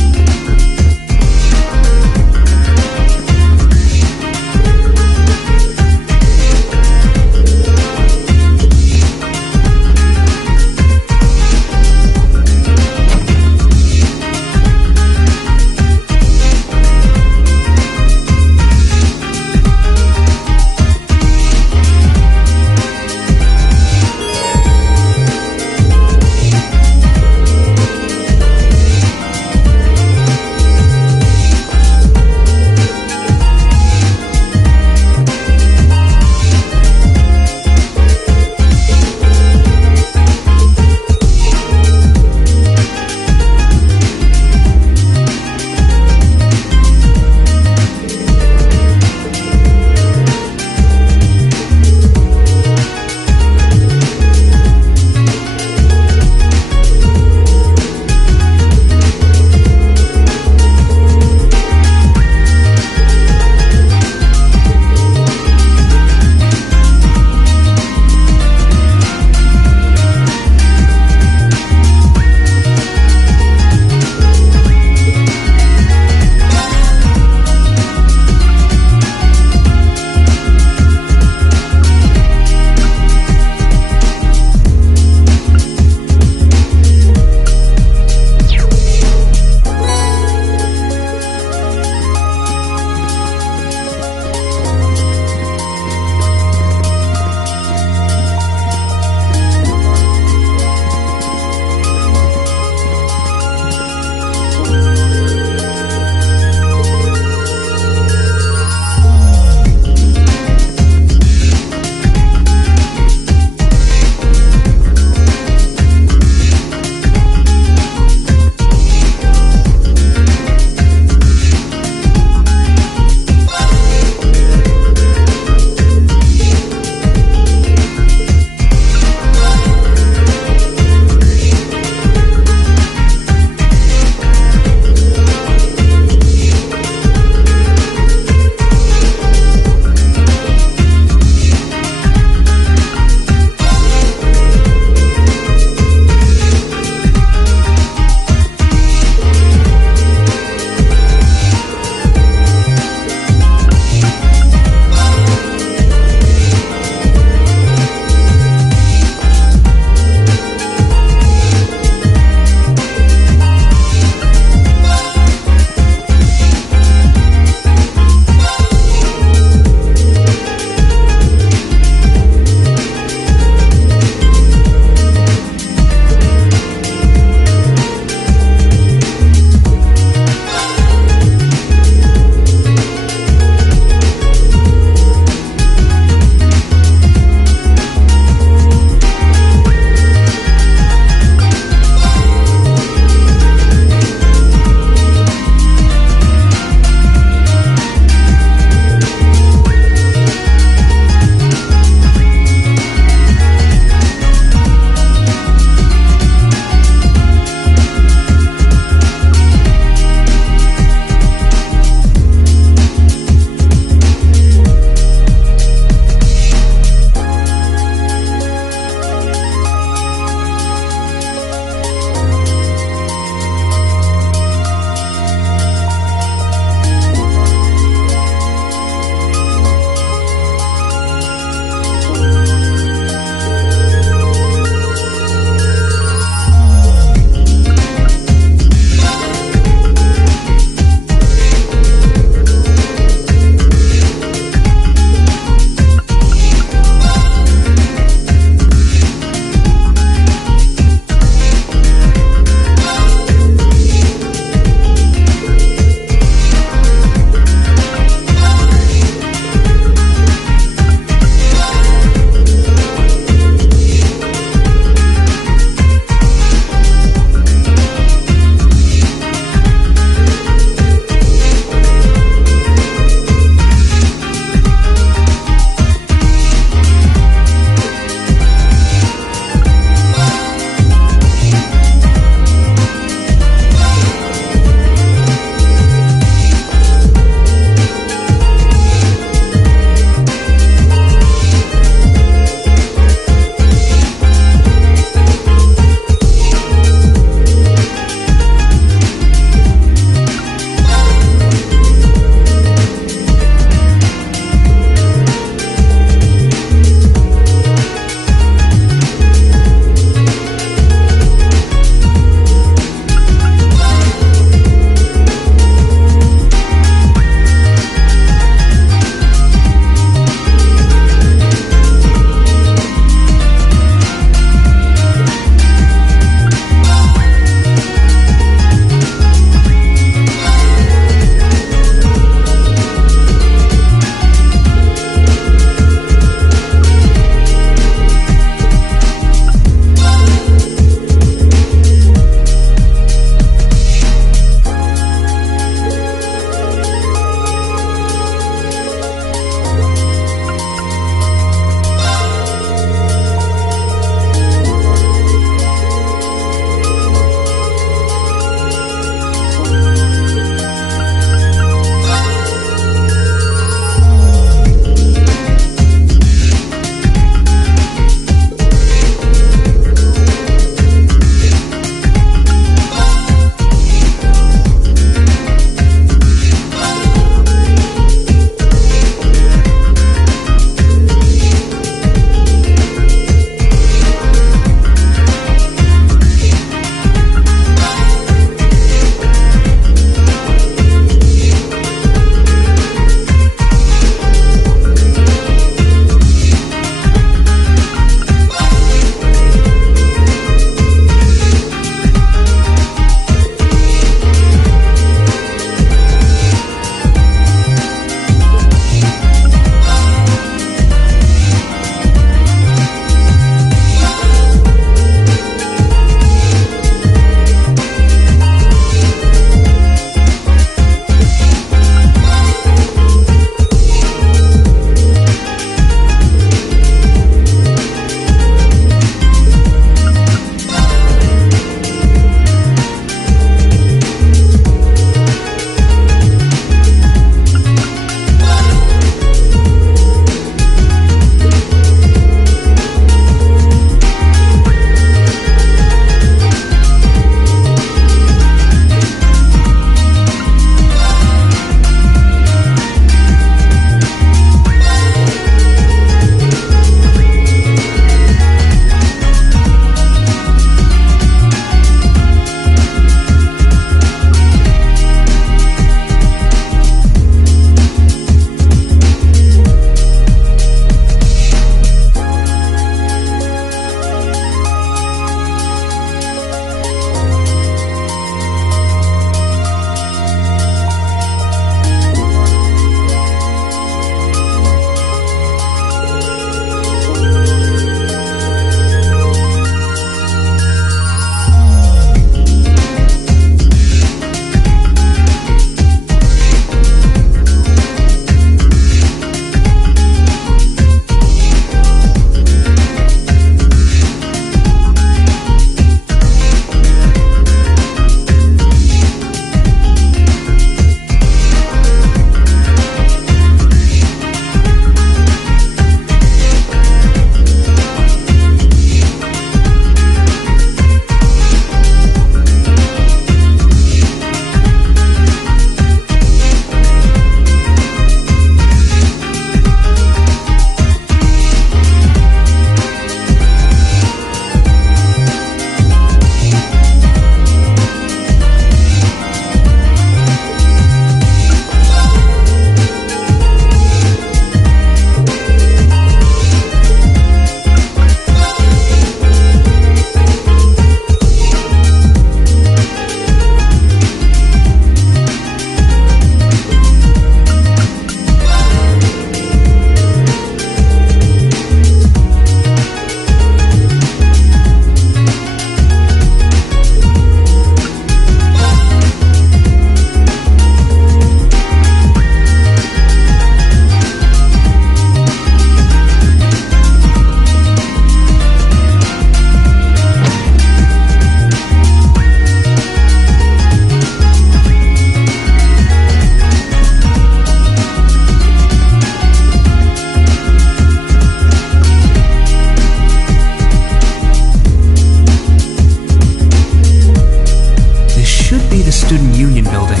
should be the Student Union building.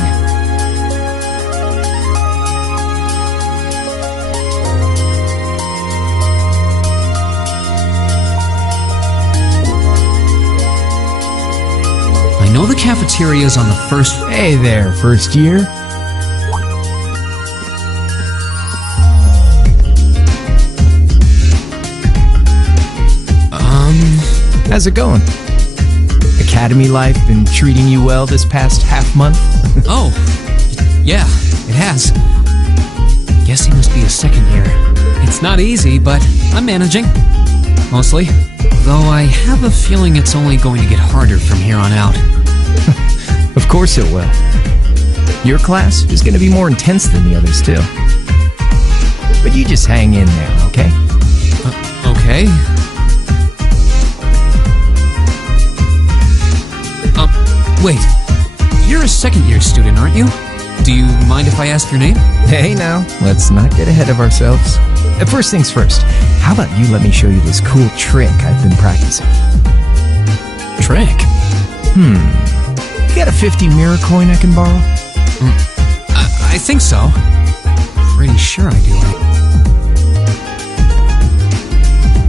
I know the cafeteria's on the first... Hey there, first year. How's it going? Academy life been treating you well this past half month? Oh, yeah, it has. Guess he must be a second year. It's not easy, but I'm managing. Mostly. Though I have a feeling it's only going to get harder from here on out. Of course it will. Your class is going to be more intense than the others, too. But you just hang in there, okay? Okay. Wait. You're a second-year student, aren't you? Do you mind if I ask your name? Hey now, let's not get ahead of ourselves. First things first, how about you let me show you this cool trick I've been practicing? Trick? You got a 50 mirror coin I can borrow? I think so. Pretty sure I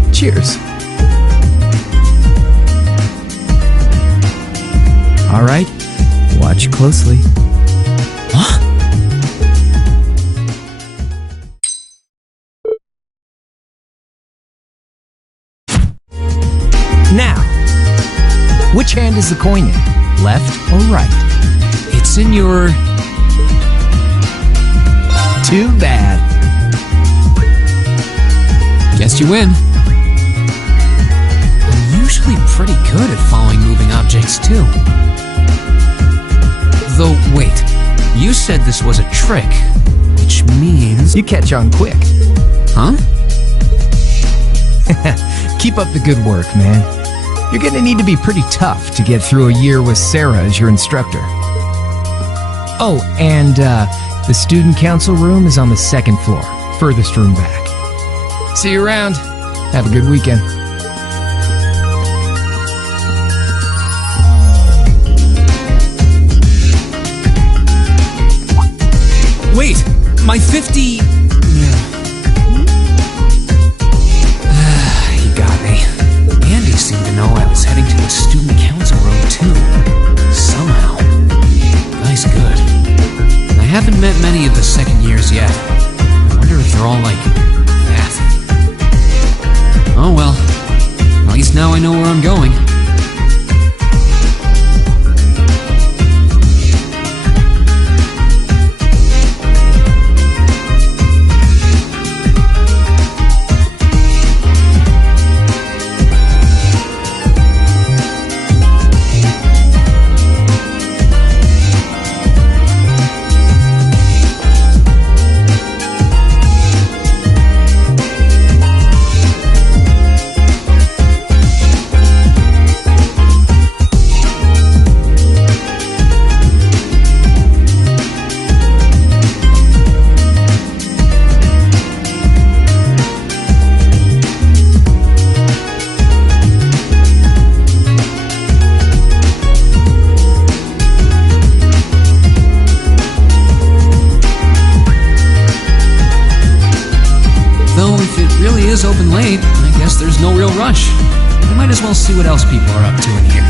do. Cheers. All right, watch closely. What? Now, which hand is the coin in? Left or right? It's in your... Too bad. Guess you win. I'm usually pretty good at following moving objects, too. Though, wait. You said this was a trick, which means... You catch on quick. Huh? Keep up the good work, man. You're gonna need to be pretty tough to get through a year with Sarah as your instructor. Oh, and the student council room is on the second floor, furthest room back. See you around. Have a good weekend. Wait, my 50... He got me. Andy seemed to know I was heading to the student council room, too. Somehow. Guy's good. I haven't met many of the second years yet. I wonder if they're all like that. Oh well. At least now I know where I'm going. Open late, I guess there's no real rush. I might as well see what else people are up to in here.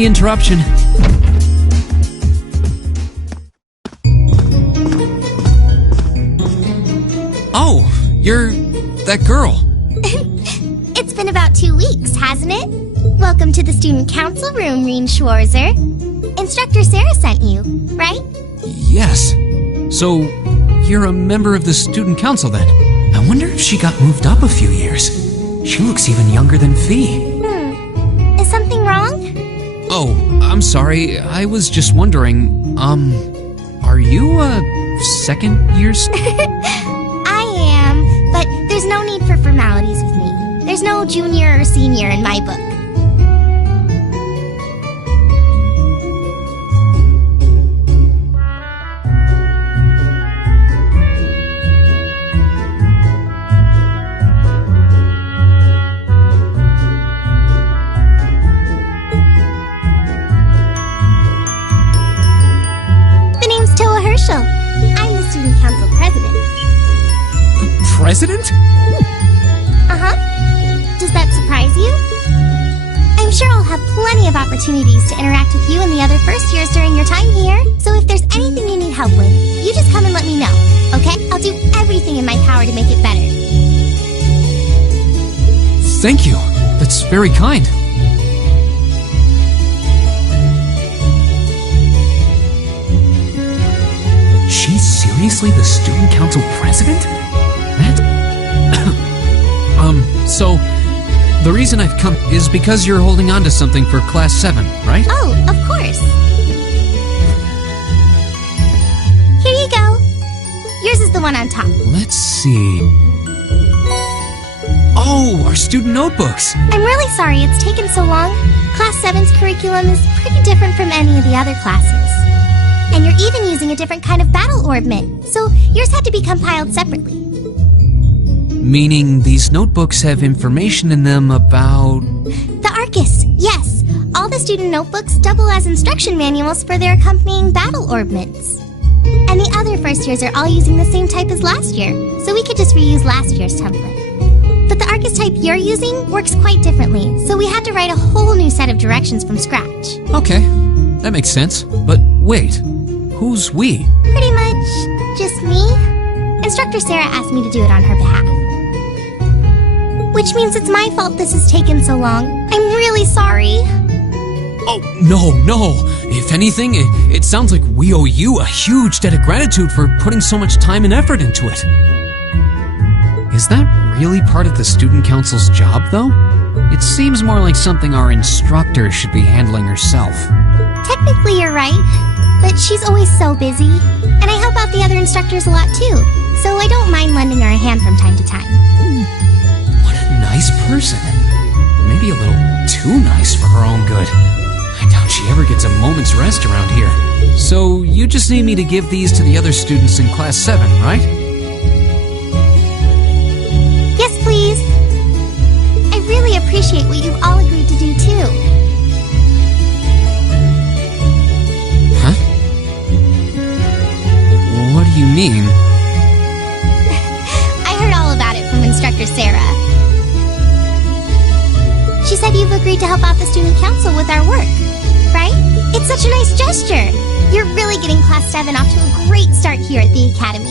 the interruption. Oh, you're that girl. It's been about 2 weeks, hasn't it? Welcome to the student council room, Reen Schwarzer. Instructor Sarah sent you, right? Yes. So, you're a member of the student council then? I wonder if she got moved up a few years. She looks even younger than Fee. Is something wrong? Oh, I'm sorry. I was just wondering, are you a second year I am, but there's no need for formalities with me. There's no junior or senior in my book. I'm the student council president. President? Uh-huh. Does that surprise you? I'm sure I'll have plenty of opportunities to interact with you and the other first years during your time here. So if there's anything you need help with, you just come and let me know, okay? I'll do everything in my power to make it better. Thank you. That's very kind. She's seriously the student council president? So, the reason I've come is because you're holding on to something for Class 7, right? Oh, of course. Here you go. Yours is the one on top. Let's see. Oh, our student notebooks. I'm really sorry it's taken so long. Class 7's curriculum is pretty different from any of the other classes. And you're even using a different kind of battle orbment, so yours had to be compiled separately. Meaning these notebooks have information in them about... The Archaisms, yes. All the student notebooks double as instruction manuals for their accompanying battle orbments. And the other first years are all using the same type as last year, so we could just reuse last year's template. But the Archaisms type you're using works quite differently, so we had to write a whole new set of directions from scratch. Okay, that makes sense. But wait, who's we? Pretty much just me. Instructor Sarah asked me to do it on her behalf. Which means it's my fault this has taken so long. I'm really sorry. Oh, no. If anything, it sounds like we owe you a huge debt of gratitude for putting so much time and effort into it. Is that really part of the student council's job, though? It seems more like something our instructor should be handling herself. Technically, you're right, but she's always so busy. And I help out the other instructors a lot, too, so I don't mind lending her a hand from time to time. What a nice person. Maybe a little too nice for her own good. I doubt she ever gets a moment's rest around here. So you just need me to give these to the other students in Class 7, right? Yes, please. I really appreciate what you've all agreed to do, too. Huh? What do you mean? I heard all about it from Instructor Sarah. She said you've agreed to help out the student council with our work, right? It's such a nice gesture. You're really getting Class 7 off to a great start here at the Academy.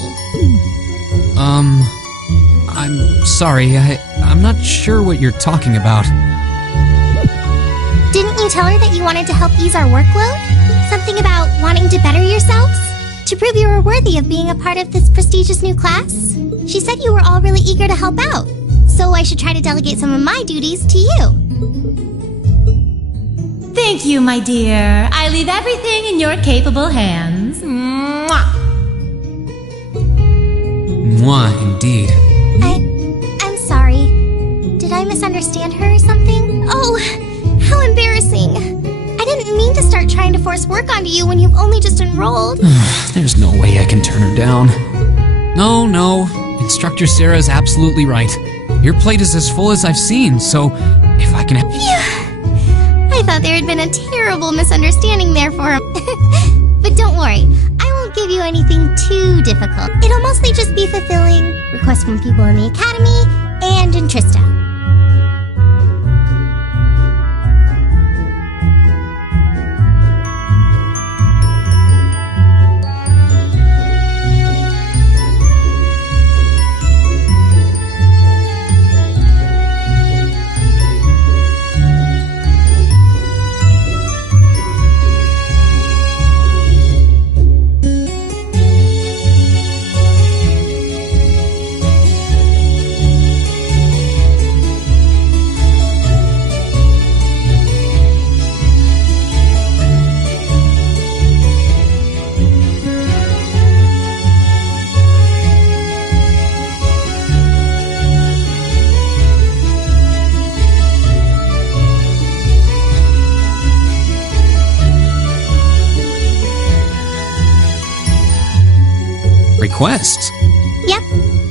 I'm sorry, I'm not sure what you're talking about. Didn't you tell her that you wanted to help ease our workload? Something about wanting to better yourselves? To prove you were worthy of being a part of this prestigious new class? She said you were all really eager to help out, so I should try to delegate some of my duties to you. Thank you, my dear. I leave everything in your capable hands. Mwah! Mwah, indeed. I'm sorry. Did I misunderstand her or something? Oh, how embarrassing. I didn't mean to start trying to force work onto you when you've only just enrolled. There's no way I can turn her down. No. Instructor Sarah is absolutely right. Your plate is as full as I've seen, so if I can... I thought there had been a terrible misunderstanding there for him. But don't worry, I won't give you anything too difficult. It'll mostly just be fulfilling requests from people in the Academy and in Trista. requests? Yep.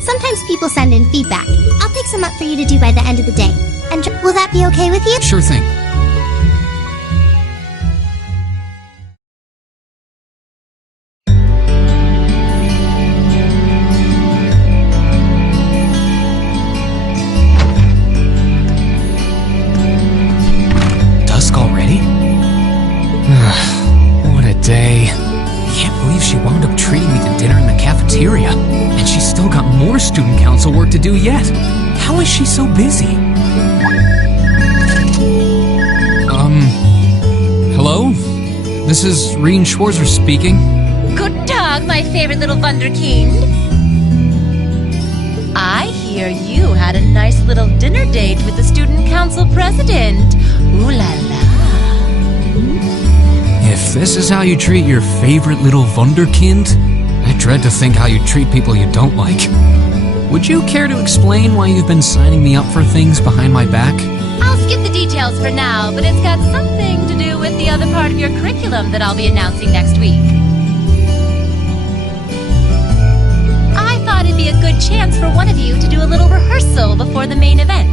Sometimes people send in feedback. I'll pick some up for you to do by the end of the day. And will that be okay with you? Sure thing. Dusk already? What a day. Can't believe she wound up treating me to dinner in the cafeteria. And she's still got more student council work to do yet. How is she so busy? Hello? This is Rien Schwarzer speaking. Guten Tag, my favorite little wunderkind. I hear you had a nice little dinner date with the student council president. Ooh la la. If this is how you treat your favorite little wunderkind, I dread to think how you treat people you don't like. Would you care to explain why you've been signing me up for things behind my back? I'll skip the details for now, but it's got something to do with the other part of your curriculum that I'll be announcing next week. I thought it'd be a good chance for one of you to do a little rehearsal before the main event.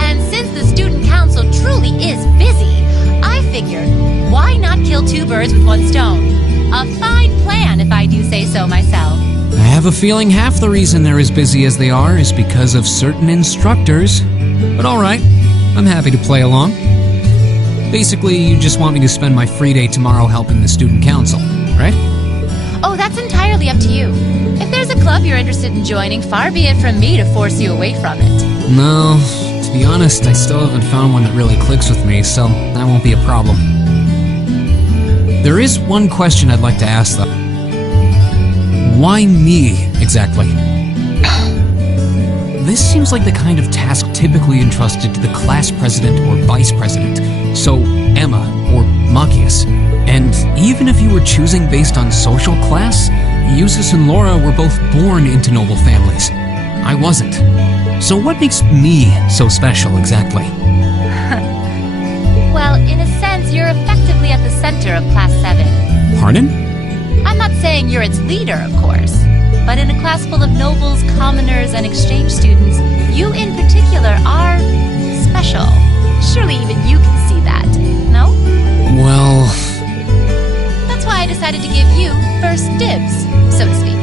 And since the student council truly is busy, I figured, why not kill two birds with one stone? A fine plan, if I do say so myself. I have a feeling half the reason they're as busy as they are is because of certain instructors. But alright, I'm happy to play along. Basically, you just want me to spend my free day tomorrow helping the student council, right? Oh, that's entirely up to you. If there's a club you're interested in joining, far be it from me to force you away from it. No, to be honest, I still haven't found one that really clicks with me, so that won't be a problem. There is one question I'd like to ask, though. Why me, exactly? This seems like the kind of task typically entrusted to the class president or vice president, so Emma or Machias. And even if you were choosing based on social class, Eustace and Laura were both born into noble families. I wasn't. So what makes me so special, exactly? Well, in a sense, you're effectively at the center of Class 7. Pardon? I'm not saying you're its leader, of course, but in a class full of nobles, commoners, and exchange students, you in particular are special. Surely even you can see that, no? Well... That's why I decided to give you first dibs, so to speak.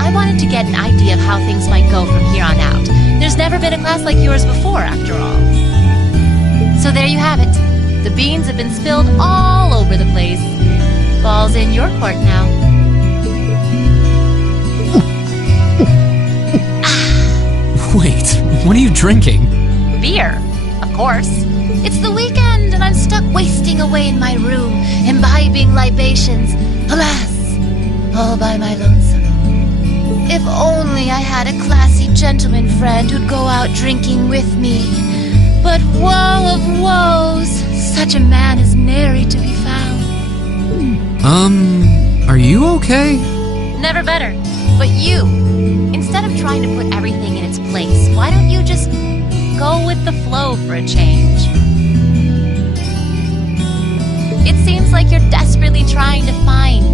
I wanted to get an idea of how things might go from here on out. There's never been a class like yours before, after all. So there you have it. The beans have been spilled all over the place. Ball's in your court now. Wait, what are you drinking? Beer, of course. It's the weekend and I'm stuck wasting away in my room, imbibing libations. Alas, all by my lonesome. If only I had a classy gentleman friend who'd go out drinking with me. But woe of woes, such a man is nary to be found. Are you okay? Never better. But you, instead of trying to put everything in its place, why don't you just go with the flow for a change? It seems like you're desperately trying to find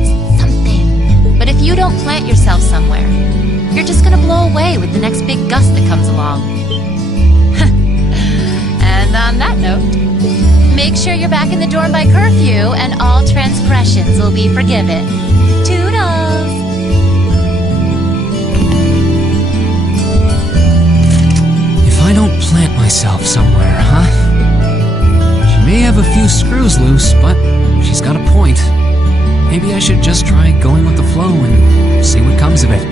something. But if you don't plant yourself somewhere, you're just gonna blow away with the next big gust that comes along. And on that note, make sure you're back in the dorm by curfew and all transgressions will be forgiven. Toodles! If I don't plant myself somewhere, huh? She may have a few screws loose, but she's got a point. Maybe I should just try going with the flow and see what comes of it.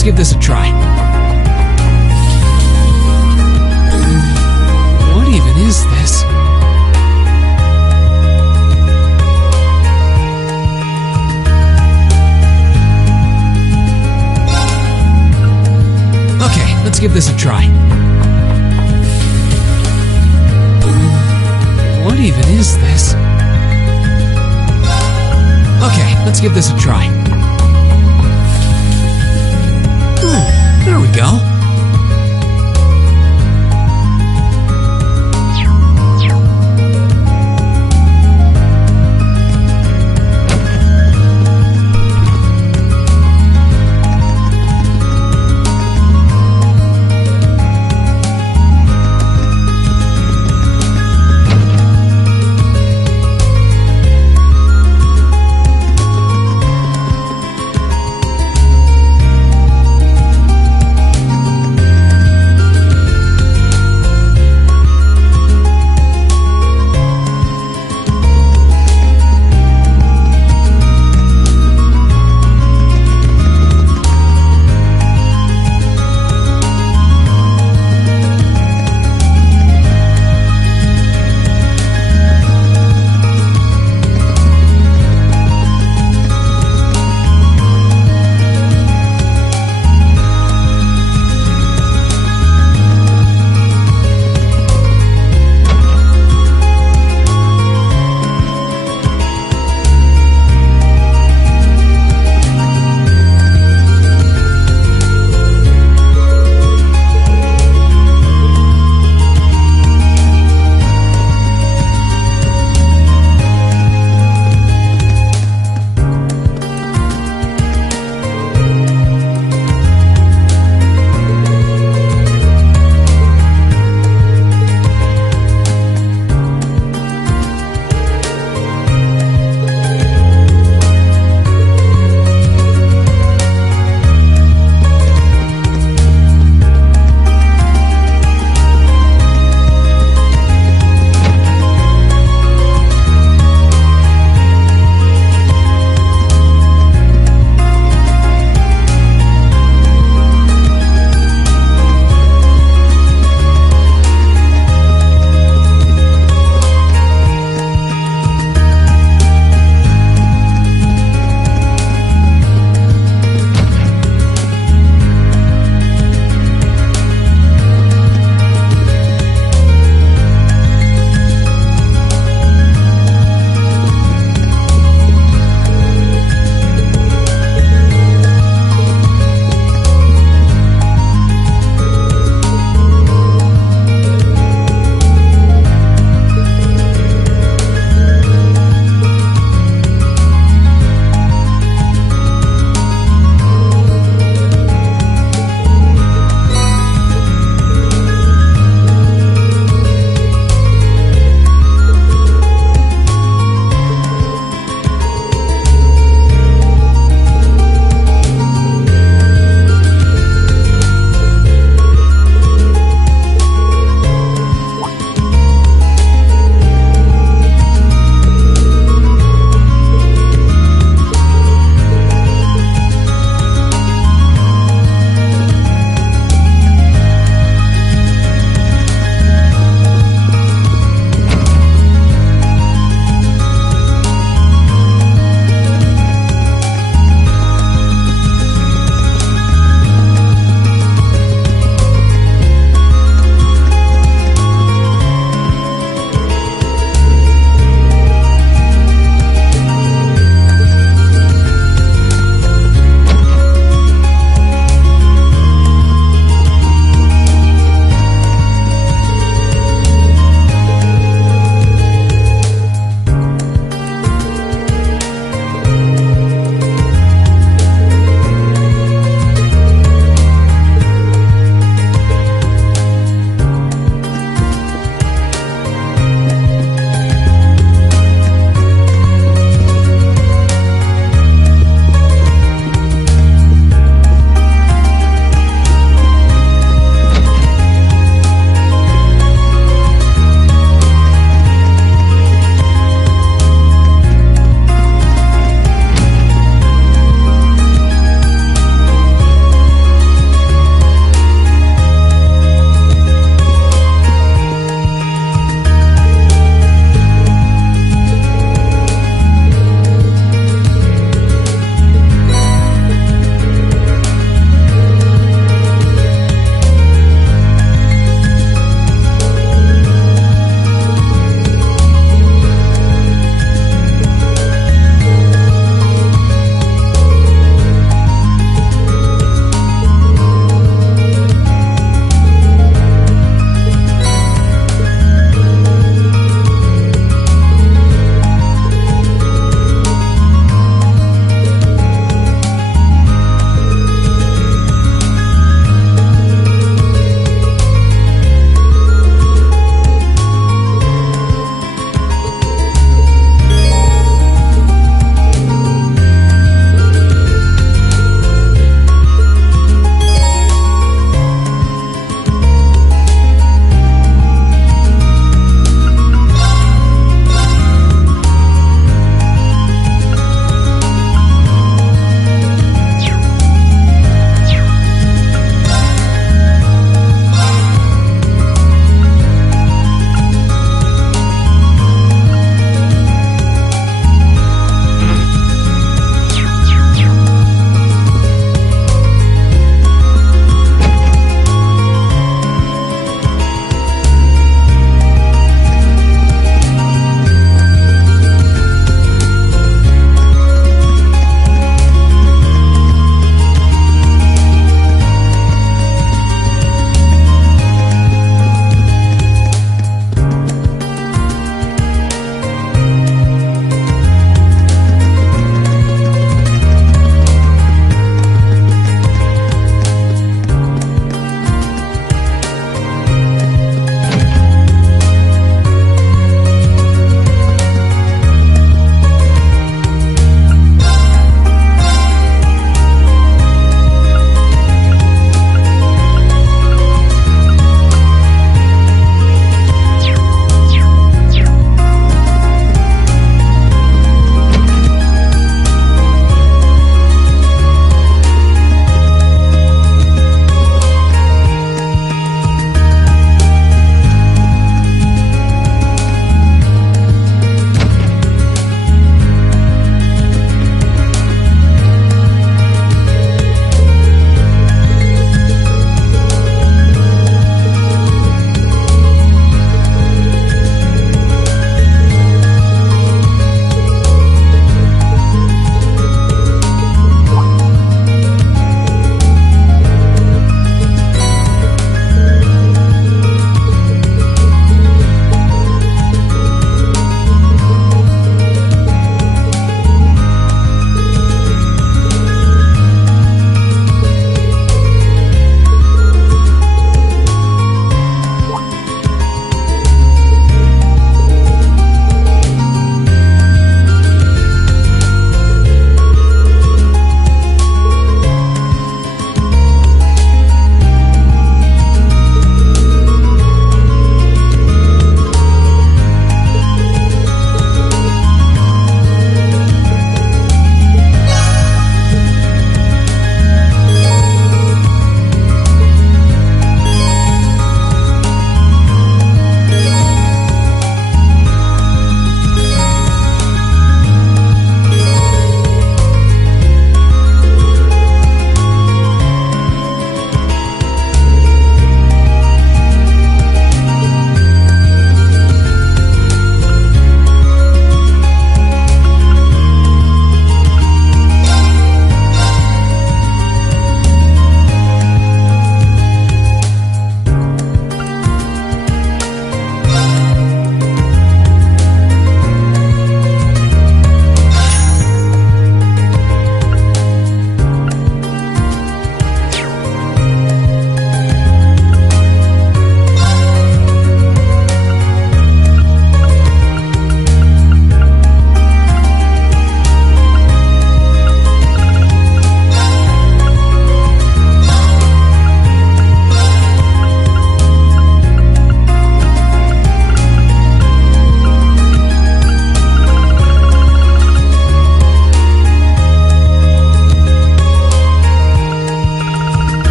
let's give this a try. What even is this? Okay, let's give this a try. What even is this? Okay, let's give this a try. There we go.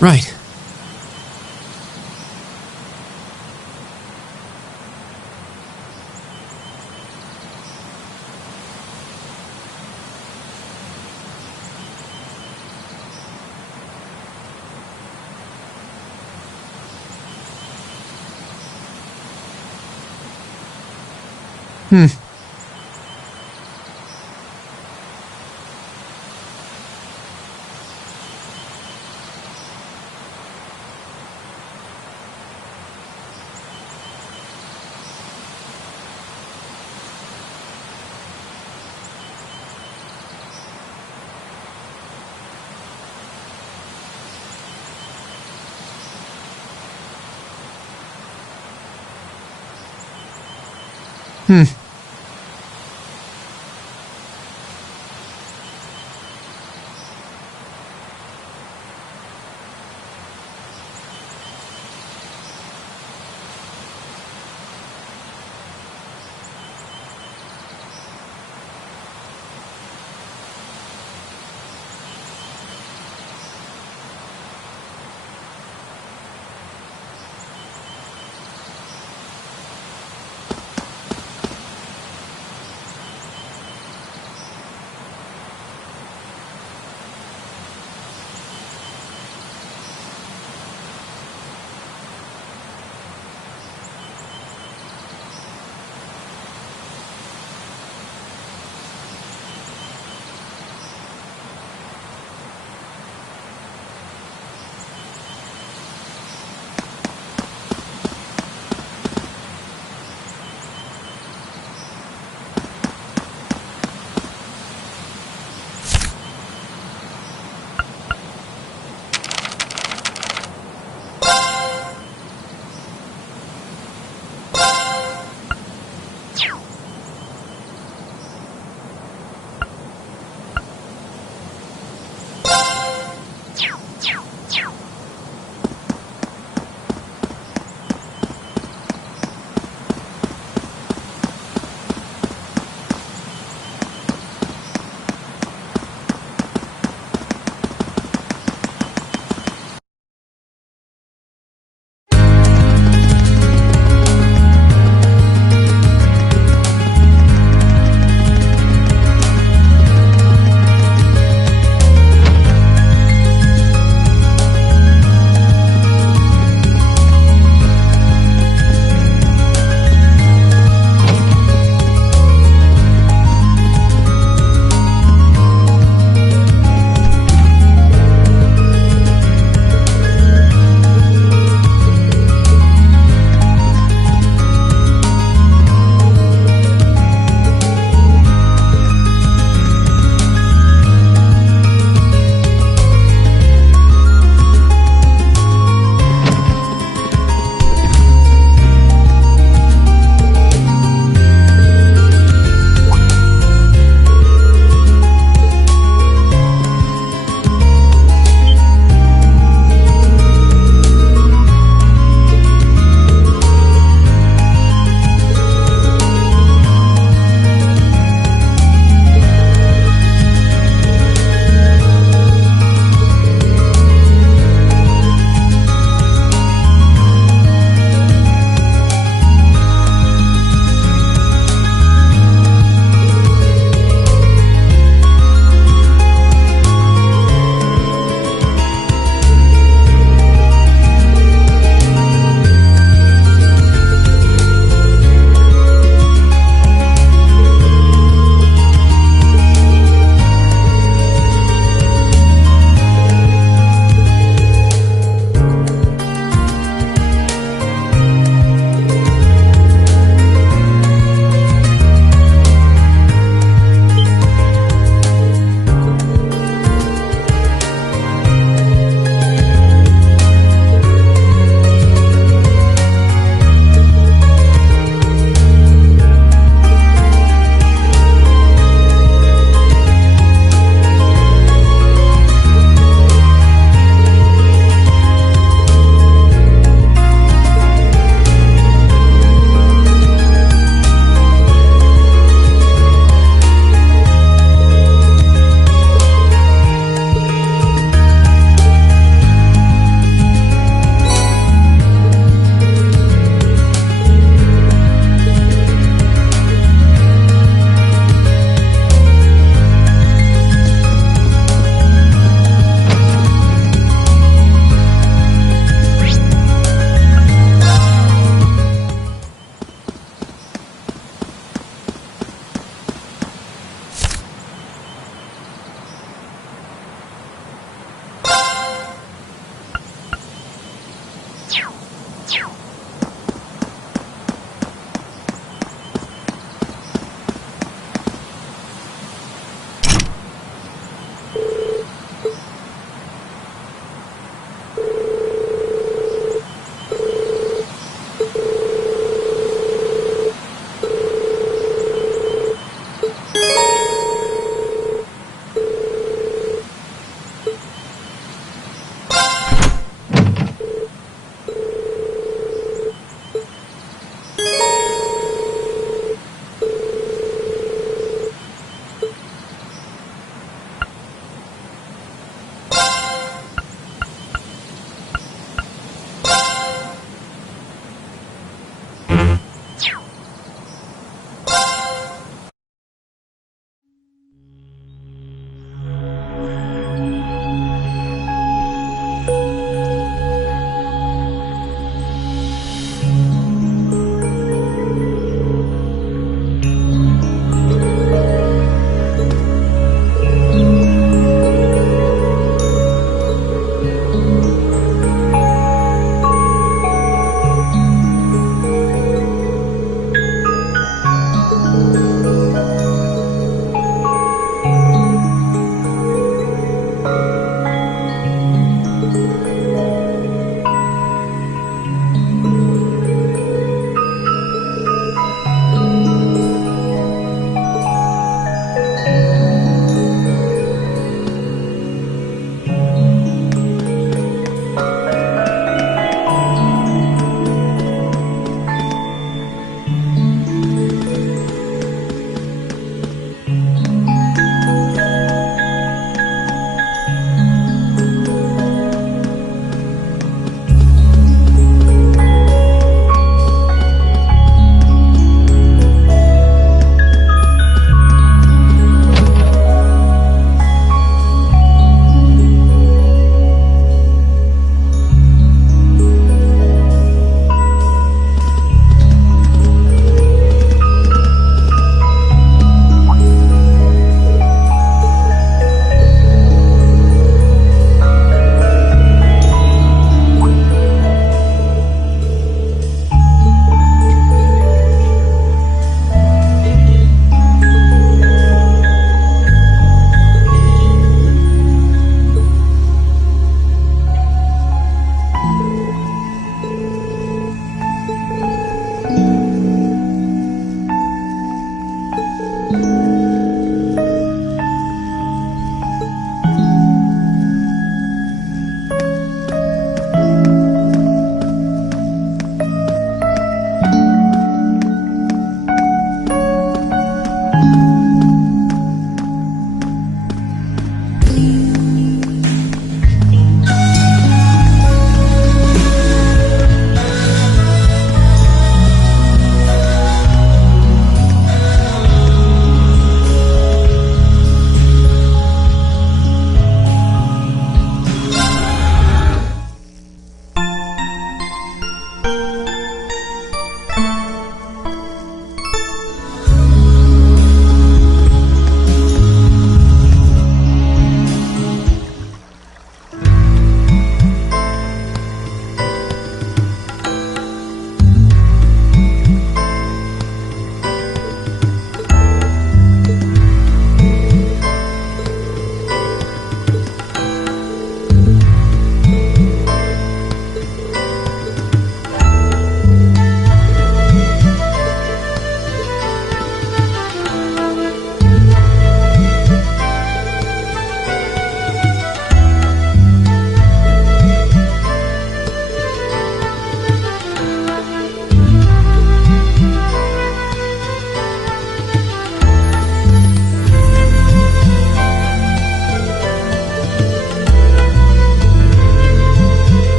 Right. Hmm. Hmm.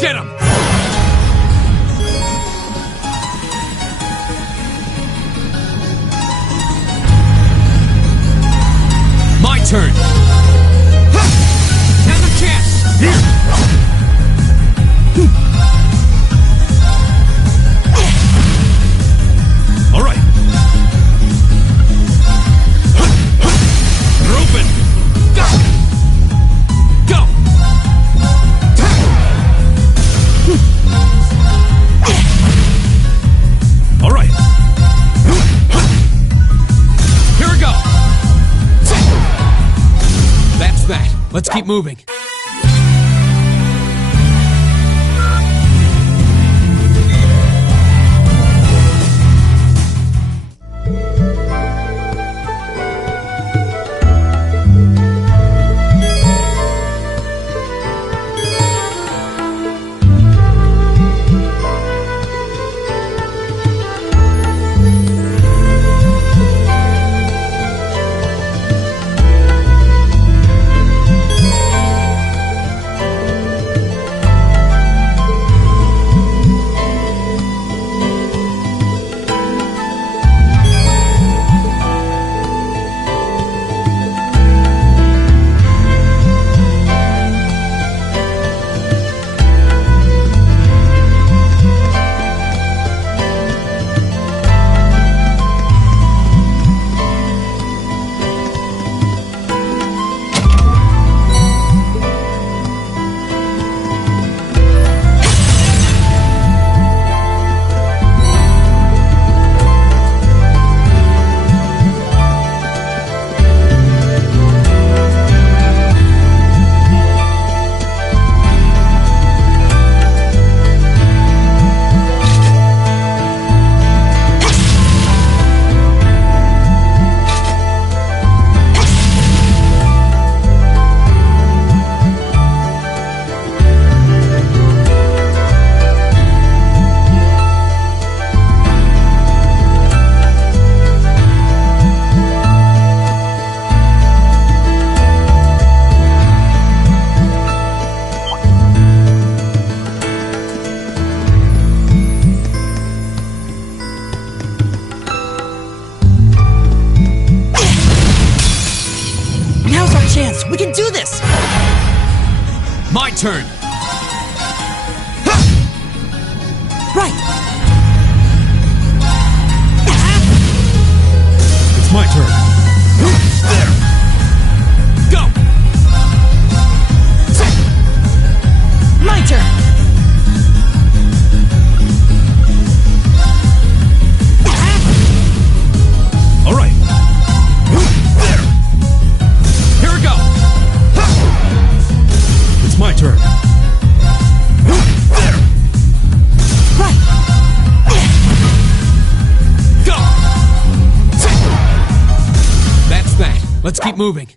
Get him! My turn! Now's a chance! All right. You're open. Go! Go! All right. Here we go! That's that. Let's keep moving. We can do this! My turn! Right! It's my turn. There! Go! My turn! All right. There! Here we go! It's my turn. There! Right! Go! That's that. Let's keep moving.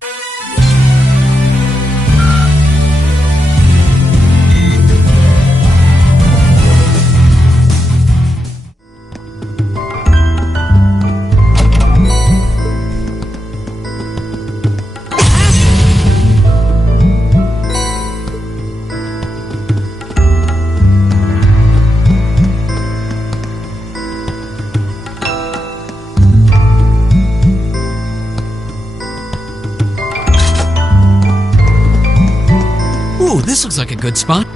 Ooh, this looks like a good spot.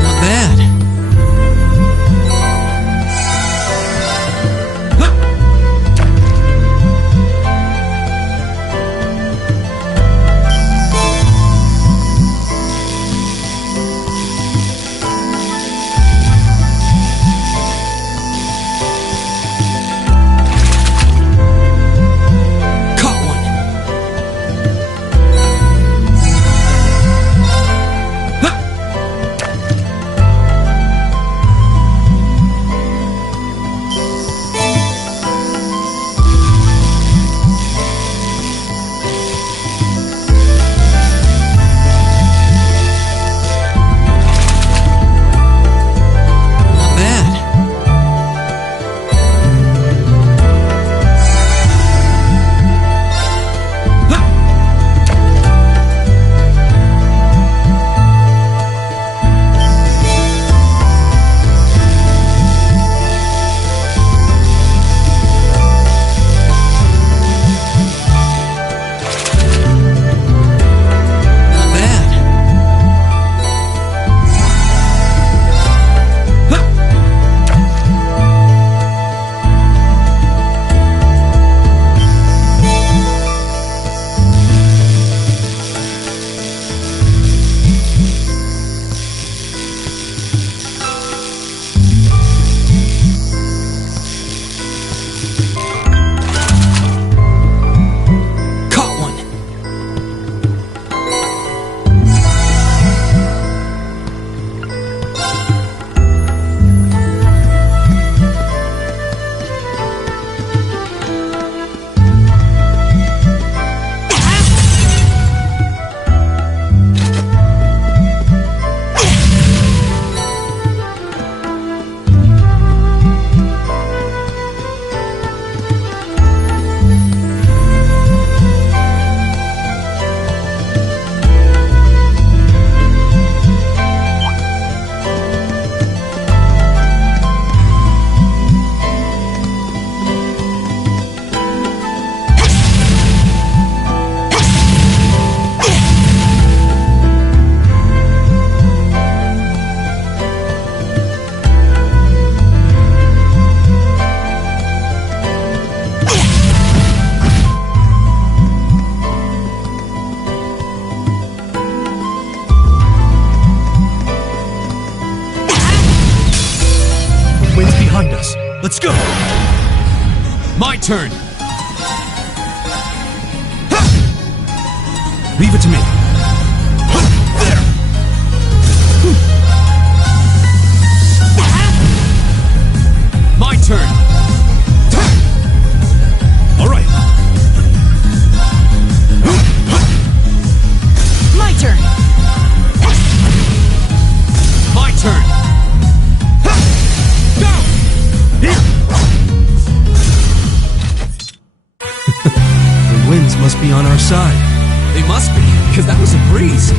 Not bad. My turn. Leave it to me. There. My turn. All right. My turn. My turn. Go. The winds must be on our side. They must be, because that was a breeze.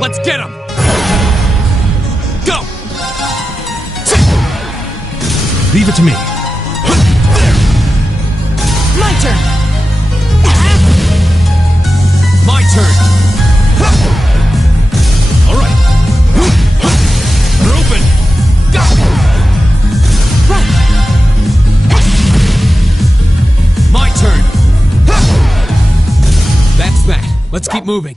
Let's get him! Go! Leave it to me. My turn. My turn. All right. They're open. Go! Right. My turn. That's that. Let's keep moving.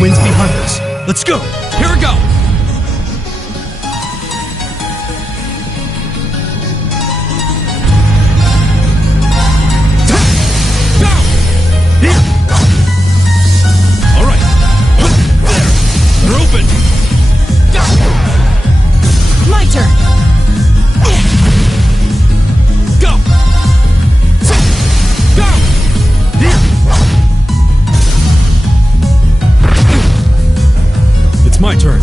Wind's behind us. Let's go. Here we go. Go! All right. There. They're open. Go! My turn. Go! Go! It's my turn.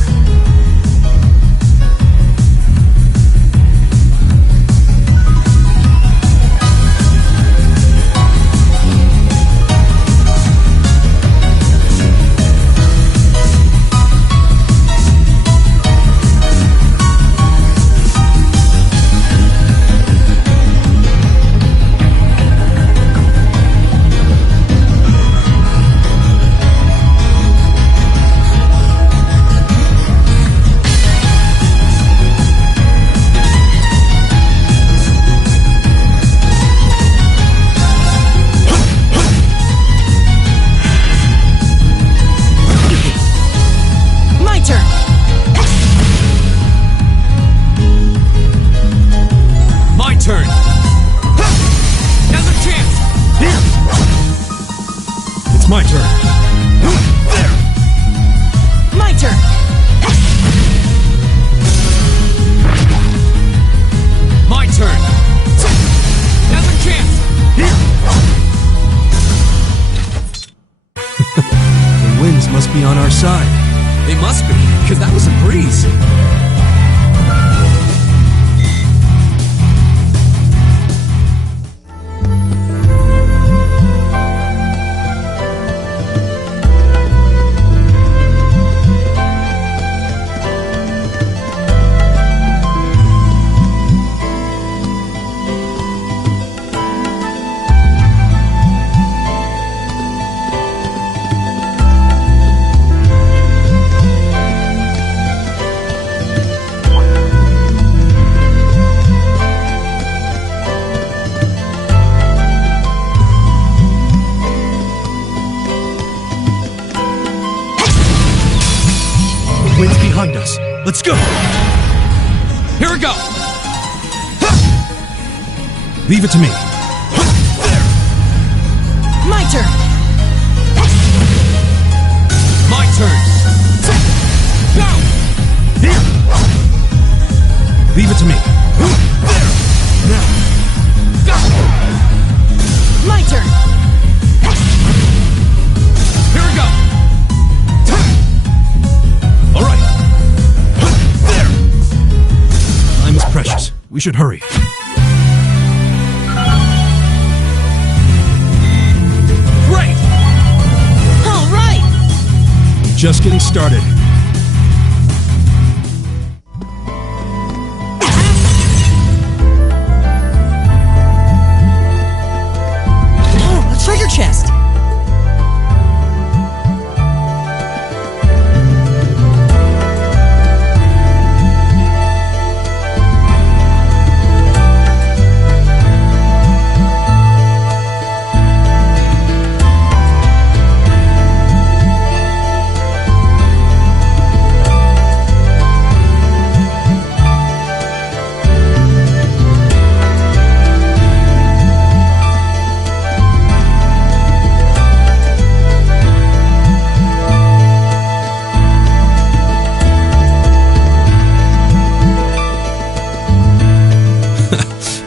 My turn. There! My turn. My turn. Now's a chance. The winds must be on our side. They must be, because that was a breeze. Leave it to me. My turn! My turn. Go! Here. Leave it to me. Now. My turn! Here we go. All right. There. Time is precious. We should hurry. Great. All right! Just getting started. Oh, a treasure chest!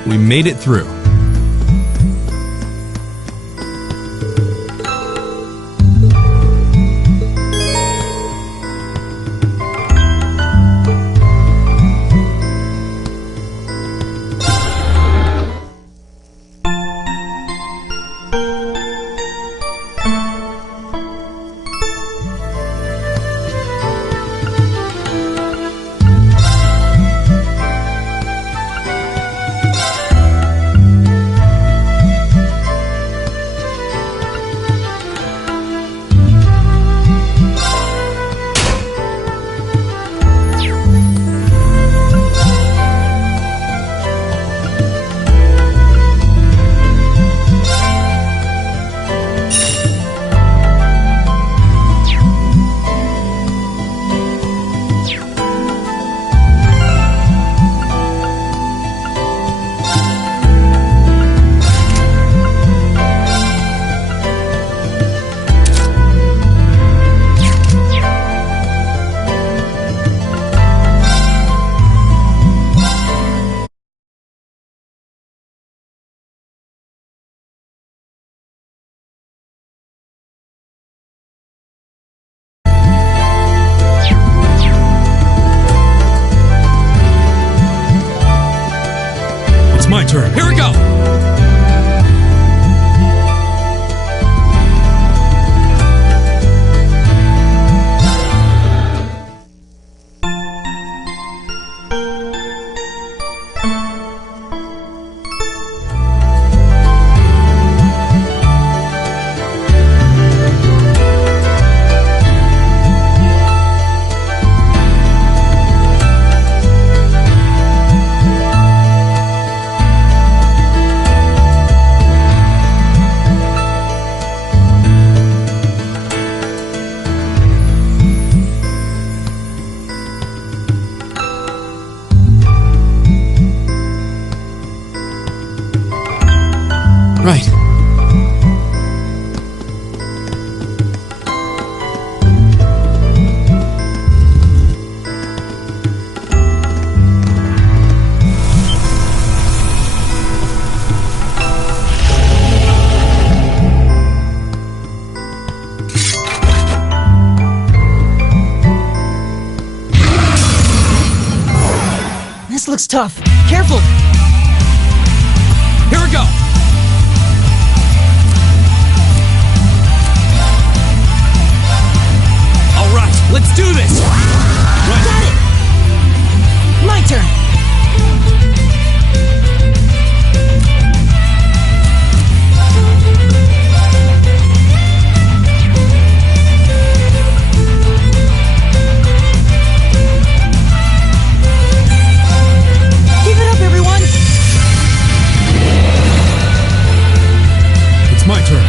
We made it through. My turn. Here we go. Right. This looks tough. Careful! Here we go. All right, let's do this. Right. Got it! My turn! Give it up, everyone! It's my turn.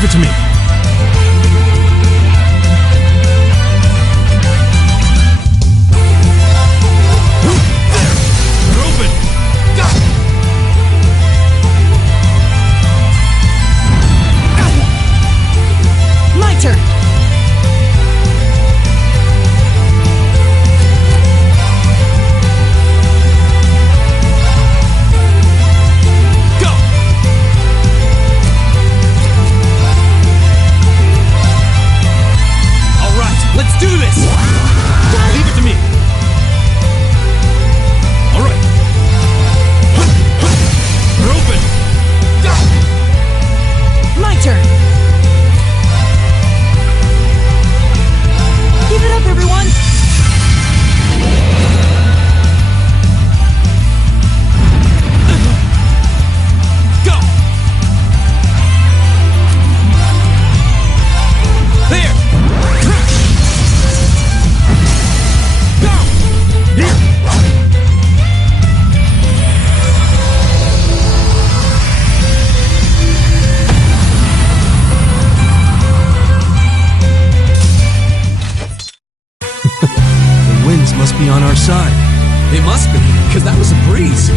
Leave it to me. They're open. My turn! Go! All right, let's do this! Leave it to me. All right. They're open. My turn! Give it up, everyone! Go! There! The winds must be on our side. They must be, because that was a breeze.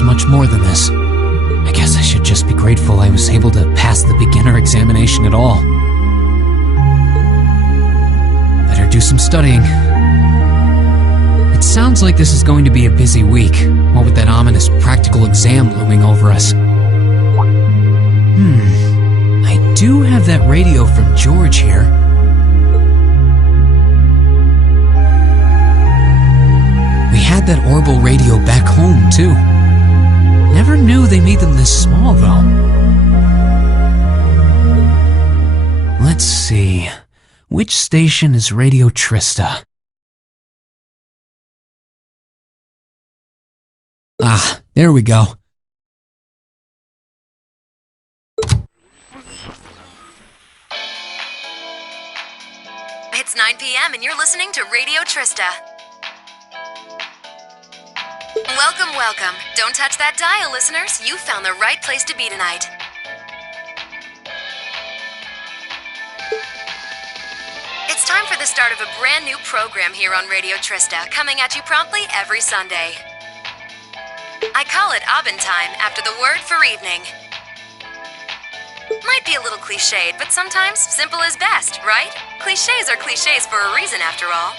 accomplished much more than this. I guess I should just be grateful I was able to pass the beginner examination at all. Better do some studying. It sounds like this is going to be a busy week, what with that ominous practical exam looming over us. I do have that radio from George here. We had that orbital radio back home, too. Never knew they made them this small, though. Let's see. Which station is Radio Trista? Ah, there we go. It's 9 p.m. and you're listening to Radio Trista. Welcome, welcome. Don't touch that dial, listeners. You found the right place to be tonight. It's time for the start of a brand new program here on Radio Trista, coming at you promptly every Sunday. I call it Abendtime after the word for evening. Might be a little cliched, but sometimes simple is best, right? Clichés are clichés for a reason, after all.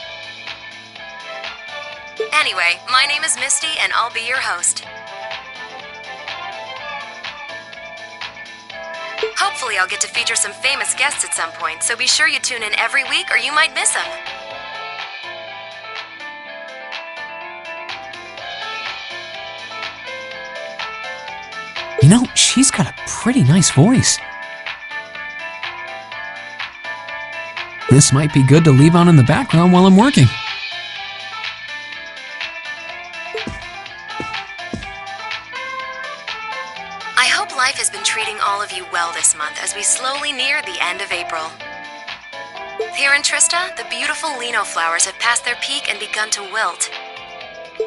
Anyway, my name is Misty, and I'll be your host. Hopefully I'll get to feature some famous guests at some point, so be sure you tune in every week or you might miss them. You know, she's got a pretty nice voice. This might be good to leave on in the background while I'm working. I hope life has been treating all of you well this month as we slowly near the end of April. Here in Trista, the beautiful lino flowers have passed their peak and begun to wilt.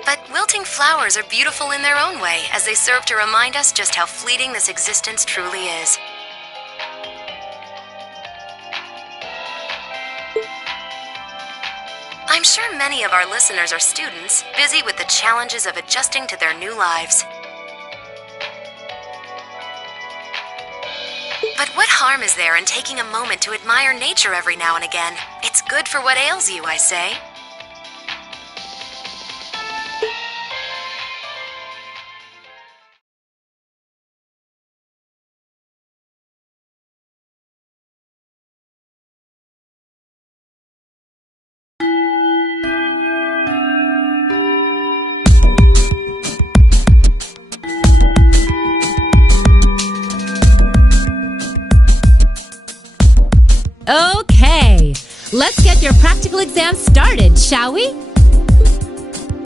But wilting flowers are beautiful in their own way, as they serve to remind us just how fleeting this existence truly is. I'm sure many of our listeners are students, busy with the challenges of adjusting to their new lives. But what harm is there in taking a moment to admire nature every now and again? It's good for what ails you, I say. Okay, let's get your practical exam started, shall we?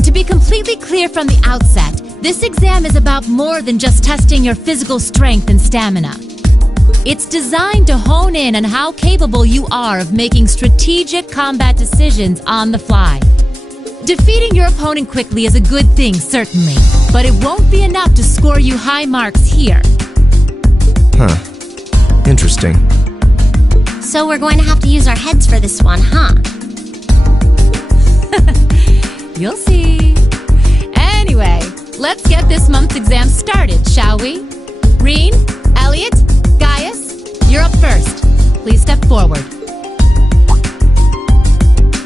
To be completely clear from the outset, this exam is about more than just testing your physical strength and stamina. It's designed to hone in on how capable you are of making strategic combat decisions on the fly. Defeating your opponent quickly is a good thing, certainly, but it won't be enough to score you high marks here. Huh. Interesting. So we're going to have to use our heads for this one, huh? You'll see. Anyway, let's get this month's exam started, shall we? Reen, Elliot, Gaius, you're up first. Please step forward.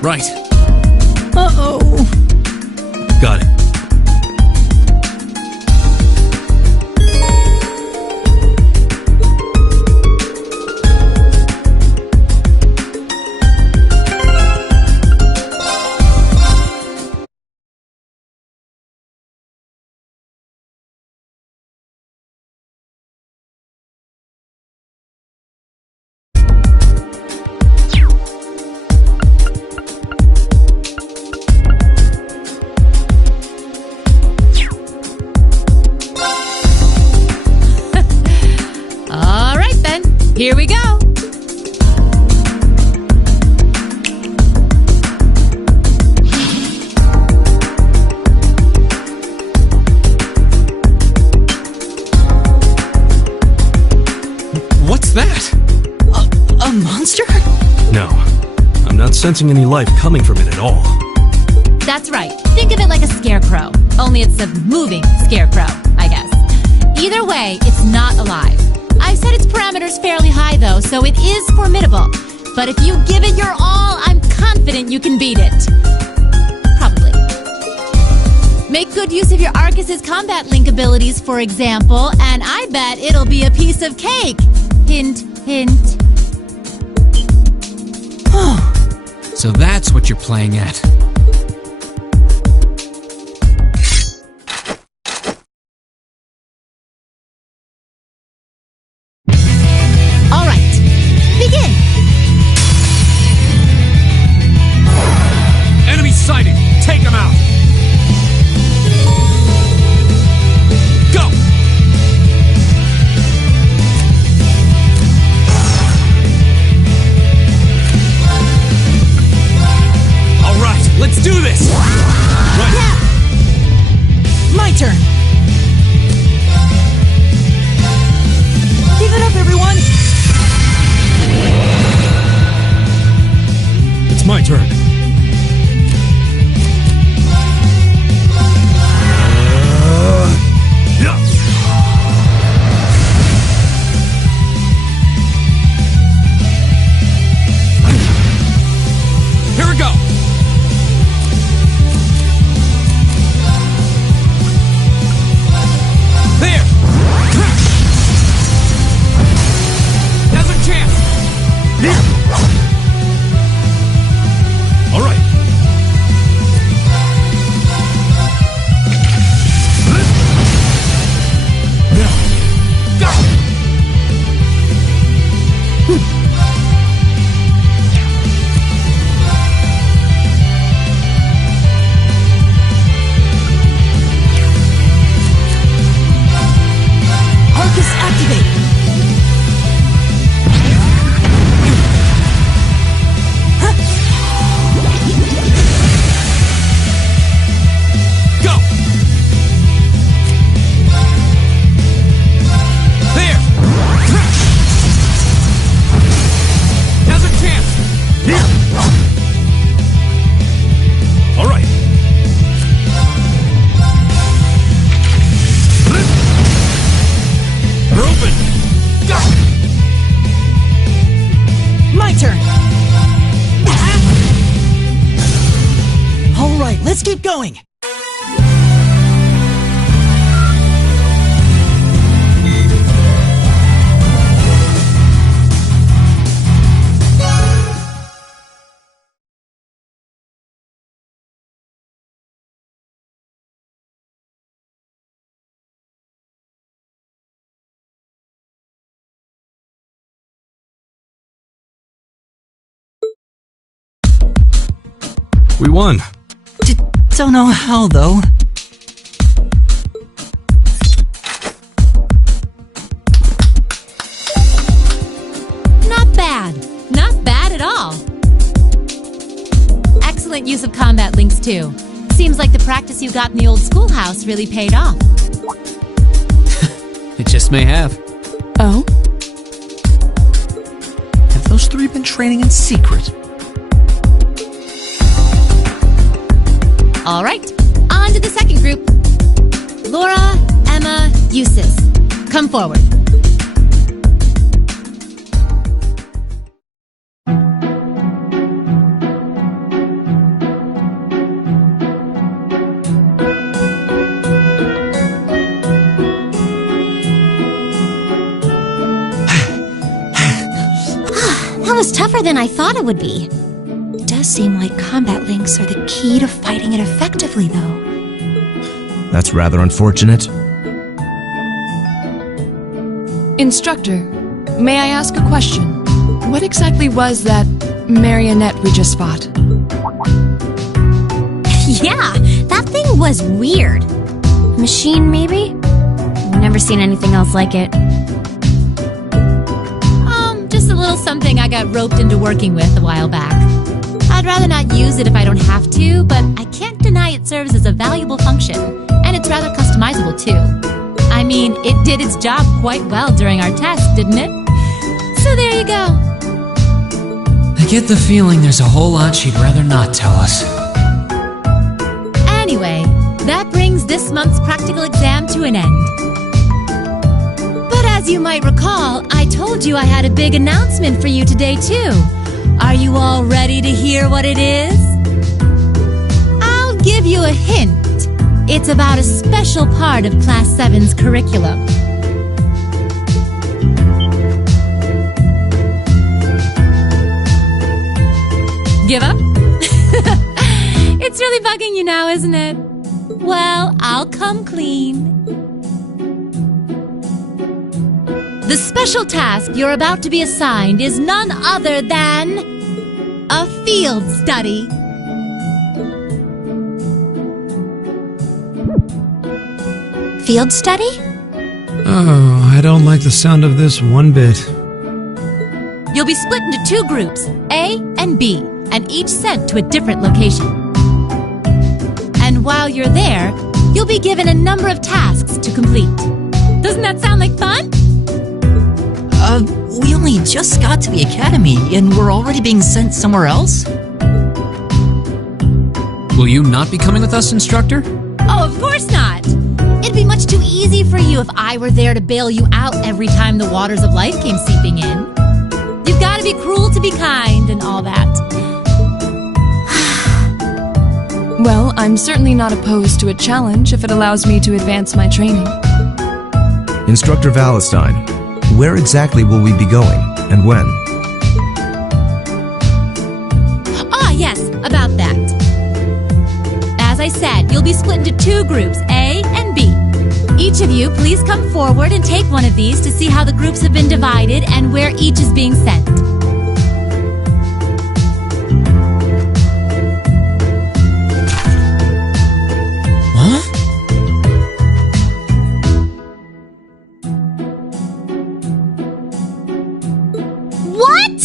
Right. Uh-oh. Got it. Here we go. What's that? A monster? No, I'm not sensing any life coming from it at all. That's right. Think of it like a scarecrow. Only it's a moving scarecrow, I guess. Either way, it's not alive. I've set its parameters fairly high, though, so it is formidable. But if you give it your all, I'm confident you can beat it. Probably. Make good use of your Archais's combat link abilities, for example, and I bet it'll be a piece of cake. Hint, hint. So that's what you're playing at. All right, begin. Enemy sighted! Take him out! Go! All right, let's do this! Right. Yeah. My turn. Give it up, everyone. It's my turn. Here we go! There! Now's our chance! All right. Arcus activate. Go! There! Now's our chance! All right. They're open. Go! My turn. All right, let's keep going. We won. Don't know how, though. Not bad. Not bad at all. Excellent use of combat links, too. Seems like the practice you got in the old schoolhouse really paid off. It just may have. Oh? Have those three been training in secret? All right, on to the second group. Laura, Emma, Eustace. Come forward. That was tougher than I thought it would be. It does seem like combat links are the key to fighting it effectively, though. That's rather unfortunate. Instructor, may I ask a question? What exactly was that marionette we just fought? Yeah, that thing was weird. Machine, maybe? I've never seen anything else like it. Just a little something I got roped into working with a while back. I'd rather not use it if I don't have to, but I can't deny it serves as a valuable function, and it's rather customizable too. I mean, it did its job quite well during our test, didn't it? So there you go. I get the feeling there's a whole lot she'd rather not tell us. That brings this month's practical exam to an end. But as you might recall, I told you I had a big announcement for you today, too. Are you all ready to hear what it is? I'll give you a hint. It's about a special part of Class 7's curriculum. Give up? It's really bugging you now, isn't it? Well, I'll come clean. The special task you're about to be assigned is none other than a field study. Field study? Oh, I don't like the sound of this one bit. You'll be split into 2 groups, A and B, and each sent to a different location. And while you're there, you'll be given a number of tasks to complete. Doesn't that sound like fun? We only just got to the academy, and we're already being sent somewhere else? Will you not be coming with us, instructor? Oh, of course not! It'd be much too easy for you if I were there to bail you out every time the waters of life came seeping in. You've got to be cruel to be kind and all that. Well, I'm certainly not opposed to a challenge if it allows me to advance my training. Instructor Valestein, where exactly will we be going, and when? Ah, yes, about that. As I said, you'll be split into 2 groups, A and B. Each of you, please come forward and take one of these to see how the groups have been divided and where each is being sent. Huh? What?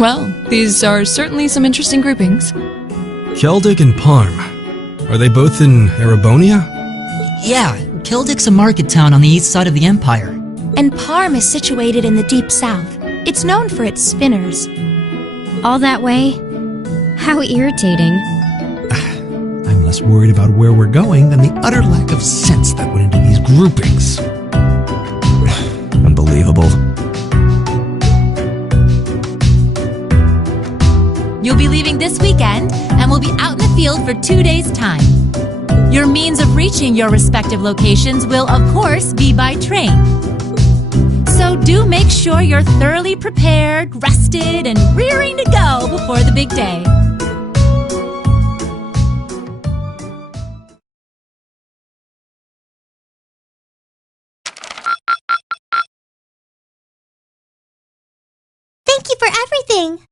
Well, these are certainly some interesting groupings. Keldic and Parm. Are they both in Erebonia? Yeah, Keldic's a market town on the east side of the Empire. And Parm is situated in the deep south. It's known for its spinners. All that way? How irritating. I'm less worried about where we're going than the utter lack of sense that went into these groupings. Unbelievable. You'll be leaving this weekend, and we'll be out in the field for 2 days' time. Your means of reaching your respective locations will, of course, be by train. So do make sure you're thoroughly prepared, rested, and rearing to go before the big day. Thank you for everything.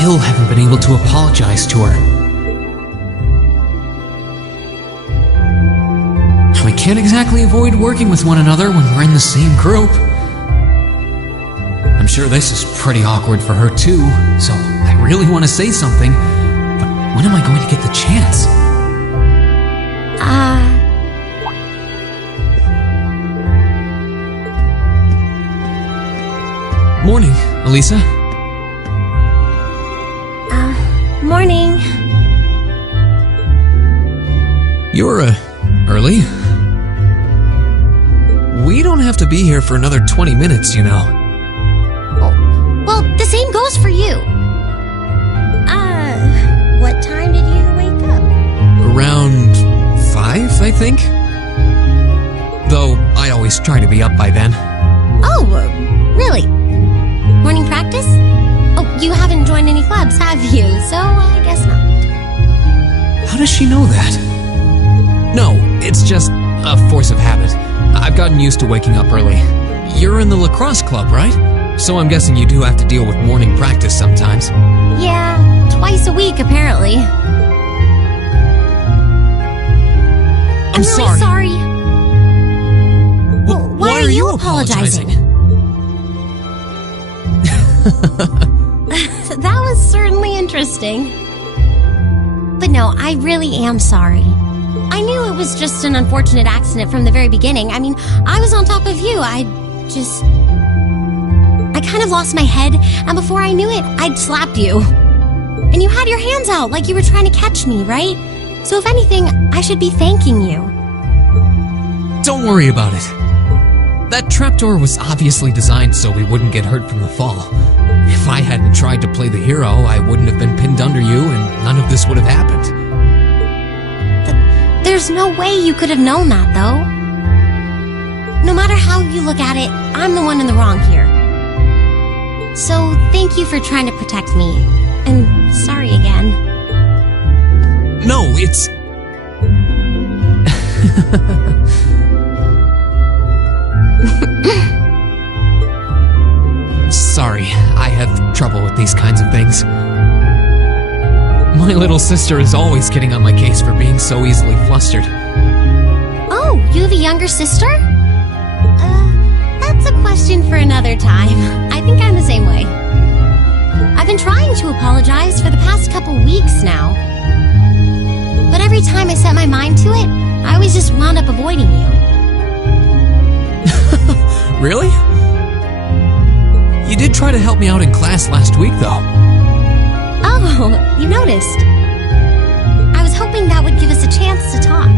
Still haven't been able to apologize to her. We can't exactly avoid working with one another when we're in the same group. I'm sure this is pretty awkward for her too, so I really want to say something, but when am I going to get the chance? Morning, Elisa. Morning. You're, early? We don't have to be here for another 20 minutes, you know. Well, the same goes for you. What time did you wake up? Around 5, I think? Though, I always try to be up by then. Oh, really? Morning practice? Oh, you haven't joined any clubs, have you? So I guess not. How does she know that? No, it's just a force of habit. I've gotten used to waking up early. You're in the lacrosse club, right? So I'm guessing you do have to deal with morning practice sometimes. Yeah, twice a week apparently. I'm really sorry. sorry. Well, why are you apologizing? That was certainly interesting. But no, I really am sorry. I knew it was just an unfortunate accident from the very beginning. I mean, I was on top of you. I kind of lost my head, and before I knew it, I'd slapped you. And you had your hands out like you were trying to catch me, right? So if anything, I should be thanking you. Don't worry about it. That trapdoor was obviously designed so we wouldn't get hurt from the fall. If I hadn't tried to play the hero, I wouldn't have been pinned under you, and none of this would have happened. There's no way you could have known that, though. No matter how you look at it, I'm the one in the wrong here. So thank you for trying to protect me. And sorry again. No, it's... Sorry, I have trouble with these kinds of things. My little sister is always getting on my case for being so easily flustered. Oh, you have a younger sister? That's a question for another time. I think I'm the same way. I've been trying to apologize for the past couple weeks now. But every time I set my mind to it, I always just wound up avoiding you. Really? You did try to help me out in class last week, though. Oh, you noticed. I was hoping that would give us a chance to talk.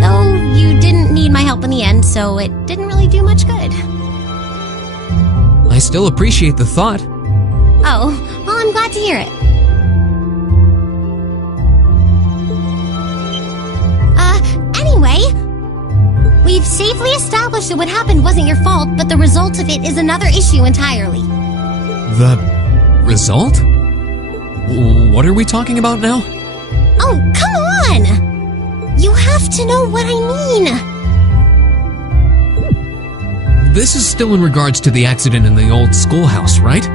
Though you didn't need my help in the end, so it didn't really do much good. I still appreciate the thought. Oh, well, I'm glad to hear it. Anyway, we've safely established that what happened wasn't your fault, but the result of it is another issue entirely. The result? What are we talking about now? Oh, come on! You have to know what I mean. This is still in regards to the accident in the old schoolhouse, right?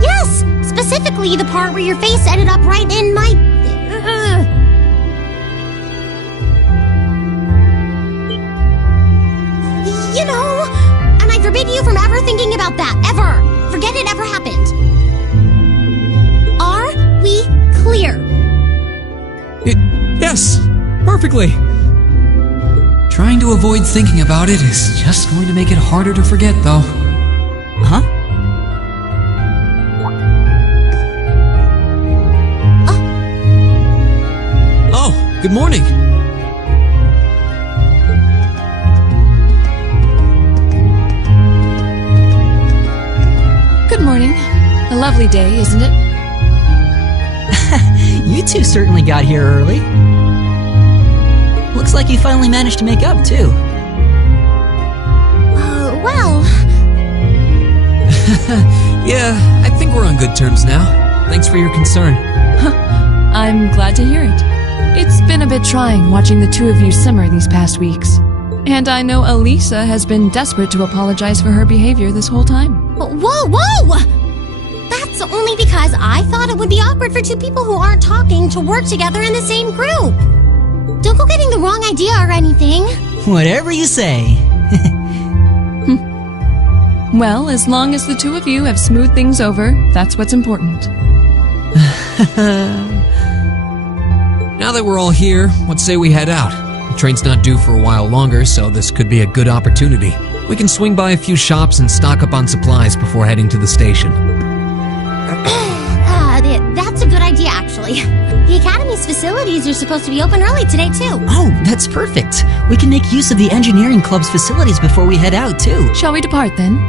Yes, specifically the part where your face ended up right in my... You know, and I forbid you from ever thinking about that, ever. Forget it ever happened. Are we clear? Yes, perfectly. Trying to avoid thinking about it is just going to make it harder to forget, though. Huh? Oh, good morning. Good morning. A lovely day, isn't it? You two certainly got here early. Looks like you finally managed to make up, too. Well... Yeah, I think we're on good terms now. Thanks for your concern. I'm glad to hear it. It's been a bit trying watching the two of you simmer these past weeks. And I know Elisa has been desperate to apologize for her behavior this whole time. Whoa! That's only because I thought it would be awkward for two people who aren't talking to work together in the same group. Don't go getting the wrong idea or anything. Whatever you say. Well, as long as the two of you have smoothed things over, that's what's important. Now that we're all here, let's say we head out. The train's not due for a while longer, so this could be a good opportunity. We can swing by a few shops and stock up on supplies before heading to the station. That's a good idea, actually. The Academy's facilities are supposed to be open early today, too. Oh, that's perfect. We can make use of the Engineering Club's facilities before we head out, too. Shall we depart, then?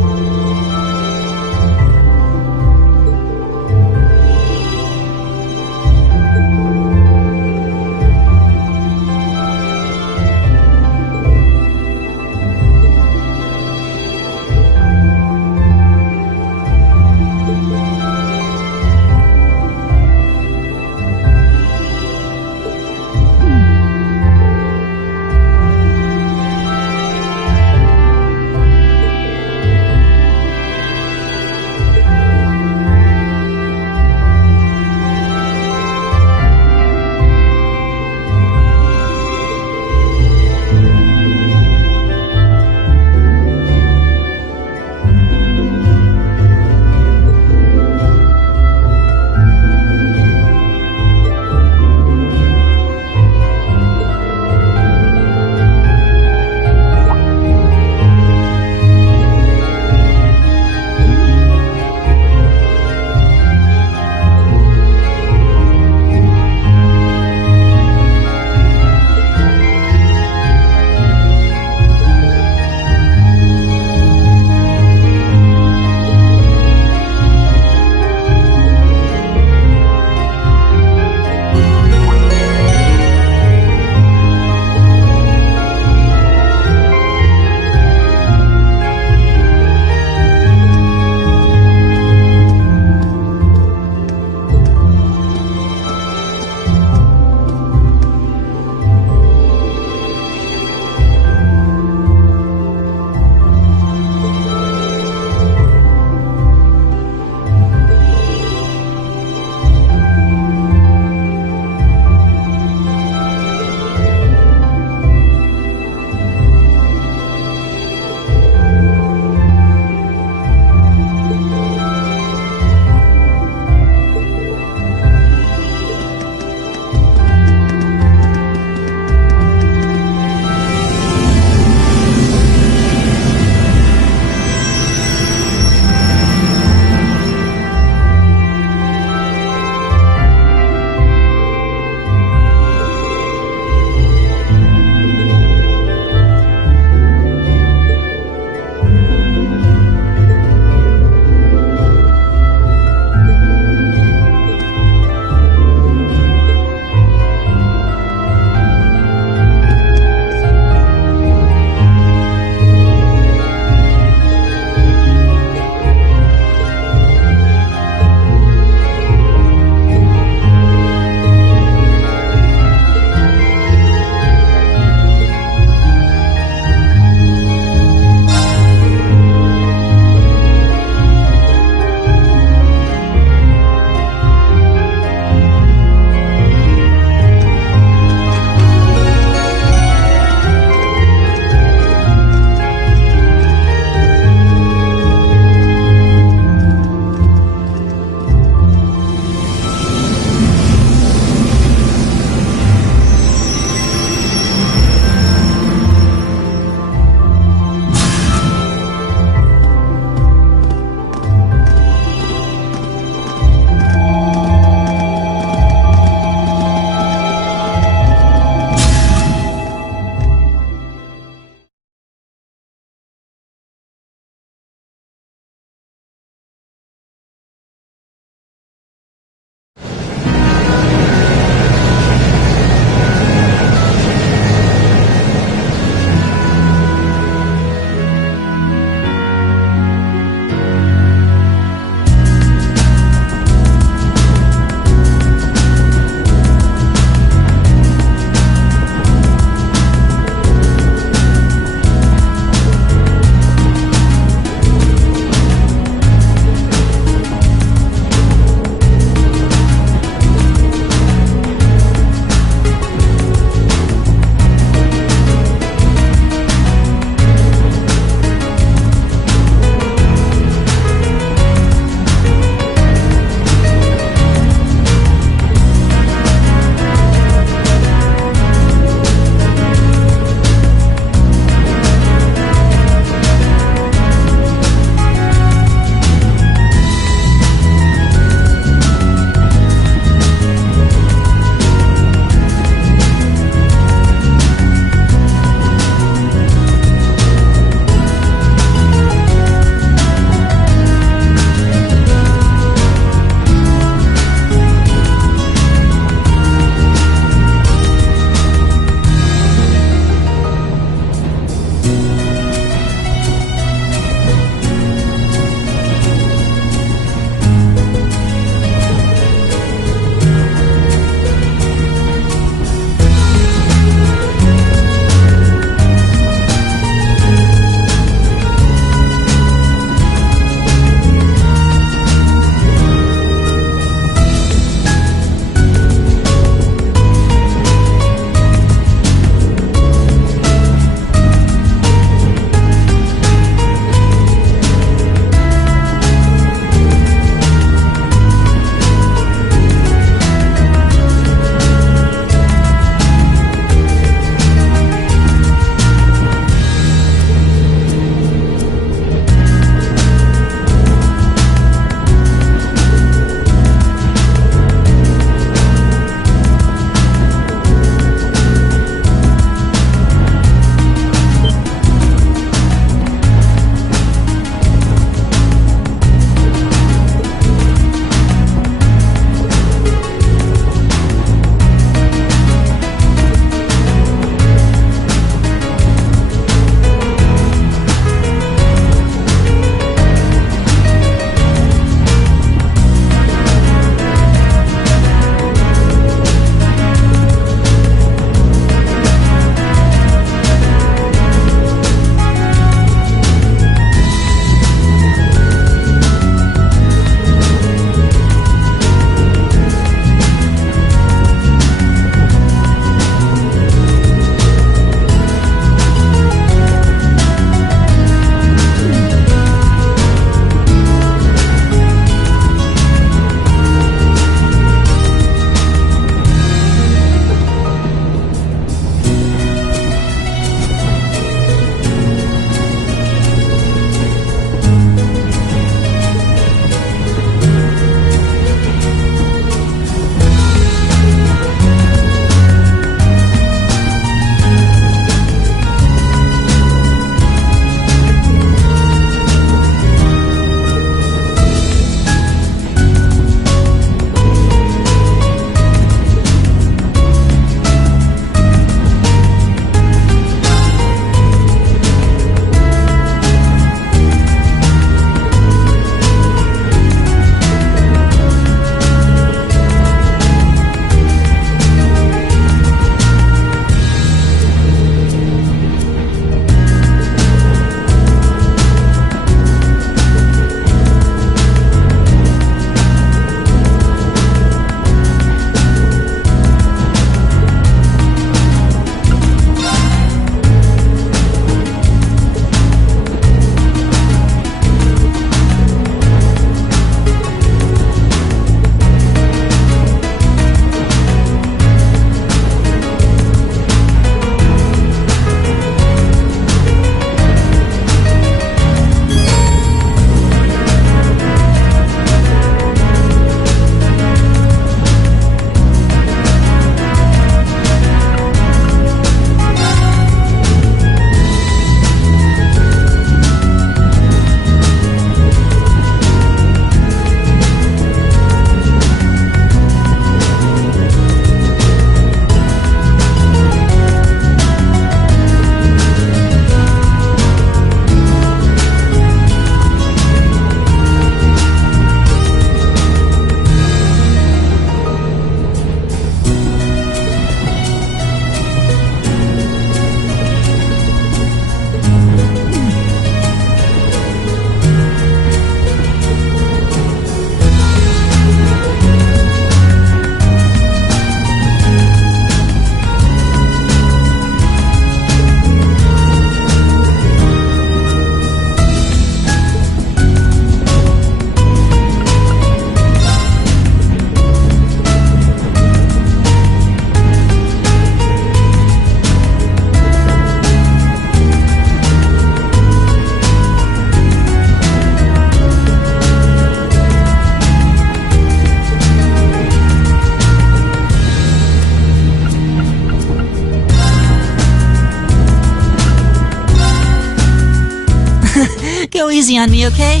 Go easy on me, okay?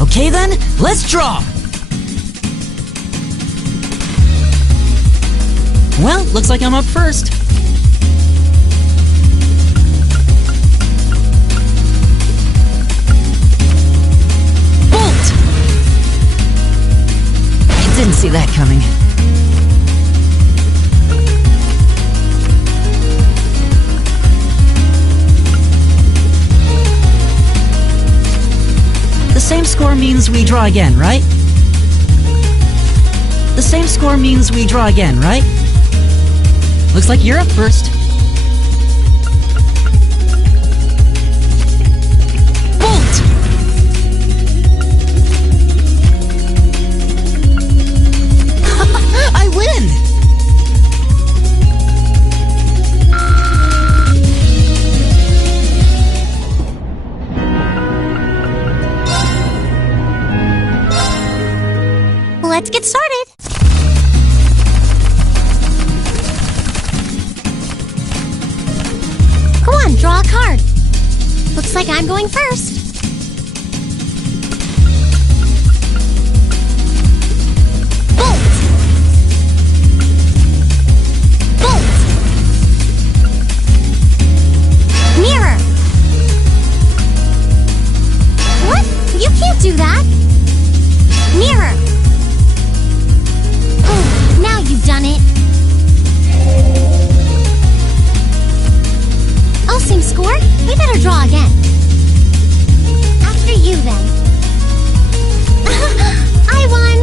Okay then, let's draw! Well, looks like I'm up first. Bolt! I didn't see that coming. The same score means we draw again, right? The same score means we draw again, right? Looks like you're up first. Bolt! I win! Let's get started. Come on, draw a card. Looks like I'm going first. Bolt! Bolt! Mirror! What? You can't do that! Mirror! Oh, now you've done it. Oh, same score? We better draw again. After you, then. I won!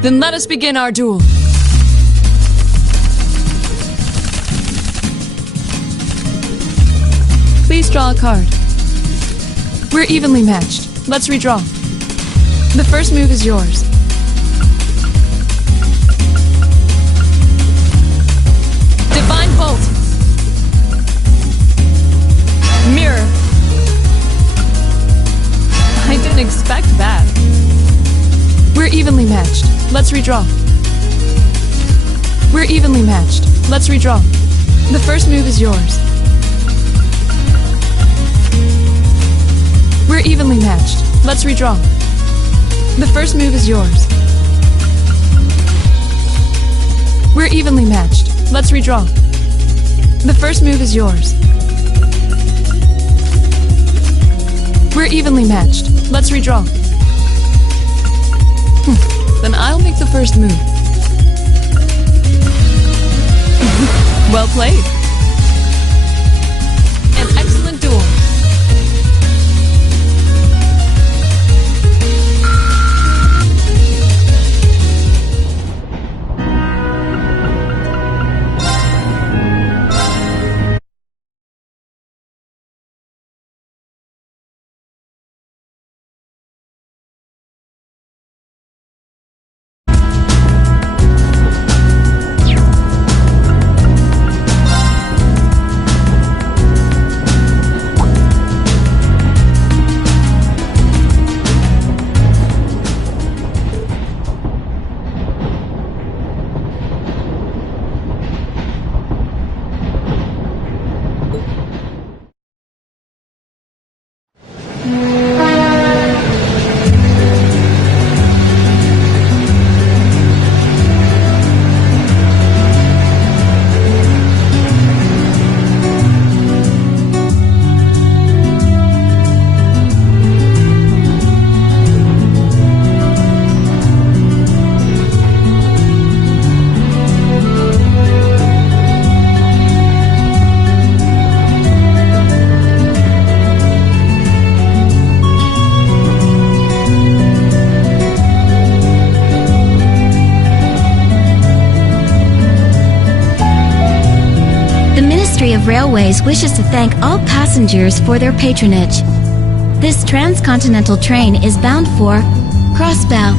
Then let us begin our duel. Please draw a card. We're evenly matched. Let's redraw. The first move is yours. Divine Bolt. Mirror. I didn't expect that. We're evenly matched. Let's redraw. We're evenly matched. Let's redraw. The first move is yours. We're evenly matched. Let's redraw. The first move is yours. We're evenly matched. Let's redraw. The first move is yours. We're evenly matched. Let's redraw. Then I'll make the first move. Well played. An excellent duel. of Railways wishes to thank all passengers for their patronage. This transcontinental train is bound for Crossbow.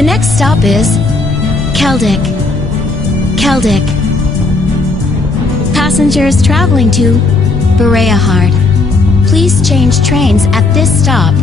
The next stop is Keldic. Keldic. Passengers traveling to Bereahard, please change trains at this stop.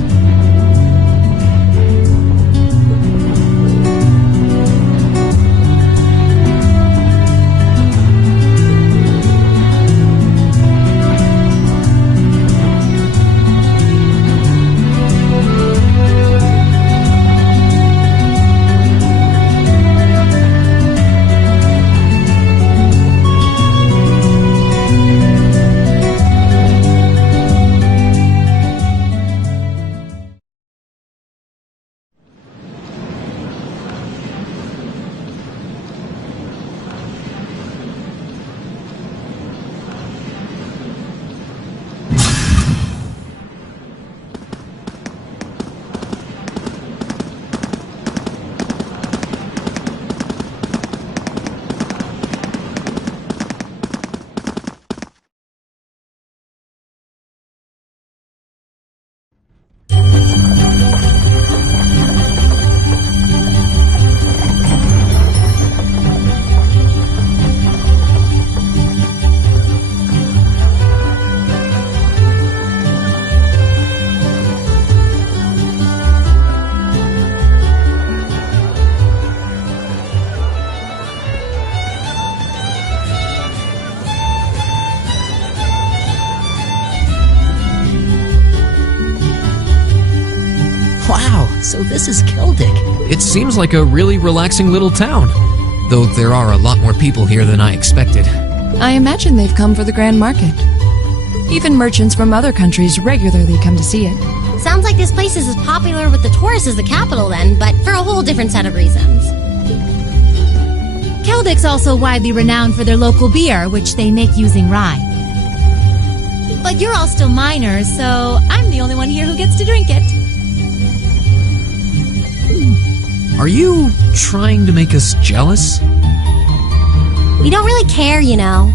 Wow, so this is Keldic. It seems like a really relaxing little town, though there are a lot more people here than I expected. I imagine they've come for the Grand Market. Even merchants from other countries regularly come to see it. Sounds like this place is as popular with the tourists as the capital then, but for a whole different set of reasons. Keldic's also widely renowned for their local beer, which they make using rye. But you're all still minors, so I'm the only one here who gets to drink it. Are you trying to make us jealous? We don't really care, you know.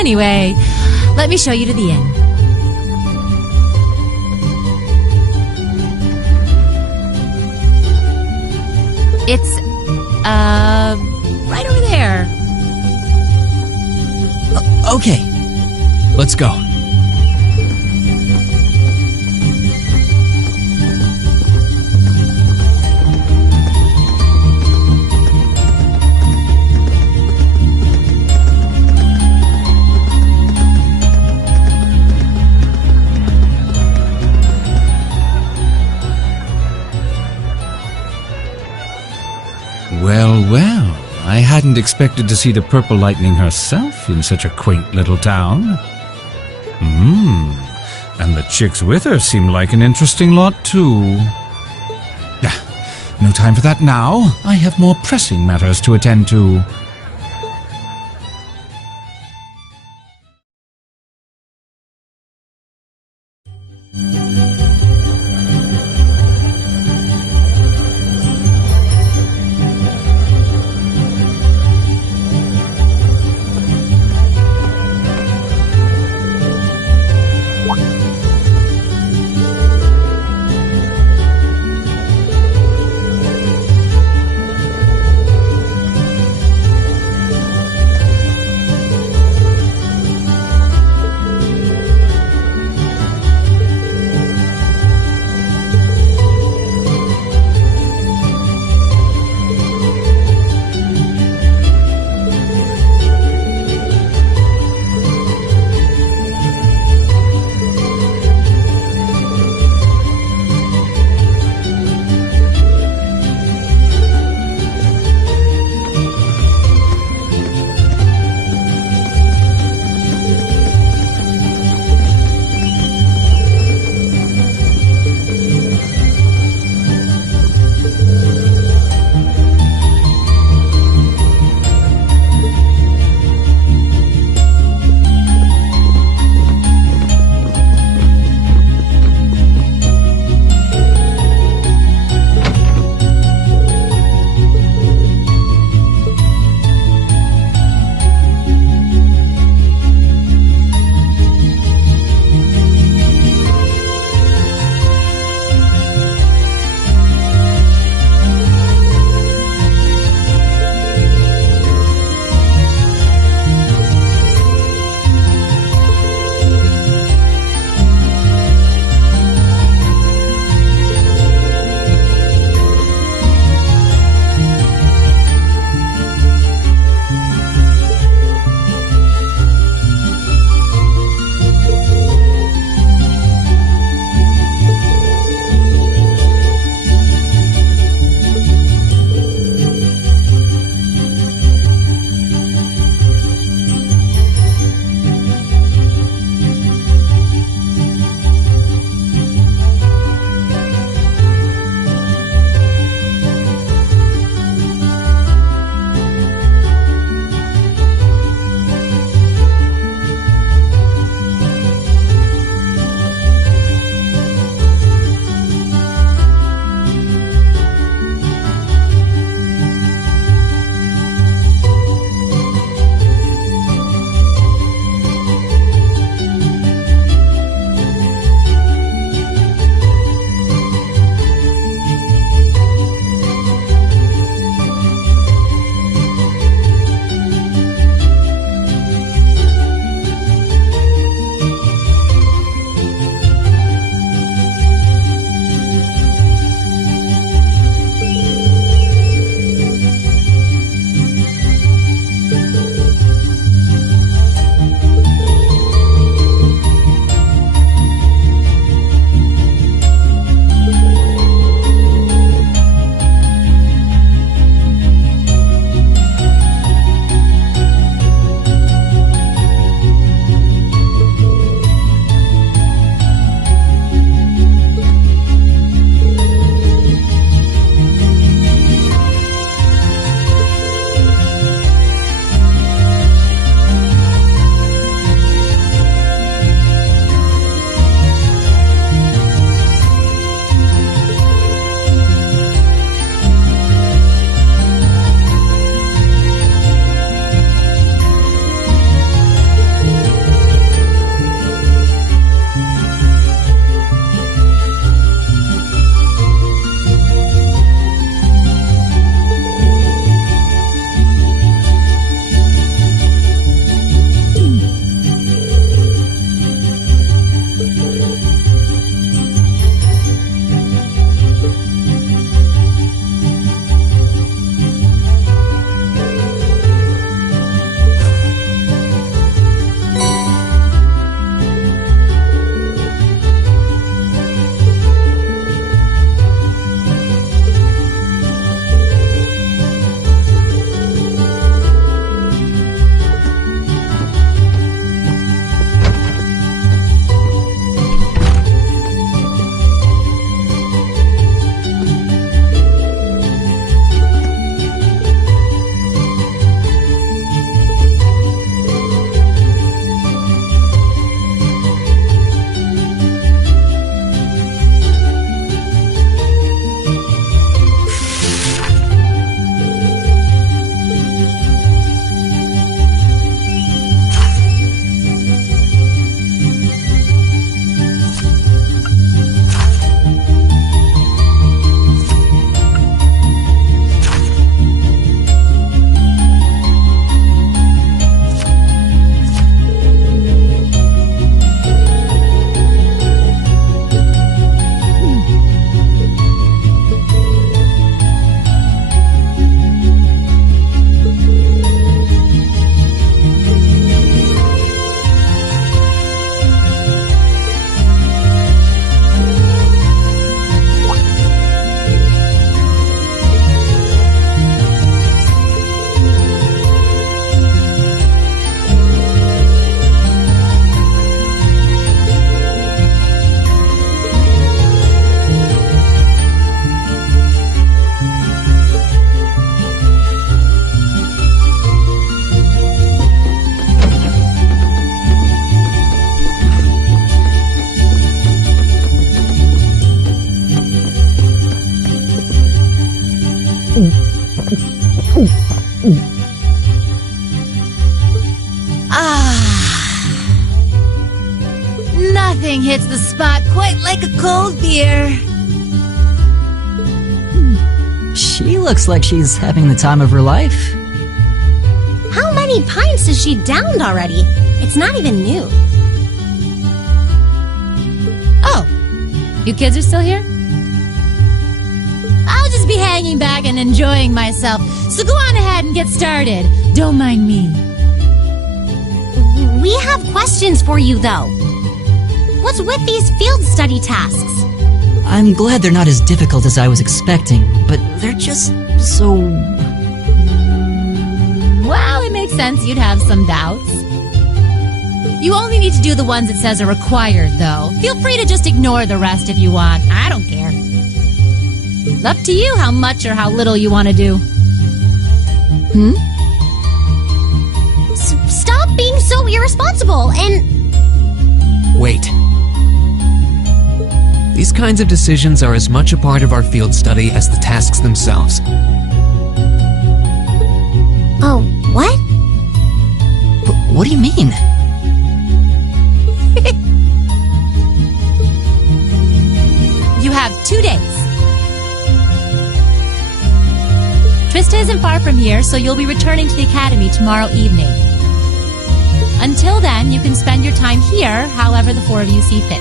Anyway, let me show you to the inn. It's, right over there. Okay. Let's go. Well, well, I hadn't expected to see the Purple Lightning herself in such a quaint little town. And the chicks with her seem like an interesting lot, too. No time for that now. I have more pressing matters to attend to. thing hits the spot quite like a cold beer. She looks like she's having the time of her life. How many pints has she downed already? It's not even noon. Oh, you kids are still here? I'll just be hanging back and enjoying myself, so go on ahead and get started. Don't mind me. We have questions for you, though. What's with these field study tasks? I'm glad they're not as difficult as I was expecting, but they're just so... Well, it makes sense you'd have some doubts. You only need to do the ones it says are required, though. Feel free to just ignore the rest if you want. I don't care. Up to you how much or how little you want to do. Stop being so irresponsible and... Wait. These kinds of decisions are as much a part of our field study as the tasks themselves. Oh, what? What do you mean? You have 2 days. Trista isn't far from here, so you'll be returning to the academy tomorrow evening. Until then, you can spend your time here however the four of you see fit.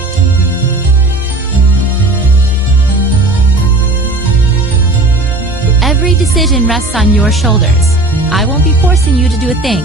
Every decision rests on your shoulders. I won't be forcing you to do a thing.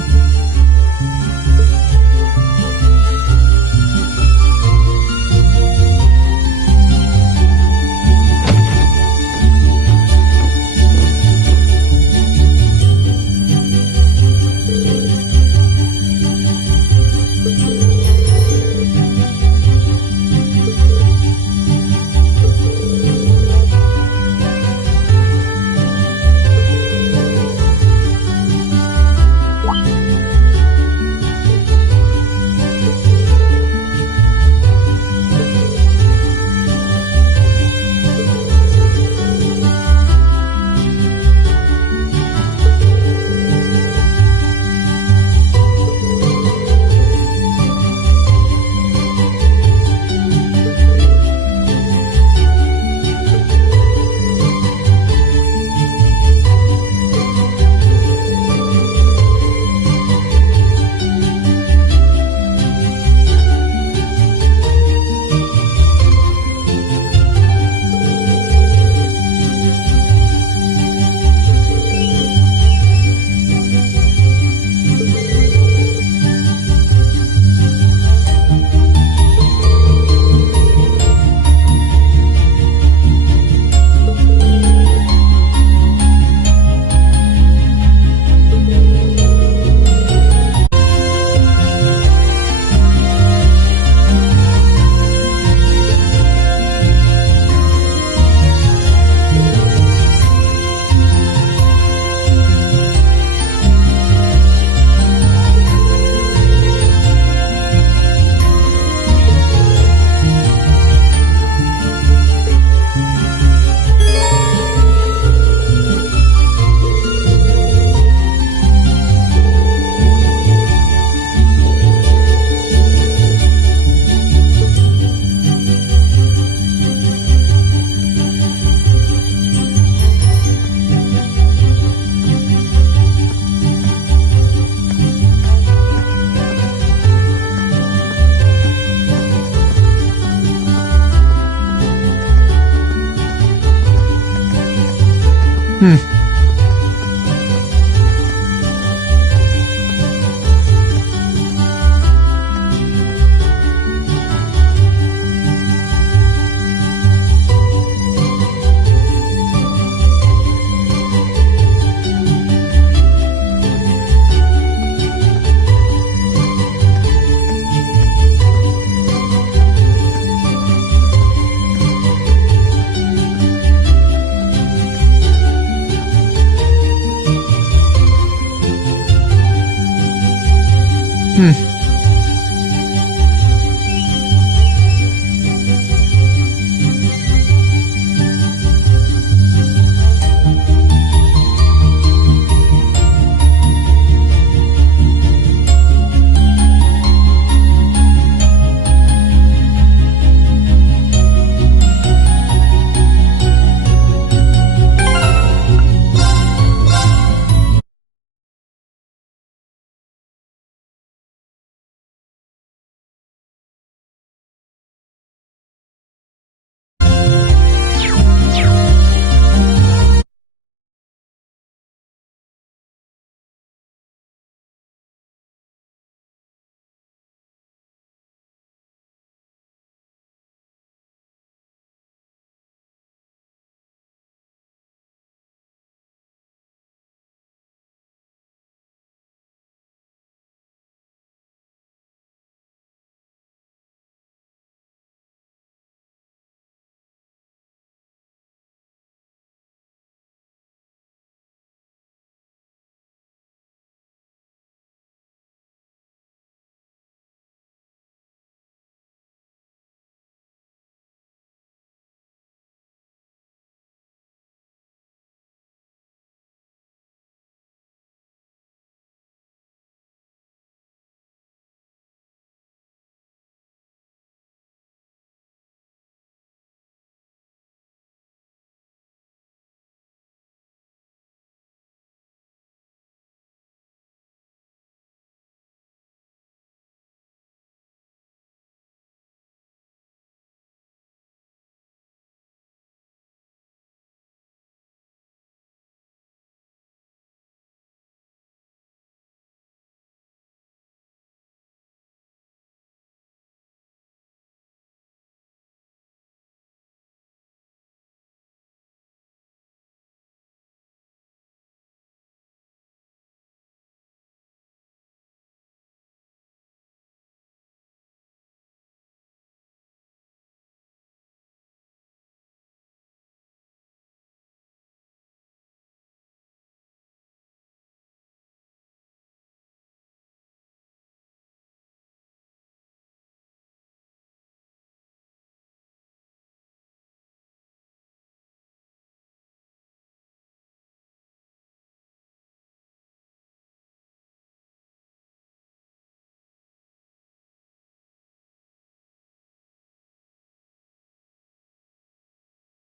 Hmm.